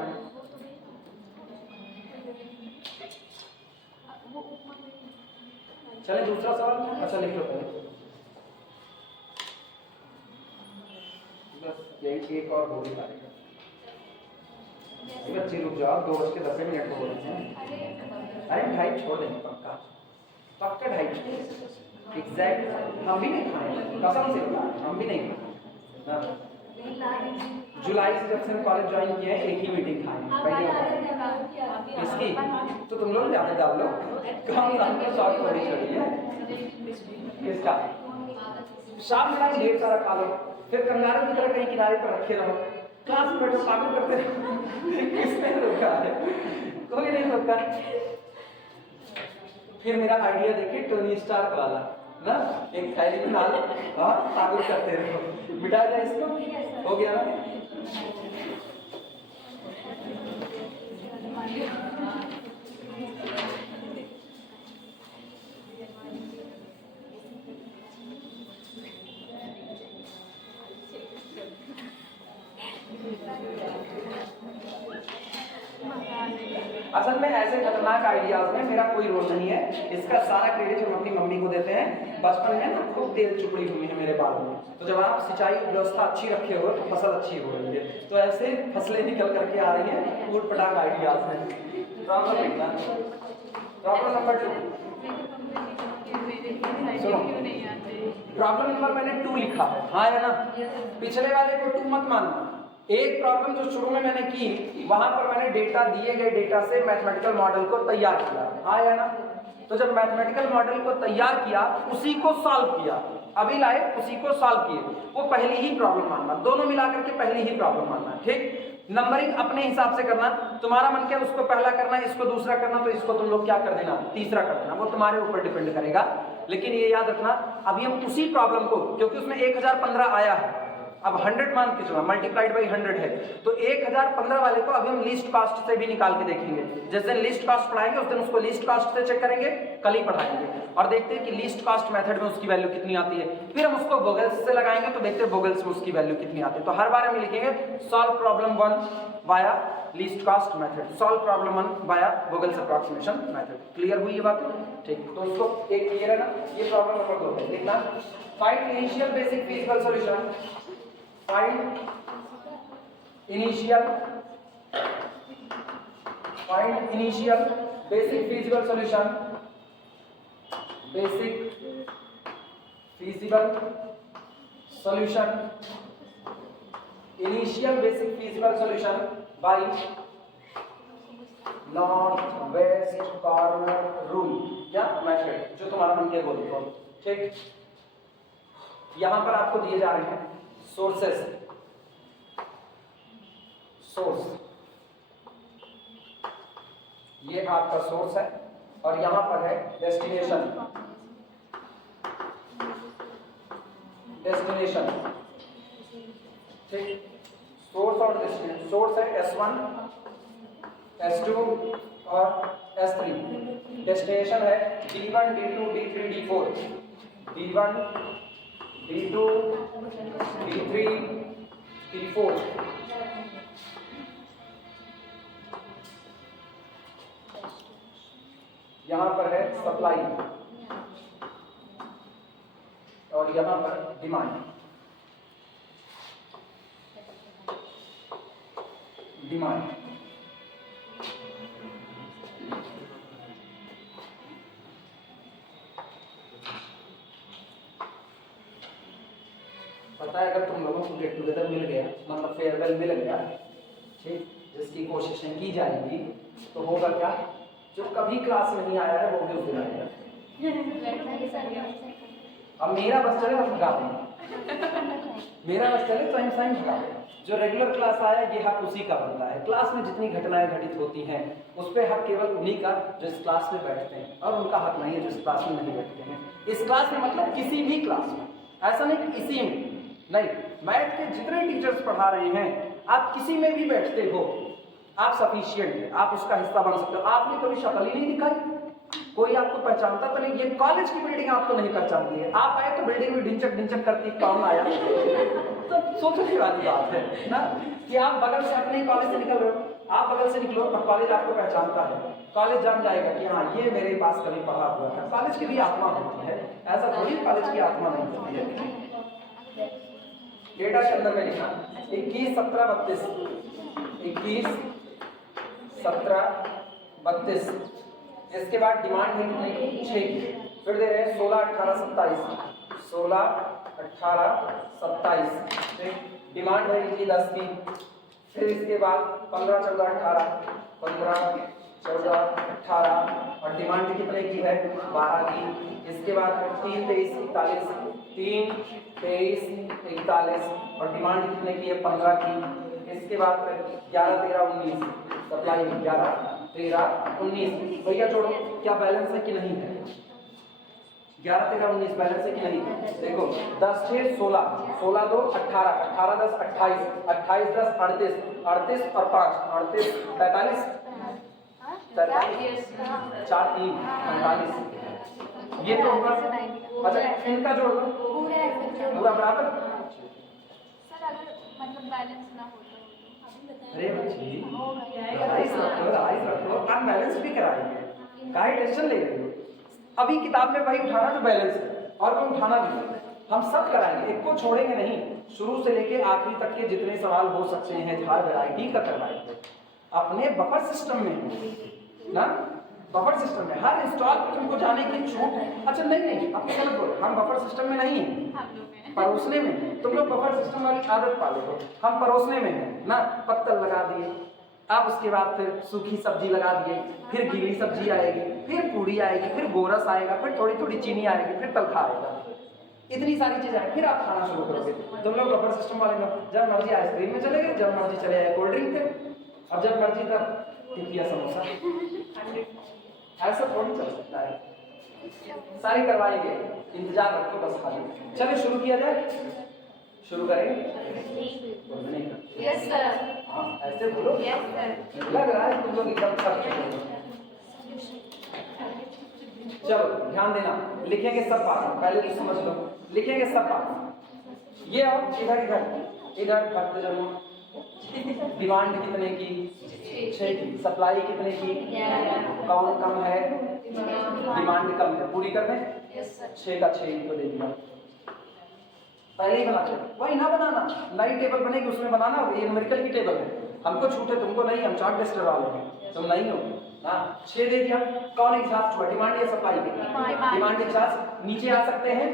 चले दूसरा सवाल। अच्छा लिख लो पहले, बस यही एक और हो गया। बच्चे रुक जाओ, 2:10 हो रहे हैं। अरे 2:30 छोड़ देंगे, पक्का पक्का 2:30 एग्जैक्ट। हम भी नहीं खाए, कसम से बता, हम भी नहीं खाए। जुलाई से जब से हम कॉलेज ज्वाइन किए हैं एक ही मीटिंग खाए पहले इसकी, तो तुम लोग ज्यादा डाल लो, कम दाम में शॉर्ट थोड़ी छोड़ी है किसका। शाम में ढेर सारा खा लो, फिर कंगारू की तरह कहीं किनारे पर रखे रहो, क्लास में बैठो पागल करते रहो। किसने रोका है? कोई नहीं रोका। फिर मेरा आइडिया देखिए टोनी स्टार्क वाला, ना, एक थैली में डाल, हाँ ताबूत करते रहो, मिटा जाए इसको, हो गया ना। असल में ऐसे खतरनाक आइडियाज में मेरा कोई रोल नहीं है, इसका सारा क्रेडिट हम अपनी मम्मी को देते हैं। बचपन में ना खूब तेल चुपड़ी हुई है मेरे बाल में, तो जब आप सिंचाई व्यवस्था अच्छी रखे हो तो फसल अच्छी हो रही है, तो ऐसे फसलें निकल करके आ रही हैं, ऊट पटांग आइडियाज हैं। प्रॉब्लम लिखना, प्रॉब्लम नंबर 2, सुनो प्रॉब्लम नंबर मैंने 2 लिखा है, हाँ या ना। पिछले वाले को 2 मत मानना। एक प्रॉब्लम जो शुरू में मैंने की, वहां पर मैंने डेटा, दिए गए डेटा से मैथमेटिकल मॉडल को तैयार किया, हाँ या ना। तो जब मैथमेटिकल मॉडल को तैयार किया, उसी को सॉल्व किया, अभी लाए उसी को सॉल्व किए, वो पहली ही प्रॉब्लम मानना, दोनों मिलाकर के पहली ही प्रॉब्लम मानना, ठीक। नंबरिंग अपने हिसाब से करना, तुम्हारा मन क्या उसको पहला करना, इसको दूसरा करना, तो इसको तुम लोग क्या कर देना, तीसरा कर देना, वो तुम्हारे ऊपर डिपेंड करेगा। लेकिन ये याद रखना, अभी हम उसी प्रॉब्लम को, क्योंकि उसमें 1015 आया है, अब 100 मान के चलो, मल्टीप्लाइड बाई 100 है, तो 1015 वाले को अभी हम लीस्ट कॉस्ट से भी निकाल के देखेंगे। जिस दिन लीस्ट कॉस्ट पढ़ाएंगे उस दिन उसको लीस्ट कॉस्ट से चेक करेंगे, कल ही पढ़ाएंगे, और देखते हैं कि लीस्ट कॉस्ट मेथड में उसकी वैल्यू कितनी आती है। फिर हम उसको वोगल्स से लगाएंगे तो देखते हैं वोगल्स में उसकी वैल्यू कितनी आती है। तो हर बार हम लिखेंगे solve problem 1 via least cost method, solve problem 1 via Vogel's approximation method. Clear हुई ये बात? ठीक, तो उसको एक क्लियर है ना। ये प्रॉब्लम नंबर 2 है, लिखना find initial basic physical solution, find initial basic feasible solution, basic feasible solution, initial basic feasible solution by north west corner rule या मेथड, जो तुम्हारा मन के बोल दो, ठीक। यहां पर आपको दिए जा रहे हैं सोर्सेस, सोर्स, ये आपका सोर्स है, और यहां पर है डेस्टिनेशन, डेस्टिनेशन, ठीक। सोर्स और डेस्टिनेशन, सोर्स है S1, S2 और S3, डेस्टिनेशन है D1, D2, D3, D4, D1, D2, D3, D4, यहां पर है सप्लाई और यहां पर डिमांड, डिमांड। पता है, अगर तुम लोगों को गेट टुगेदर मिल गया, मतलब फेयरवेल मिल गया, ठीक, जिसकी कोशिशें की जाएंगी, तो होगा क्या, जो कभी क्लास में नहीं आया है वो भी उस दिन आएगा। अब मेरा बस चले तो भगा देंगे, मेरा बस चले तो हम साइन भगा देंगे। जो रेगुलर क्लास आया ये हक उसी का बनता है। क्लास में जितनी घटनाएं घटित होती हैं उस पर हक केवल उन्हीं का जो इस क्लास में बैठते हैं, और उनका हक नहीं है जो इस क्लास में नहीं बैठते हैं। इस क्लास में मतलब किसी भी क्लास में, ऐसा नहीं कि इसी में नहीं, मैथ के जितने टीचर्स पढ़ा रहे हैं आप किसी में भी बैठते हो, आप सफिशिएंट है, आप उसका हिस्सा बन सकते हो। आपने कभी शक्ल ही नहीं दिखाई, कोई आपको पहचानता तो नहीं, ये कॉलेज की बिल्डिंग आपको नहीं पहचानती है, आप आए तो बिल्डिंग में ढिंचक ढिंचक करती कौन आया, तो सोचने वाली बात है ना, कि आप बगल से अपने कॉलेज से निकल रहे हो, आप बगल से निकलो और कॉलेज आपको पहचानता है, कॉलेज जान जाएगा कि हाँ ये मेरे पास कभी पढ़ा हुआ था। कॉलेज की भी आत्मा होती है, ऐसा थोड़ी कॉलेज की आत्मा नहीं होती है। डेटा के अंदर में लिखा 21 17 32, 21 17 32, इसके बाद डिमांड है कितने की, 6 की, फिर दे रहे हैं 16 18 27, 16 18 27, डिमांड है इनकी 10 की, फिर इसके बाद 15 14 18, 15 14 18, और डिमांड कितने की है, 12 की। इसके बाद 3 23 41, 3 23 41, और डिमांड कितने की है, 15 की। इसके बाद फिर 11 13 19, सप्लाई 11 13 19। भैया छोड़ो, क्या बैलेंस है कि नहीं है, 11 13 19 बैलेंस है कि नहीं? देखो 10 6 16, 16 2 18, 18 10 28, 28 10 38, 38 और 5 38 45, 45 4 3 45, ये तो होगा। अच्छा इनका जोड़ दो पूरा बराबर। सर अगर मतलब बैलेंस ना हो तो अरे बच्ची राइस रखो अनबैलेंस भी कराएंगे, काहे टेंशन ले रही हो? अभी किताब में वही उठाना जो बैलेंस है और कोई उठाना भी नहीं, हम सब कराएंगे, एक को छोड़ेंगे नहीं। शुरू से लेके आखिरी तक के जितने सवाल हो सकते हैं हर वैरायटी का करवाएंगे अपने बफर सिस्टम में ना। बफर सिस्टम में हर स्टॉल पे तुमको जाने की छूट। अच्छा नहीं आपने गलत बोला, हम बफर सिस्टम में नहीं है, हम लोग हैं। परोसने में। तुम लोग बफर सिस्टम वाली आदत पाले हो, हम परोसने में हैं ना। पत्तल लगा दिए, अब उसके बाद फिर सूखी सब्जी लगा दिए, फिर गीली सब्जी आएगी, फिर पूड़ी आएगी, फिर गोरस आएगा, फिर थोड़ी थोड़ी चीनी आएगी, फिर तलखा आएगा, इतनी सारी चीजें आएगी, फिर आप खाना शुरू करोगे। तुम लोग बफर सिस्टम वाले लोग जब मर्जी आइसक्रीम में चले गए, जब मर्जी चले आए कोल्ड ड्रिंक थे, अब जब मर्जी तब टिकिया समोसा। ऐसा थोड़ी चल सकता है, सारी करवाएंगे, इंतजार रखो बस खाली। चलिए शुरू किया जाए, शुरू करेंगे। Yes sir. हाँ ऐसे बोलो, यस सर। लग रहा है तुम लोग एकदम सब। चलो ध्यान देना, लिखेंगे सब बात, पहले तो समझ लो, लिखेंगे सब बात। ये और इधर इधर इधर भरते चलो। डिमांड कितने की? 6 की। सप्लाई कितने की? कौन कम है? डिमांड कम है, पूरी कर दें। 6 का 6 इनको दे दिया, पहले ही बना दो, वही ना बनाना, नई टेबल बनेगी उसमें बनाना। ये न्यूमेरिकल की टेबल है, हमको छूट है तुमको नहीं, हम चार्ट टेस्टर वाले हैं, तुम नहीं हो ना। 6 दे दिया, कौन एग्जॉस्ट हुआ? डिमांड या सप्लाई की? Demand exhaust. नीचे आ सकते हैं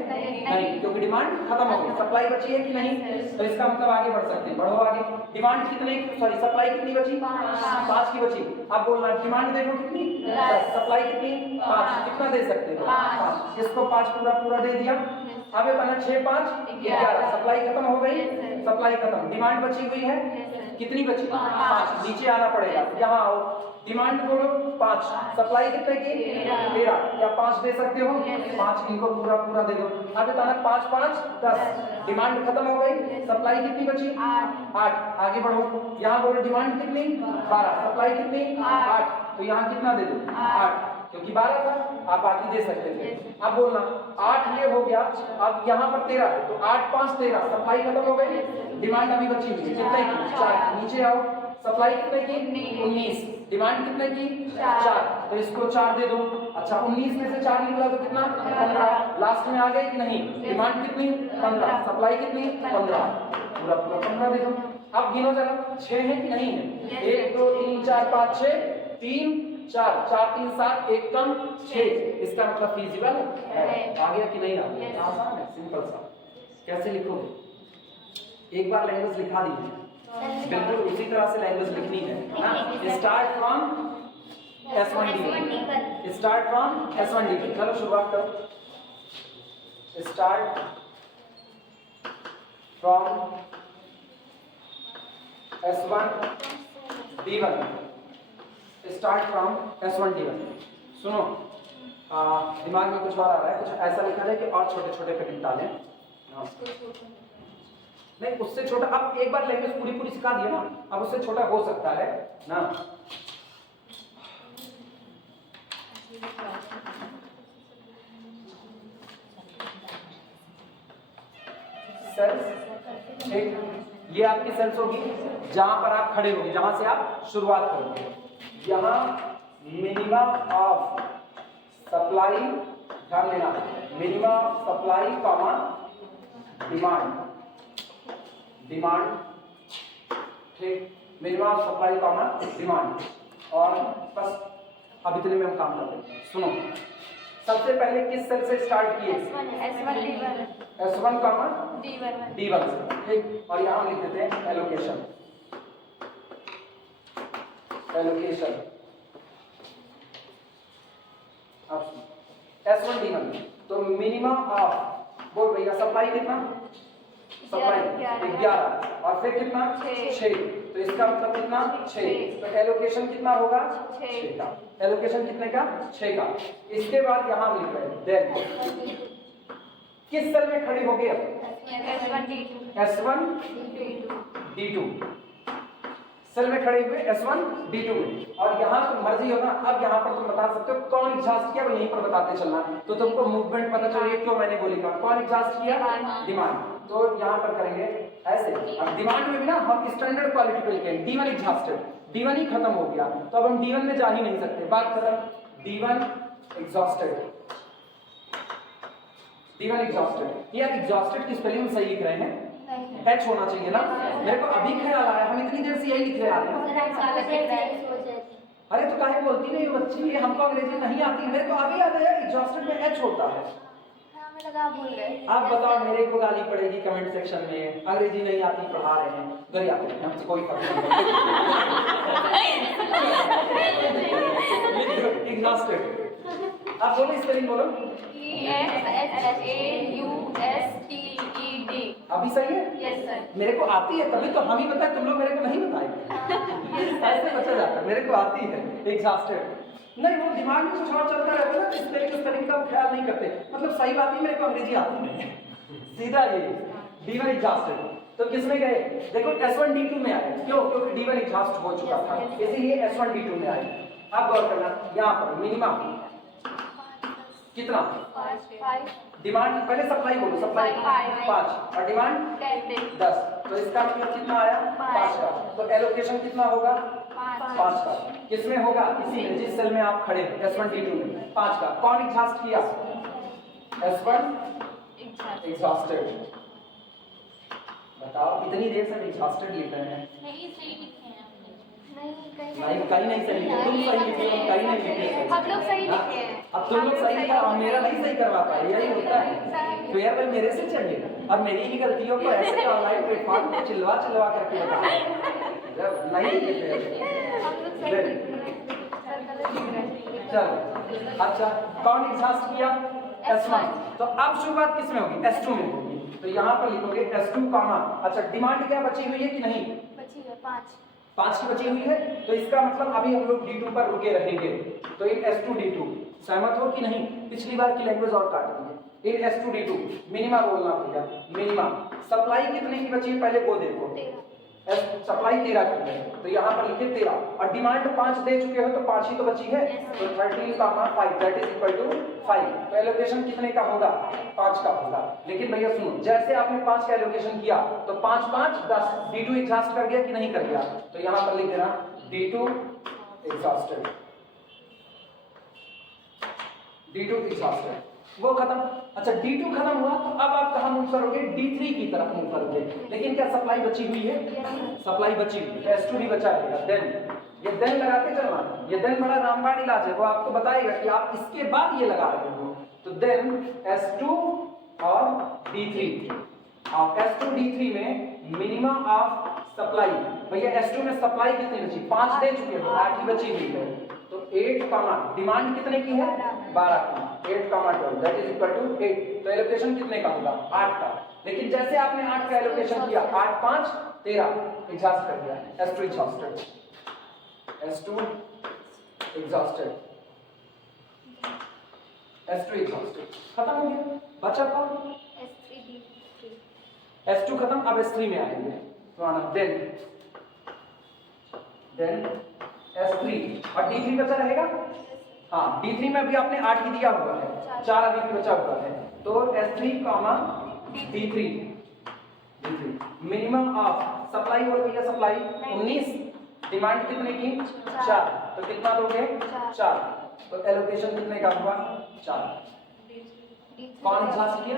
नहीं, क्योंकि डिमांड खत्म हो गई, सप्लाई बची है कि नहीं? तो इसका मतलब आगे बढ़ सकते हैं, बढ़ो आगे। डिमांड कितने, सॉरी सप्लाई कितनी बची? 5 की बची। अब बोलना डिमांड देखो कितनी, 10, सप्लाई कितनी? 5, कितना दे सकते हो? 5। इसको 5 पूरा पूरा दे दिया। अब ये बना 6 5 11, सप्लाई खत्म हो गई, सप्लाई खत्म, डिमांड बची हुई है कितनी बची? 5। नीचे आना पड़ेगा, यहाँ आओ, डिमांड बोलो 5, सप्लाई कितने की? 13। क्या 5 दे सकते हो? 5, इनको पूरा पूरा दे दो। अब बताना 5 5 10, डिमांड खत्म हो गई, सप्लाई कितनी बची? 8। आगे बढ़ो, यहाँ बोलो डिमांड कितनी? 12, सप्लाई कितनी? 8। तो यहाँ कितना दे दो? 8, क्योंकि 12 था, आप बाकी दे सकते थे। अब बोलना 8 ये हो गया, अब यहाँ पर 13 है, तो 8 5 13, सप्लाई खत्म हो गई, डिमांड अभी बची हुई है कितने की? 4। नीचे आओ, सप्लाई कितने की? 19, डिमांड कितने की? 4, तो इसको 4 दे दो। अच्छा 19 में से 4 निकला तो कितना? 15। लास्ट में आ गई कि नहीं? डिमांड कितनी? 15, सप्लाई कितनी? 15, पूरा पूरा 15 दे दो। अब गिनो जरा 6 है कि नहीं है? 1 2 3 4 5 6, 3 4 4 3 7, 1 कम 6, इसका मतलब फीजिबल है। आ गया कि नहीं आ गया? आसान है, सिंपल सा। कैसे लिखोगे? एक बार लैंग्वेज लिखा दीजिए, बिल्कुल उसी तरह से लैंग्वेज लिखनी है ना। Start from S1D1, start from S1D1। चलो शुरुआत करो, start from S1D1, start from S1D1। सुनो दिमाग में कुछ और आ रहा है, कुछ ऐसा लिखा जाए कि और छोटे छोटे पे डालें। नहीं उससे छोटा, अब एक बार लैंग्वेज पूरी पूरी सिखा दिया ना, अब उससे छोटा हो सकता है ना। सेल्स, ठीक, ये आपकी सेल्स होगी जहां पर आप खड़े होंगे, जहां से आप शुरुआत करोगे। यहाँ मिनिमम ऑफ सप्लाई, ध्यान देना, minimum of supply comma demand, demand, ठीक, minimum of supply comma demand. और बस अब इतने में हम काम करते हैं। सुनो सबसे पहले किस सेल से स्टार्ट किए? S1 कॉमा D1 से, ठीक। और यहाँ लिख देते हैं एलोकेशन, एलोकेशन। अब S1 D1, तो मिनिमम ऑफ, बोल भैया सप्लाई कितना? सप्लाई 11, और फिर कितना? 6। तो इसका मतलब कितना 6, तो एलोकेशन कितना होगा 6 का, एलोकेशन कितने का 6 का। इसके बाद यहाँ हम लिख रहे हैं देन किस सेल में खड़ी होगी अब S1 D2 सेल में खड़े हुए S1 D2 में, और यहाँ तो मर्जी होगा। अब यहाँ पर तुम बता सकते हो कौन एग्जॉस्ट किया, वो यहीं पर बताते चलना, तो तुमको मूवमेंट पता चलिए क्यों मैंने गोली का कौन एग्जॉस्ट किया, डिमांड। तो यहाँ पर करेंगे ऐसे। अब डिमांड में भी ना हम स्टैंडर्ड क्वालिटी पे लिखेंगे D1 एग्जॉस्टेड, D1 ही खत्म हो गया, तो अब हम D1 में जा ही नहीं सकते, बात खत्म। D1 exhausted, D1 exhausted. यार एग्जॉस्टेड की स्पेलिंग सही लिख रहे हैं, H होना चाहिए ना, मेरे को अभी ख्याल आया, हम इतनी देर से यही लिख रहे हैं। अरे तो काहे बोलती नहीं हो बच्ची, ये हमको अंग्रेजी नहीं आती, मेरे को अभी याद आया एग्जॉस्टेड में H होता है। आप बताओ, मेरे को गाली पड़ेगी कमेंट सेक्शन में, अंग्रेजी नहीं आती पढ़ा रहे हैं, घर आते हैं, हमसे कोई फर्क नहीं। एग्जॉस्टेड, आप बोलो स्पेलिंग बोलो। अभी सही है? Yes sir. मेरे को आती है तभी तो हम ही बताए, तुम लोग मेरे को नहीं बताए। ऐसे बचा जाता है, मेरे को आती है एग्जॉस्टेड। नहीं वो दिमाग में कुछ और चलता रहता है ना, इस तरीके का ख्याल नहीं करते, मतलब सही बात ही मेरे को अंग्रेजी आती नहीं है। सीधा ये D1 एग्जॉस्टेड। तो किस में गए देखो, S1 D2 में आए, क्यों? क्योंकि D1 एग्जॉस्ट हो चुका था, इसीलिए S1 D2 में आए। अब गौर करना, यहाँ पर मिनिमम कितना, डिमांड पहले सप्लाई बोलो, सप्लाई 5 और डिमांड 10, तो इसका मतलब कितना आया 5 का, तो एलोकेशन कितना होगा 5 का। किसमें होगा, इसी में जिस सेल में आप खड़े हो S1 D2 में 5 का। कौन एग्जॉस्ट किया, S1 एग्जॉस्टेड। बताओ इतनी देर से एग्जॉस्टेड लिख रहे हैं, नहीं सही लिखे हैं नहीं कहीं नहीं सही लिखे, तुम सही लिखे हो, कहीं नहीं लिखे, हम लोग सही लिखे हैं। अब तुम लोग सही लिखा, मेरा नहीं सही करवा पाए, यही होता है। फेयरवेल मेरे से चाहिए और मेरी ही गलतियों को ऐसे ऑनलाइन प्लेटफॉर्म पे चिल्ला करके बता जब नहीं लिखे। चलो अच्छा, कौन एग्जॉस्ट किया S1, तो अब शुरुआत किसमें होगी S2 में होगी, तो यहाँ पर लिखोगे S2 कामा। अच्छा डिमांड क्या बची हुई है कि नहीं, बची है 5 की बची हुई है, तो इसका मतलब अभी हम लोग D2 पर रुके रहेंगे, तो इन S2 D2 सहमत हो कि नहीं, पिछली बार की लैंग्वेज और काट दी है। इन S2 D2 मिनिमा बोलना भैया, मिनिमा सप्लाई कितने की बची है पहले वो देखो, सप्लाई 13 की है, तो यहाँ पर लिखे 13 और डिमांड 5 दे चुके हो, तो 5 ही तो बची है, तो 13 का 5 दैट इज इक्वल टू 5, तो एलोकेशन कितने का होगा 5 का होगा। लेकिन भैया सुनो, जैसे आपने 5 का एलोकेशन किया तो 5 5 10, D2 एग्जॉस्ट कर गया कि नहीं कर गया, तो यहाँ पर लिख देना D2 एग्जॉस्टेड, D2 एग्जॉस्टेड, वो खत्म। अच्छा D2 खत्म हुआ, तो अब आप कहां मूव करोगे, D3 की तरफ मूव करोगे, लेकिन क्या सप्लाई बची हुई है, सप्लाई बची हुई है, S2 भी बचा रहेगा। देन ये देन लगाते चलना, ये देन बड़ा रामबाण इलाज है, वो आपको बताएगा कि आप इसके बाद ये लगा रहे हो, तो देन S2 और D3, और S2 D3 में मिनिमम ऑफ सप्लाई, भैया S2 में सप्लाई कितनी बची, 5 दे चुके हो, 8 ही बची हुई है, तो 8 कामा डिमांड कितने की है 12 की, 8 कामा 12 दैट इज इक्वल टू 8, तो एलोकेशन कितने का होगा 8 का। लेकिन जैसे आपने 8 का एलोकेशन किया, 8 5 13 एग्जॉस्ट कर दिया, S2 exhausted, S2 exhausted, S2 exhausted, खत्म हो गया, बचा कौन S2 खत्म। अब S3 में आएंगे, तो आना देन S3 और D3 बचा रहेगा, हाँ D3 में अभी आपने 8 ही दिया हुआ है, 4 अभी भी बचा हुआ है, तो S3 comma D3 minimum of supply बोल भैया, सप्लाई 19, डिमांड कितने की 4, तो कितना दोगे 4, तो एलोकेशन कितने का हुआ 4। कौन एग्जॉस्ट किया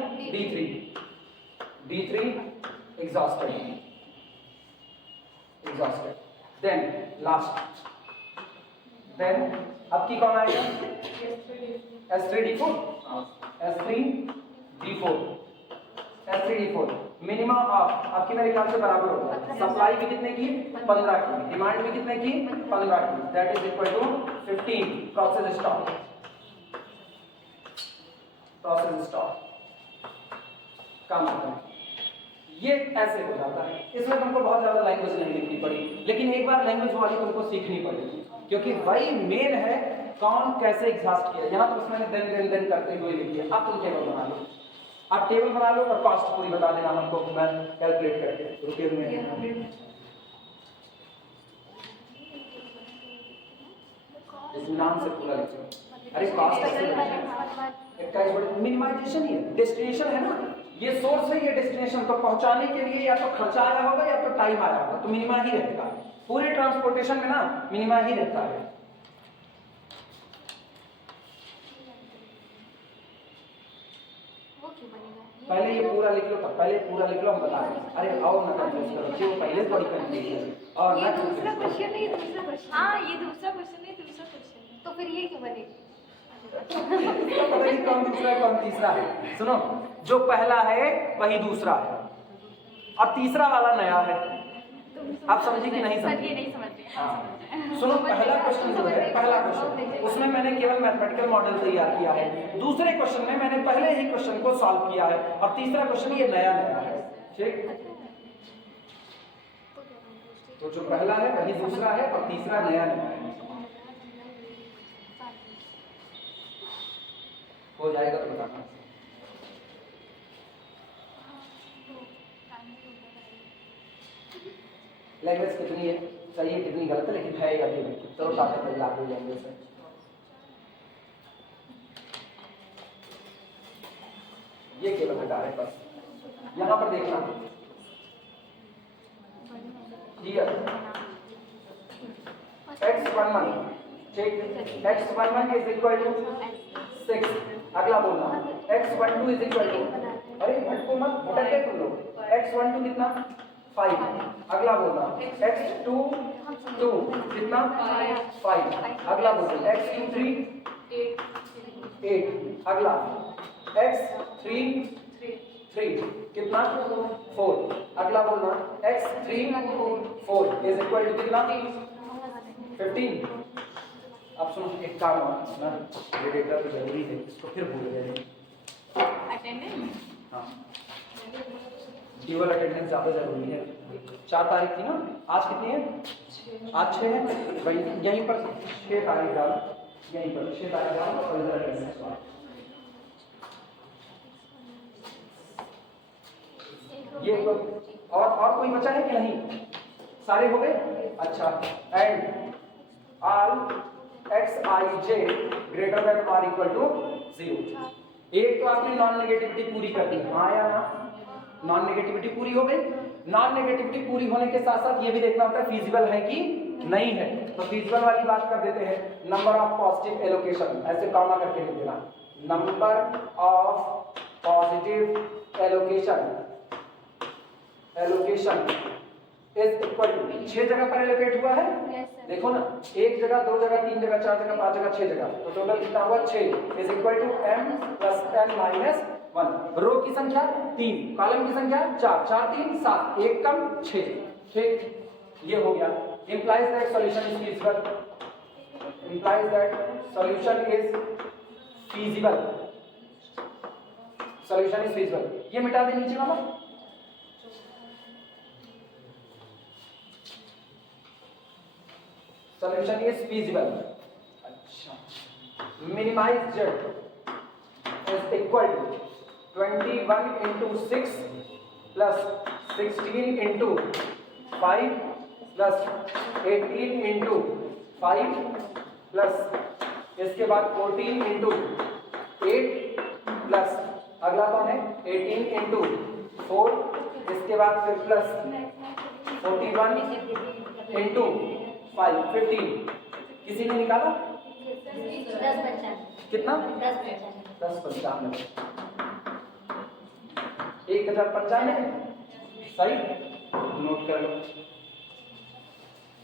D3 exhausted, then last, then अब की कौन आएगा S3D4, S3D4 मिनिमम ऑफ आपकी मेरे ख्याल से बराबर होगा, सप्लाई भी कितने की 15 की, डिमांड भी कितने की 15 की, that is equal to 15, process stop, काम आता है ये ऐसे हो जाता है। इसमें तुमको बहुत ज़्यादा लैंग्वेज नहीं लिखनी पड़ी, लेकिन एक बार लैंग्वेज वाली तुमको सीखनी पड़ेगी, क्योंकि वही मेन है कौन कैसे एग्जॉस्ट किया। यहाँ तो उसमें देन करते हुए लिखिए। अब तुम टेबल बना लो, आप टेबल बना लो और कॉस्ट पूरी बता देना हमको, मैं कैलकुलेट करके रुपये में नाम से पूरा लिखो। अरे कॉस्ट मिनिमाइजेशन ही है, डेस्टिनेशन है ना, ये सोर्स है, ये डेस्टिनेशन। तो पहुंचाने के लिए या तो खर्चा आया होगा या तो टाइम आया होगा, तो मिनिमा ही रहेगा। पूरे ट्रांसपोर्टेशन में ना मिनिमा ही रहता है। पहले ये पूरा लिख लो, तब पहले पूरा लिख लो, हम बता रहे हैं। अरे और ना कंफ्यूज करो, क्यों पहले थोड़ी कंफ्यूज है और ना दूसरा क्वेश्चन नहीं, दूसरा क्वेश्चन। हाँ, ये दूसरा क्वेश्चन नहीं, दूसरा क्वेश्चन। तो फिर ये क्यों बनेगा? पता नहीं कौन दूसरा है कौन तीसरा है। सुनो, जो पहला है वही दूसरा है और तीसरा वाला नया है। आप समझिए कि नहीं समझिए? नहीं समझते। हाँ, सुनो, पहला क्वेश्चन जो है, पहला क्वेश्चन उसमें मैंने केवल मैथमेटिकल मॉडल तैयार किया है। दूसरे क्वेश्चन में मैंने पहले ही क्वेश्चन को सॉल्व किया है और तीसरा क्वेश्चन ये नया है। ठीक, तो जो पहला है वही दूसरा है और तीसरा नया है। हो जाएगा तो बताना। लैंग्वेज कितनी है सही है, कितनी गलत है, लेकिन है अभी भी। चलो साथ में याद हो जाएंगे सर। ये केवल हटा है बस। यहाँ पर देखना x11 ठीक, x11 इज इक्वल टू 6। अगला बोलना x12 इज इक्वल टू, अरे भटको मत, भटके तुम लोग। x12 कितना 5। अगला बोलना x22 कितना 5। अगला बोलना x23 8। अगला x33 कितना 4। अगला बोलना x34 इज इक्वल टू कितना 15। अब सुनो, एक काम ना, ये डेटा तो जरूरी है, इसको फिर भूल गए। अटेंडेंस, हाँ, केवल अटेंडेंस ज़्यादा जरूरी है। 4 तारीख थी ना, आज कितनी है? आज 6 है। भाई यहीं पर 6 तारीख डालो, यहीं पर 6 तारीख डालो और इधर अटेंडेंस डालो। ये और कोई बचा है कि नहीं? सारे हो गए? अच्छा, and all xij greater then और इक्वल टू 0। एक तो आपने नॉन नेगेटिविटी पूरी कर दी, हाँ या ना? नॉन नेगेटिविटी पूरी हो गई। नॉन नेगेटिविटी पूरी होने के साथ साथ ये भी देखना होता है फिजिबल है कि नहीं है। तो फिजिबल वाली बात कर देते हैं। नंबर ऑफ पॉजिटिव एलोकेशन, ऐसे कॉमा करके लिख देना, number of positive allocation is equal to 6 जगह पर एलोकेट हुआ है। देखो ना, 1 जगह 2 जगह 3 जगह 4 जगह 5 जगह 6 जगह, तो टोटल कितना हुआ 6 is equal to m plus n minus 1। Row की संख्या 3, कॉलम की संख्या 4, 4 3 7, 1 कम 6। ठीक, ये हो गया। implies that solution is feasible, implies that solution is feasible, solution is feasible। ये मिटा दे नीचे वाला। solution is feasible। अच्छा, minimize z is equal to 21 into 6 plus 16 into 5 plus 18 into 5 plus इसके बाद 14 into 8 plus अगला कौन है 18 into 4, इसके बाद फिर प्लस 41 into 5 15। किसी ने निकाला? 10 कितना? 10 95। 1095 सही, नोट कर लो।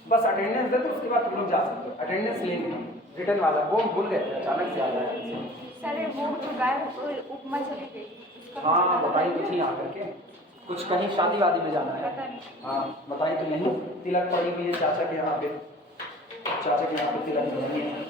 बस अटेंडेंस दे दो, उसके बाद तुम लोग जा सकते हो। अटेंडेंस लेंगे रिटर्न वाला, वो भूल गए थे, अचानक से आ गया। सर वो तो गायब उपमा चले गए। हाँ बताइए कुछ नहीं आकर के, कुछ कहीं शादी वादी में जाना है। हाँ बताइए तो नहीं, तिलक पड़ी हुई है चाचा के यहाँ पे, चाचा के यहाँ पे तिलक पड़ी है।